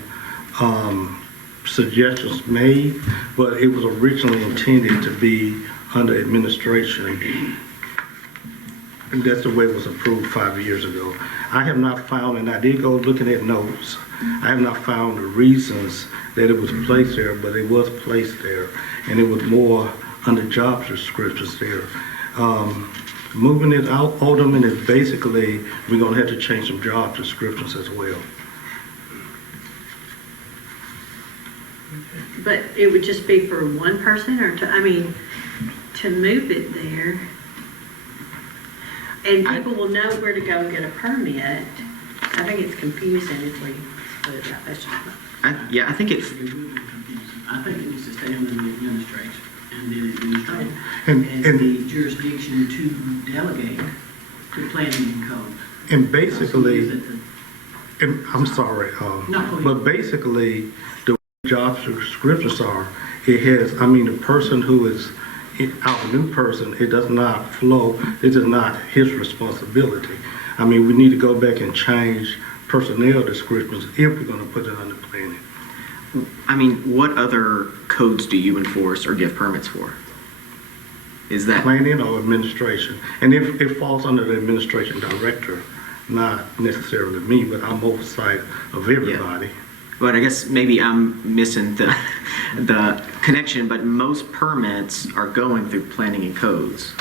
suggestions made, but it was originally intended to be under administration. And that's the way it was approved 5 years ago. I have not found, and I did go looking at notes, I have not found the reasons that it was placed there, but it was placed there, and it was more under job descriptions there. Moving it out, Alderman, is basically, we're gonna have to change some job descriptions as well. But it would just be for one person, or to move it there, and people will know where to go get a permit. I think it's confusing if we split it out. That's just I think it's. I think it needs to stay under the administration and then administrative And- as and- the jurisdiction to delegate to planning and code. And basically, So is it I'm sorry, No, go ahead. but basically, the job descriptions are, it has, the person who is our new person, it does not flow, it is not his responsibility. We need to go back and change personnel descriptions if we're gonna put it under planning. What other codes do you enforce or give permits for? Is that Planning or administration, and if it falls under the administration director, not necessarily me, but I'm oversight of everybody. But I guess maybe I'm missing the connection, but most permits are going through planning and codes.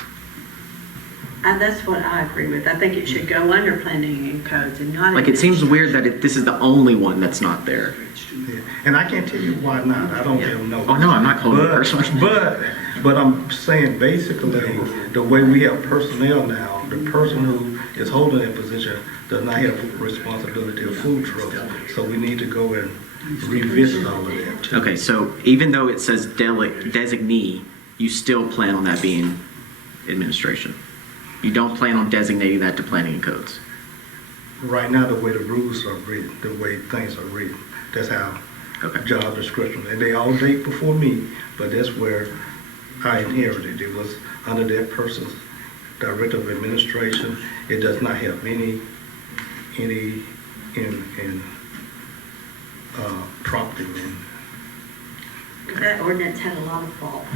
And that's what I agree with. I think it should go under planning and codes and not. Like, it seems weird that this is the only one that's not there. Yeah. And I can't tell you why not, I don't have no. Oh, no, I'm not calling it personally. But I'm saying basically, the way we have personnel now, the person who is holding that position does not have responsibility of food trucks. So we need to go and revisit all of that too. Okay, so even though it says designee, you still plan on that being administration? You don't plan on designating that to planning and codes? Right now, the way the rules are written, the way things are written, that's how job description, and they all date before me, but that's where I inherited. It was under that person's director of administration. It does not have any property in. That ordinance had a lot of faults.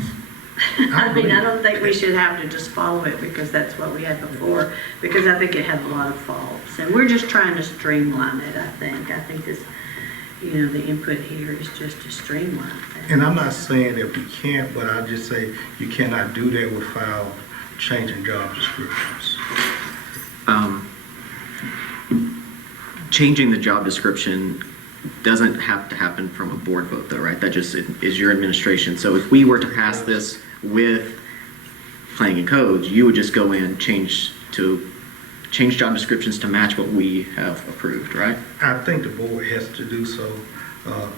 I don't think we should have to just follow it because that's what we had before, because I think it had a lot of faults. And we're just trying to streamline it, I think. I think this, the input here is just to streamline things. And I'm not saying that we can't, but I just say you cannot do that without changing job descriptions. Changing the job description doesn't have to happen from a board vote though, right? That just is your administration. So if we were to pass this with planning and codes, you would just go in, change job descriptions to match what we have approved, right? I think the board has to do so.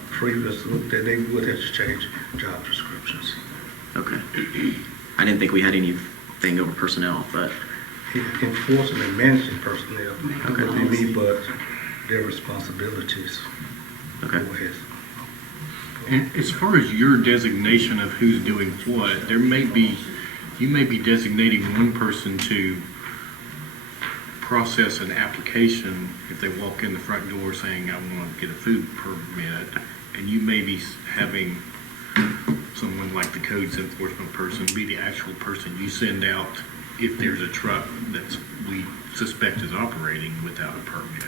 Previously, that they would have to change job descriptions. Okay. I didn't think we had anything over personnel, but Enforcement and managing personnel Okay. would be me, but their responsibilities. Okay. Board has. And as far as your designation of who's doing what, you may be designating one person to process an application if they walk in the front door saying, I want to get a food permit, and you may be having someone like the codes enforcement person be the actual person you send out if there's a truck that we suspect is operating without a permit.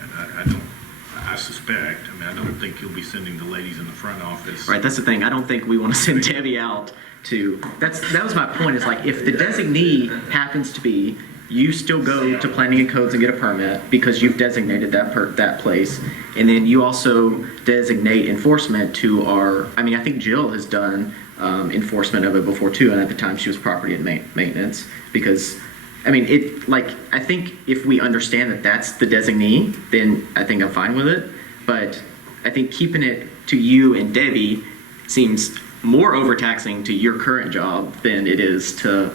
I suspect. I mean, I don't think you'll be sending the ladies in the front office. right, that's the thing. I don't think we want to send Debbie out to, that was my point, is like, if the designee happens to be, you still go to planning and codes and get a permit because you've designated that place. And then you also designate enforcement to I think Jill has done enforcement of it before too, and at the time she was property and maintenance, because I think if we understand that that's the designee, then I think I'm fine with it. But I think keeping it to you and Debbie seems more overtaxing to your current job than it is to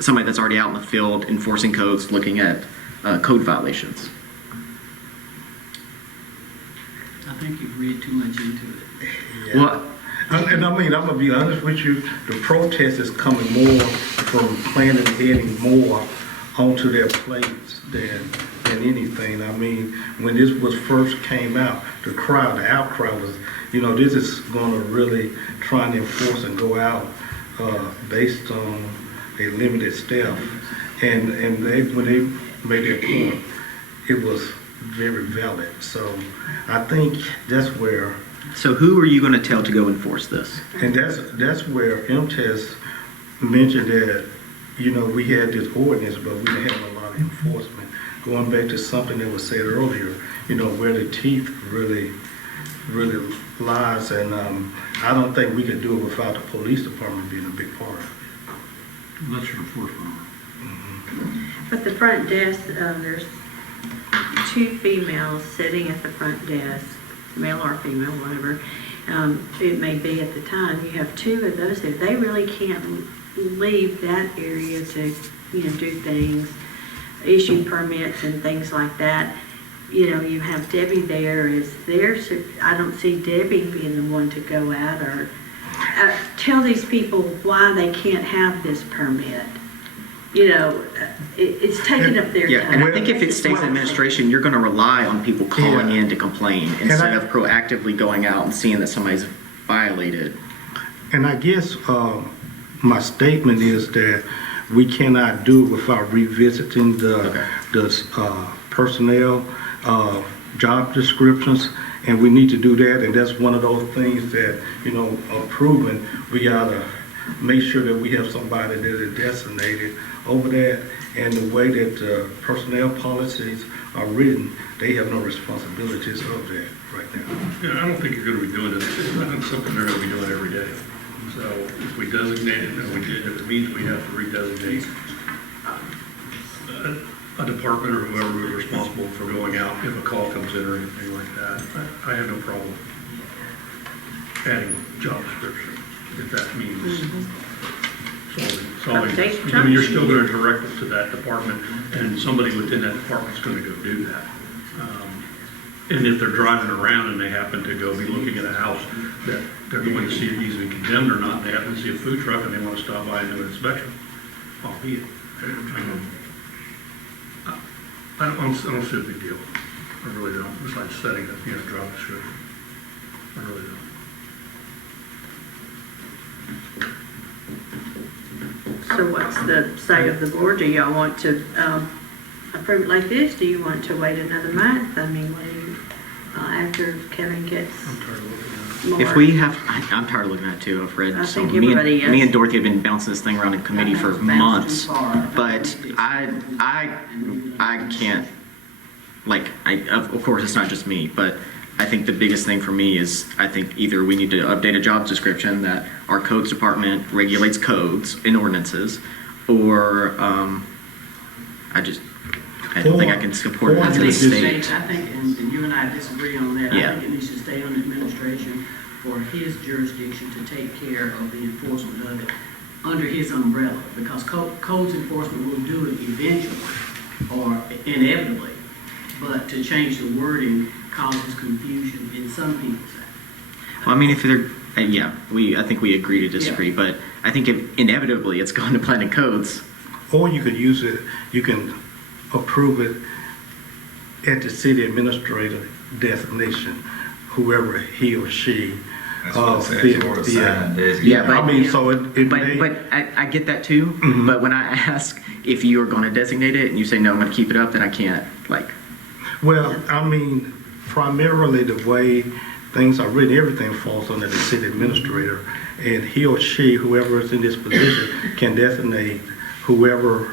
somebody that's already out in the field enforcing codes, looking at code violations. I think you've read too much into it. Yeah. Well, And I'm going to be honest with you, the protest is coming more from planning heading more onto their plates than anything. I mean, when this was first came out, the outcry was, this is going to really try and enforce and go out based on a limited staff. And when they made their point, it was very valid. So I think that's where. So who are you going to tell to go enforce this? And that's where MTS mentioned that, we had this ordinance, but we didn't have a lot of enforcement. Going back to something that was said earlier, where the teeth really lies. And I don't think we could do it without the police department being a big part of it. That's your enforcement. But the front desk, there's 2 females sitting at the front desk, male or female, whatever it may be at the time. You have 2 of those there. They really can't leave that area to, do things, issue permits and things like that. You have Debbie there. I don't see Debbie being the one to go out or tell these people why they can't have this permit. It's taking up their time. And I think if it stays in administration, you're going to rely on people calling in to complain instead of proactively going out and seeing that somebody's violated. And I guess my statement is that we cannot do it without revisiting the personnel job descriptions, and we need to do that. And that's one of those things that approving. We gotta make sure that we have somebody that is designated over that. And the way that personnel policies are written, they have no responsibilities of that right now. Yeah, I don't think you're going to be doing it. It's not something they're going to be doing every day. So if we designate it, and if it means we have to redesignate a department or whoever is responsible for going out if a call comes in or anything like that, I have no problem adding job description if that means solving. You're still going to direct it to that department, and somebody within that department is going to go do that. And if they're driving around and they happen to go be looking at a house that they're going to see if he's been condemned or not, and they happen to see a food truck and they want to stop by and do an inspection, albeit, I don't see a big deal. I really don't. Besides setting a job description, I really don't. So what's the say of the board? Do y'all want to approve it like this? Do you want to wait another month? I mean, after Kevin gets more? If we have, I'm tired of looking at it too. I've read so me and Dorothy have been bouncing this thing around in committee for months, but I can't. Of course, it's not just me, but I think the biggest thing for me is I think either we need to update a job description that our codes department regulates codes and ordinances, or I don't think I can support it I as think a it should state. stay, I think, and you and I disagree on that. Yeah. I think it needs to stay on administration for his jurisdiction to take care of the enforcement of it under his umbrella, because codes enforcement will do it eventually or inevitably, but to change the wording causes confusion in some people's eyes. Well, I mean, if they're, I think we agree to disagree, but I think if inevitably it's going to planning codes. Or you could use it, you can approve it at the city administrator designation, whoever he or she. That's what it says, or assigned designate. Yeah, but I mean, so it but, may. but I get that too. But when I ask if you are going to designate it and you say no, I'm going to keep it up, then I can't. Well, I mean, primarily the way things are written, everything falls under the city administrator, and he or she, whoever is in this position, can designate whoever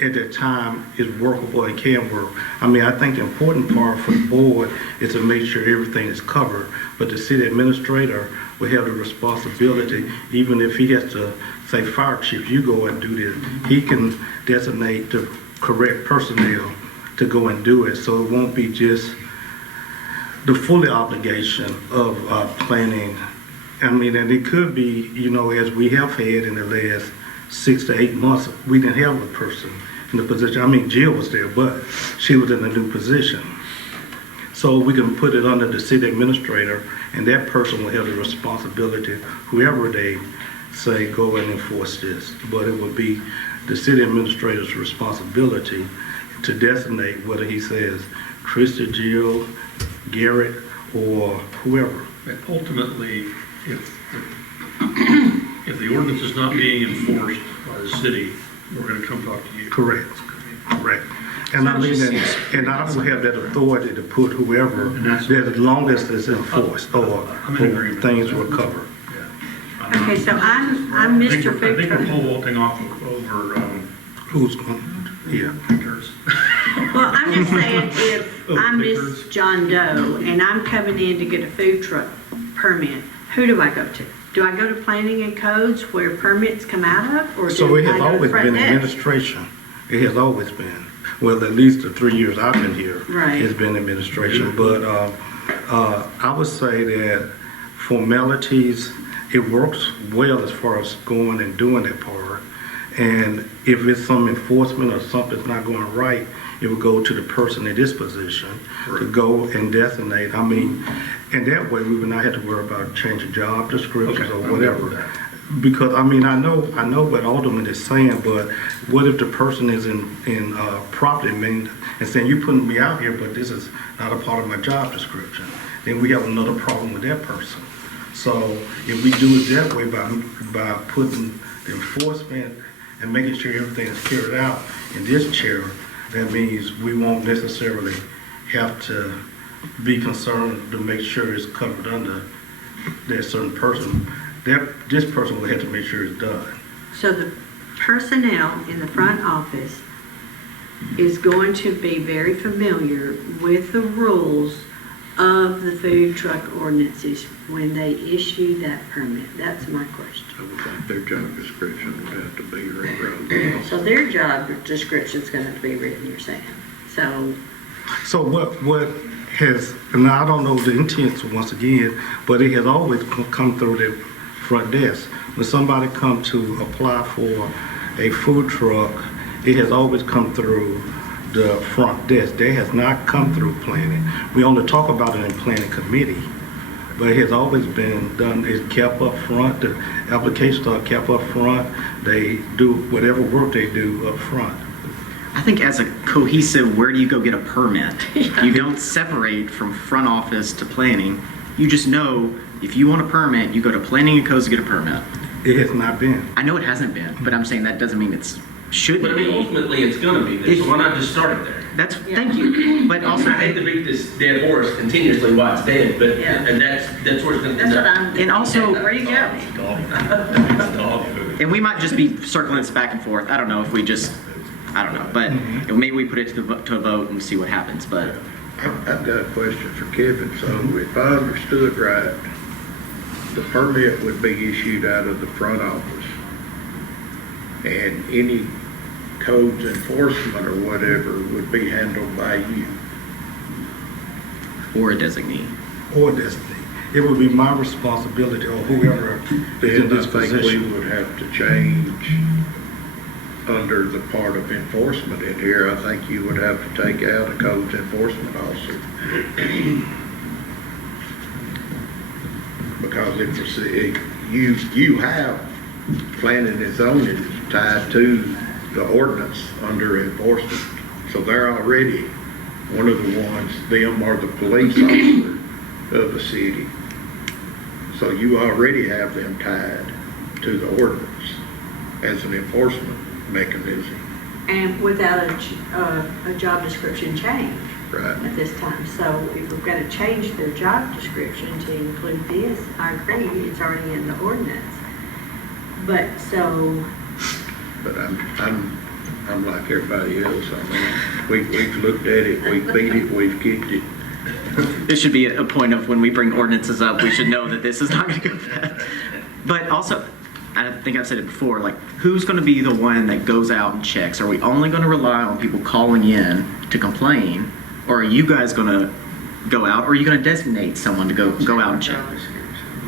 at that time is workable and can work. I mean, I think the important part for the board is to make sure everything is covered, but the city administrator will have the responsibility, even if he has to say, fire chief, you go and do this, he can designate the correct personnel to go and do it, so it won't be just the full obligation of planning. I mean, and it could be, as we have had in the last 6 to 8 months, we didn't have a person in the position. I mean, Jill was there, but she was in a new position. So we can put it under the city administrator, and that person will have the responsibility, whoever they say, go and enforce this. But it would be the city administrator's responsibility to designate whether he says Krista, Jill, Garrett, or whoever. Ultimately, if the ordinance is not being enforced by the city, we're going to come talk to you. Correct. And I mean, and I will have that authority to put whoever, as long as it's enforced or things were covered. Okay, so I'm Mr. I think we're Food. pole vaulting off over, Who's going, yeah. Well, I'm just saying, if I'm Miss John Doe and I'm coming in to get a food truck permit, who do I go to? Do I go to planning and codes where permits come out of, or So do it I has go to always front been desk? administration. It has always been. Well, at least the 3 years I've been here, Right. it's been administration. But I would say that formalities, it works well as far as going and doing that part. And if it's some enforcement or something's not going right, it would go to the person in this position to go and designate. I mean, and that way we would not have to worry about changing job descriptions or whatever. Because, I mean, I know what Alderman is saying, but what if the person is in property maintenance and saying, you're putting me out here, but this is not a part of my job description? Then we have another problem with that person. So if we do it that way by putting the enforcement and making sure everything is carried out in this chair, that means we won't necessarily have to be concerned to make sure it's covered under that certain person. This person will have to make sure it's done. So the personnel in the front office is going to be very familiar with the rules of the food truck ordinances when they issue that permit. That's my question. I would think their job description would have to be rewritten. So their job description is going to have to be written, you're saying. So what has, and I don't know the intents once again, but it has always come through the front desk. When somebody comes to apply for a food truck, it has always come through the front desk. That has not come through planning. We only talk about it in planning committee, but it has always been done, it's kept up front, the applications are kept up front, they do whatever work they do up front. I think as a cohesive, where do you go get a permit? You don't separate from front office to planning. You just know if you want a permit, you go to planning and codes to get a permit. It has not been. I know it hasn't been, but I'm saying that doesn't mean it's should But I mean, be. ultimately, it's gonna be there, so why not just start it there? Thank you. But also, I hate to beat this dead horse continuously while it's dead, but, and that's where it's gonna end up. and also, Where do you go? and we might just be circling this back and forth. I don't know if we just, I don't know, but maybe we put it to a vote and see what happens. But I've got a question for Kevin. So if I understood right, the permit would be issued out of the front office. And any codes enforcement or whatever would be handled by you. Or a designee. Or designee. It would be my responsibility or whoever is in Then I this think we position. would have to change under the part of enforcement in here. I think you would have to take out a codes enforcement officer. Because you have planning and zoning tied to the ordinance under enforcement. So they're already one of the ones, them are the police officer of the city. So you already have them tied to the ordinance as an enforcement mechanism. And without a job description change Right. at this time. So if we've got to change their job description to include this, I agree, it's already in the ordinance. But so, But I'm like everybody else. I mean, we've looked at it, we've beat it, we've kicked it. This should be a point of when we bring ordinances up, we should know that this is not going to go bad. But also, I think I've said it before, like, who's going to be the one that goes out and checks? Are we only going to rely on people calling in to complain? Or are you guys going to go out? Or are you going to designate someone to go out and check?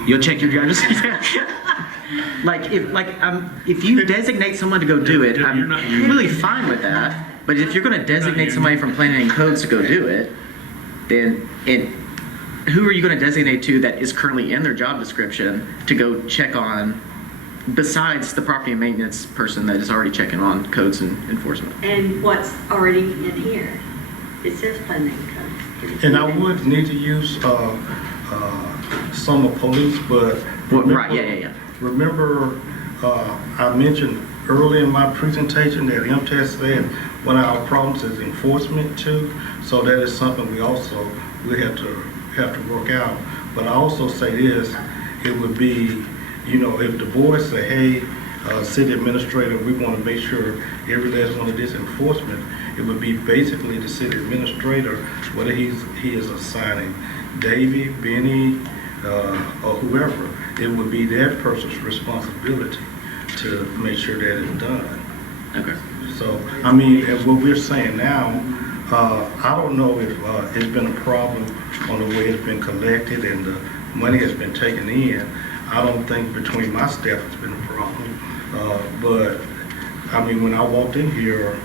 You'll check your job description? If you designate someone to go do it, I'm really fine with that. But if you're going to designate somebody from planning and codes to go do it, then who are you going to designate to that is currently in their job description to go check on, besides the property and maintenance person that is already checking on codes and enforcement? and what's already in here, it says planning code. And I would need to use some of police, but Right, yeah. remember, I mentioned early in my presentation that MTS said one of our problems is enforcement too. So that is something we have to work out. But I also say this, it would be, if the board say, hey, city administrator, we want to make sure every last one of this enforcement, it would be basically the city administrator, whether he is assigning Davy, Benny, or whoever, it would be that person's responsibility to make sure that it's done. Okay. So, I mean, and what we're saying now, I don't know if it's been a problem on the way it's been collected and the money has been taken in. I don't think between my staff it's been a problem. But, I mean, when I walked in here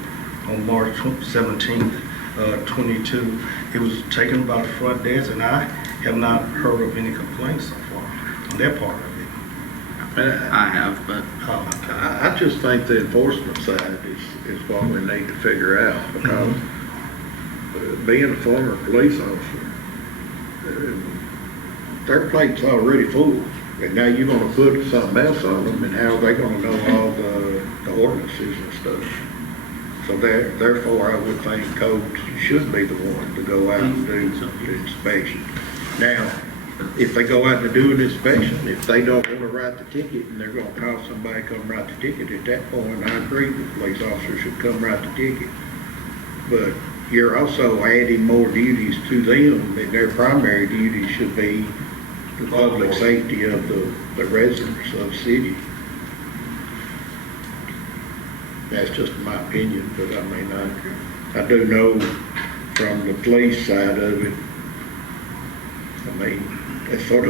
on March 17th, 22, it was taken by the front desk, and I have not heard of any complaints so far on that part of it. I have, but I just think the enforcement side is what we need to figure out, because being a former police officer, their plate's already full, and now you're gonna put something else on them, and how are they gonna know all the ordinances and stuff? So therefore, I would think codes should be the one to go out and do the inspection. Now, if they go out to do an inspection, if they don't want to write the ticket and they're going to call somebody to come write the ticket, at that point, I agree the police officer should come write the ticket. But you're also adding more duties to them, and their primary duty should be the public safety of the residents of the city. That's just my opinion, but I mean, I do know from the police side of it, I mean, it's sort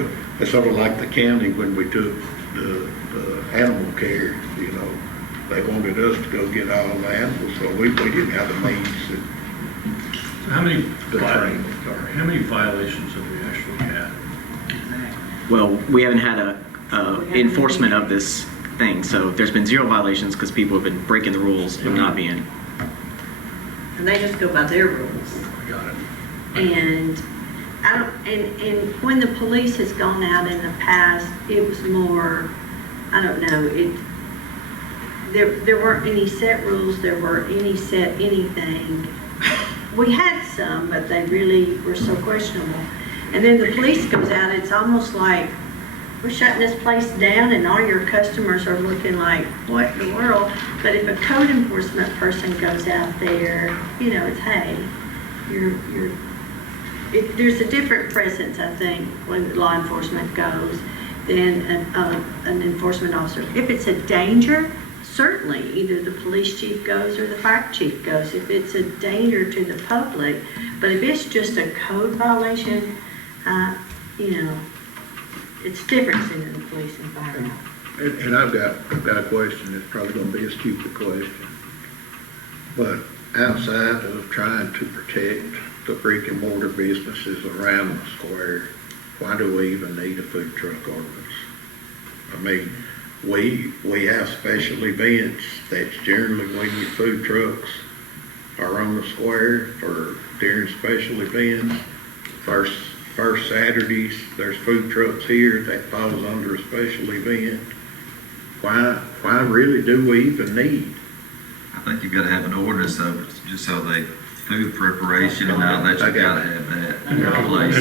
of like the county when we took the animal care, they wanted us to go get all the animals, so we didn't have the means How many to train. violations have we actually had? well, we haven't had a enforcement of this thing, so there's been 0 violations because people have been breaking the rules and not being. And they just go by their rules. Got it. And and when the police has gone out in the past, it was more, I don't know, there weren't any set rules, there weren't any set anything. We had some, but they really were so questionable. And then the police goes out, it's almost like, we're shutting this place down and all your customers are looking like, what in the world? But if a code enforcement person goes out there, it's, hey, there's a different presence, I think, when law enforcement goes than an enforcement officer. If it's a danger, certainly either the police chief goes or the fire chief goes if it's a danger to the public. But if it's just a code violation, it's different than the police and fire. And I've got a question that's probably gonna be a stupid question. But outside of trying to protect the brick and mortar businesses around the square, why do we even need a food truck ordinance? I mean, we have special events, that's generally when your food trucks are on the square for during special events. First Saturdays, there's food trucks here, that falls under a special event. Why really do we even need? I think you've got to have an ordinance though, just so they, food preparation and all that, you got to have that in place.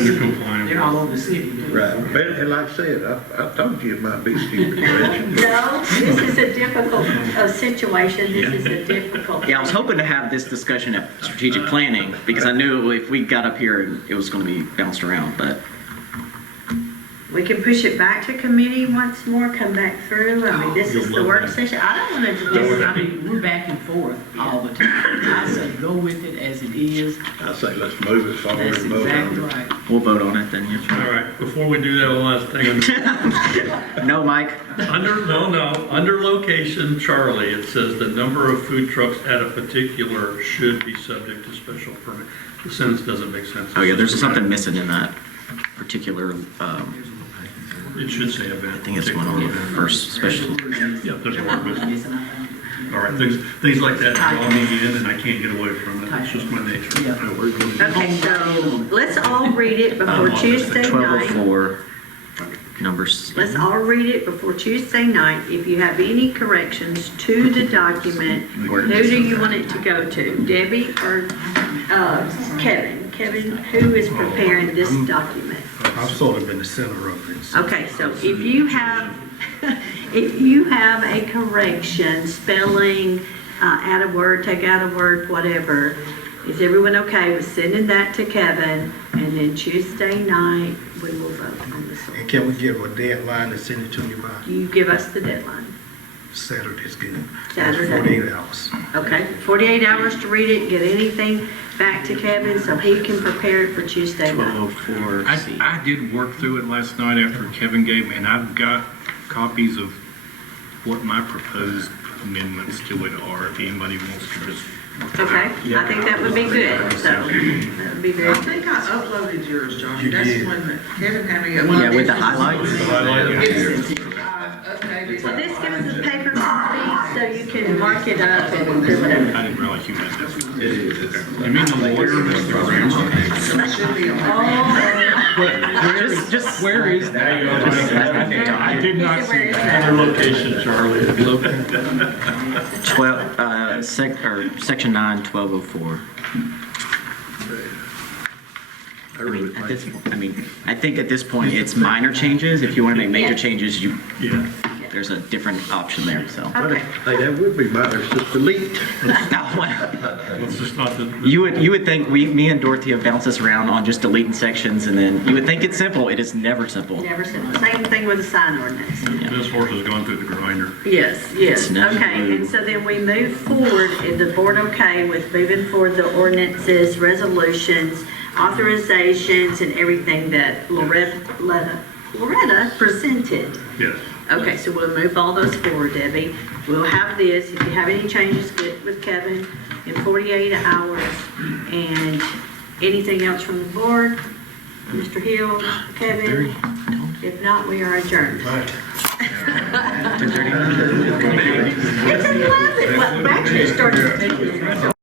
They're all over the city. Right, and like I said, I told you it might be a stupid question. No, this is a difficult situation. This is a difficult. Yeah, I was hoping to have this discussion at strategic planning because I knew if we got up here, it was going to be bounced around, but. We can push it back to committee once more, come back through. I mean, this is the work session. I don't want to just. We're back and forth all the time. I say go with it as it is. I say let's move it forward. That's and vote on exactly it. right. We'll vote on it then, yeah. All right, before we do that, one last thing. No, Mike? Under location, Charlie, it says the number of food trucks at a particular should be subject to special permit. The sentence doesn't make sense. Oh, yeah, there's something missing in that particular, It should say event. I think it's one of the first special. Yeah, there's a word missing. All right, things like that draw me in, and I can't get away from it. It's just my nature. Okay, so let's all read it before Tuesday night. 1204, numbers. Let's all read it before Tuesday night. If you have any corrections to the document, who do you want it to go to? Debbie or Kevin? Kevin, who is preparing this document? I've sort of been the center of it. Okay, so if you have a correction, spelling, add a word, take out a word, whatever, is everyone okay with sending that to Kevin? And then Tuesday night, we will vote on this. And can we give a deadline to send it to you by? You give us the deadline. Saturday's good. Saturday. 48 hours. Okay, 48 hours to read it, get anything back to Kevin so he can prepare it for Tuesday night. 1204. I did work through it last night after Kevin gave me, and I've got copies of what my proposed amendments to it are, if anybody wants to just. Okay, I think that would be good, so that would be very I good. think I uploaded yours, Josh. You That's did. when Kevin had me. Yeah, with the highlights. Well, this gives us a paper copy so you can mark it up and do whatever. I didn't realize you had that. It is. You mean the lawyer, Mr. Brown? Where is that? I did not see that. Other location, Charlie. Section 9, 1204. I think at this point, it's minor changes. If you want to make major Yes. changes, Yeah. there's a different option there, so. Okay. Hey, that would be better, it's just delete. Let's just not. You would think, me and Dorothy have bounced this around on just deleting sections, and then you would think it's simple. It is never simple. Never said the same thing with the sign ordinance. This horse has gone through the grinder. Yes, yes, It's never okay, and moved. so then we move forward, is the board okay with moving forward the ordinances, resolutions, authorizations, and everything that Loretta presented? Yes. Okay, so we'll move all those forward, Debbie. We'll have this, if you have any changes, get with Kevin in 48 hours. And anything else from the board? Mr. Hill, Kevin? If not, we are adjourned. It's 11. Well, actually, it started at 2.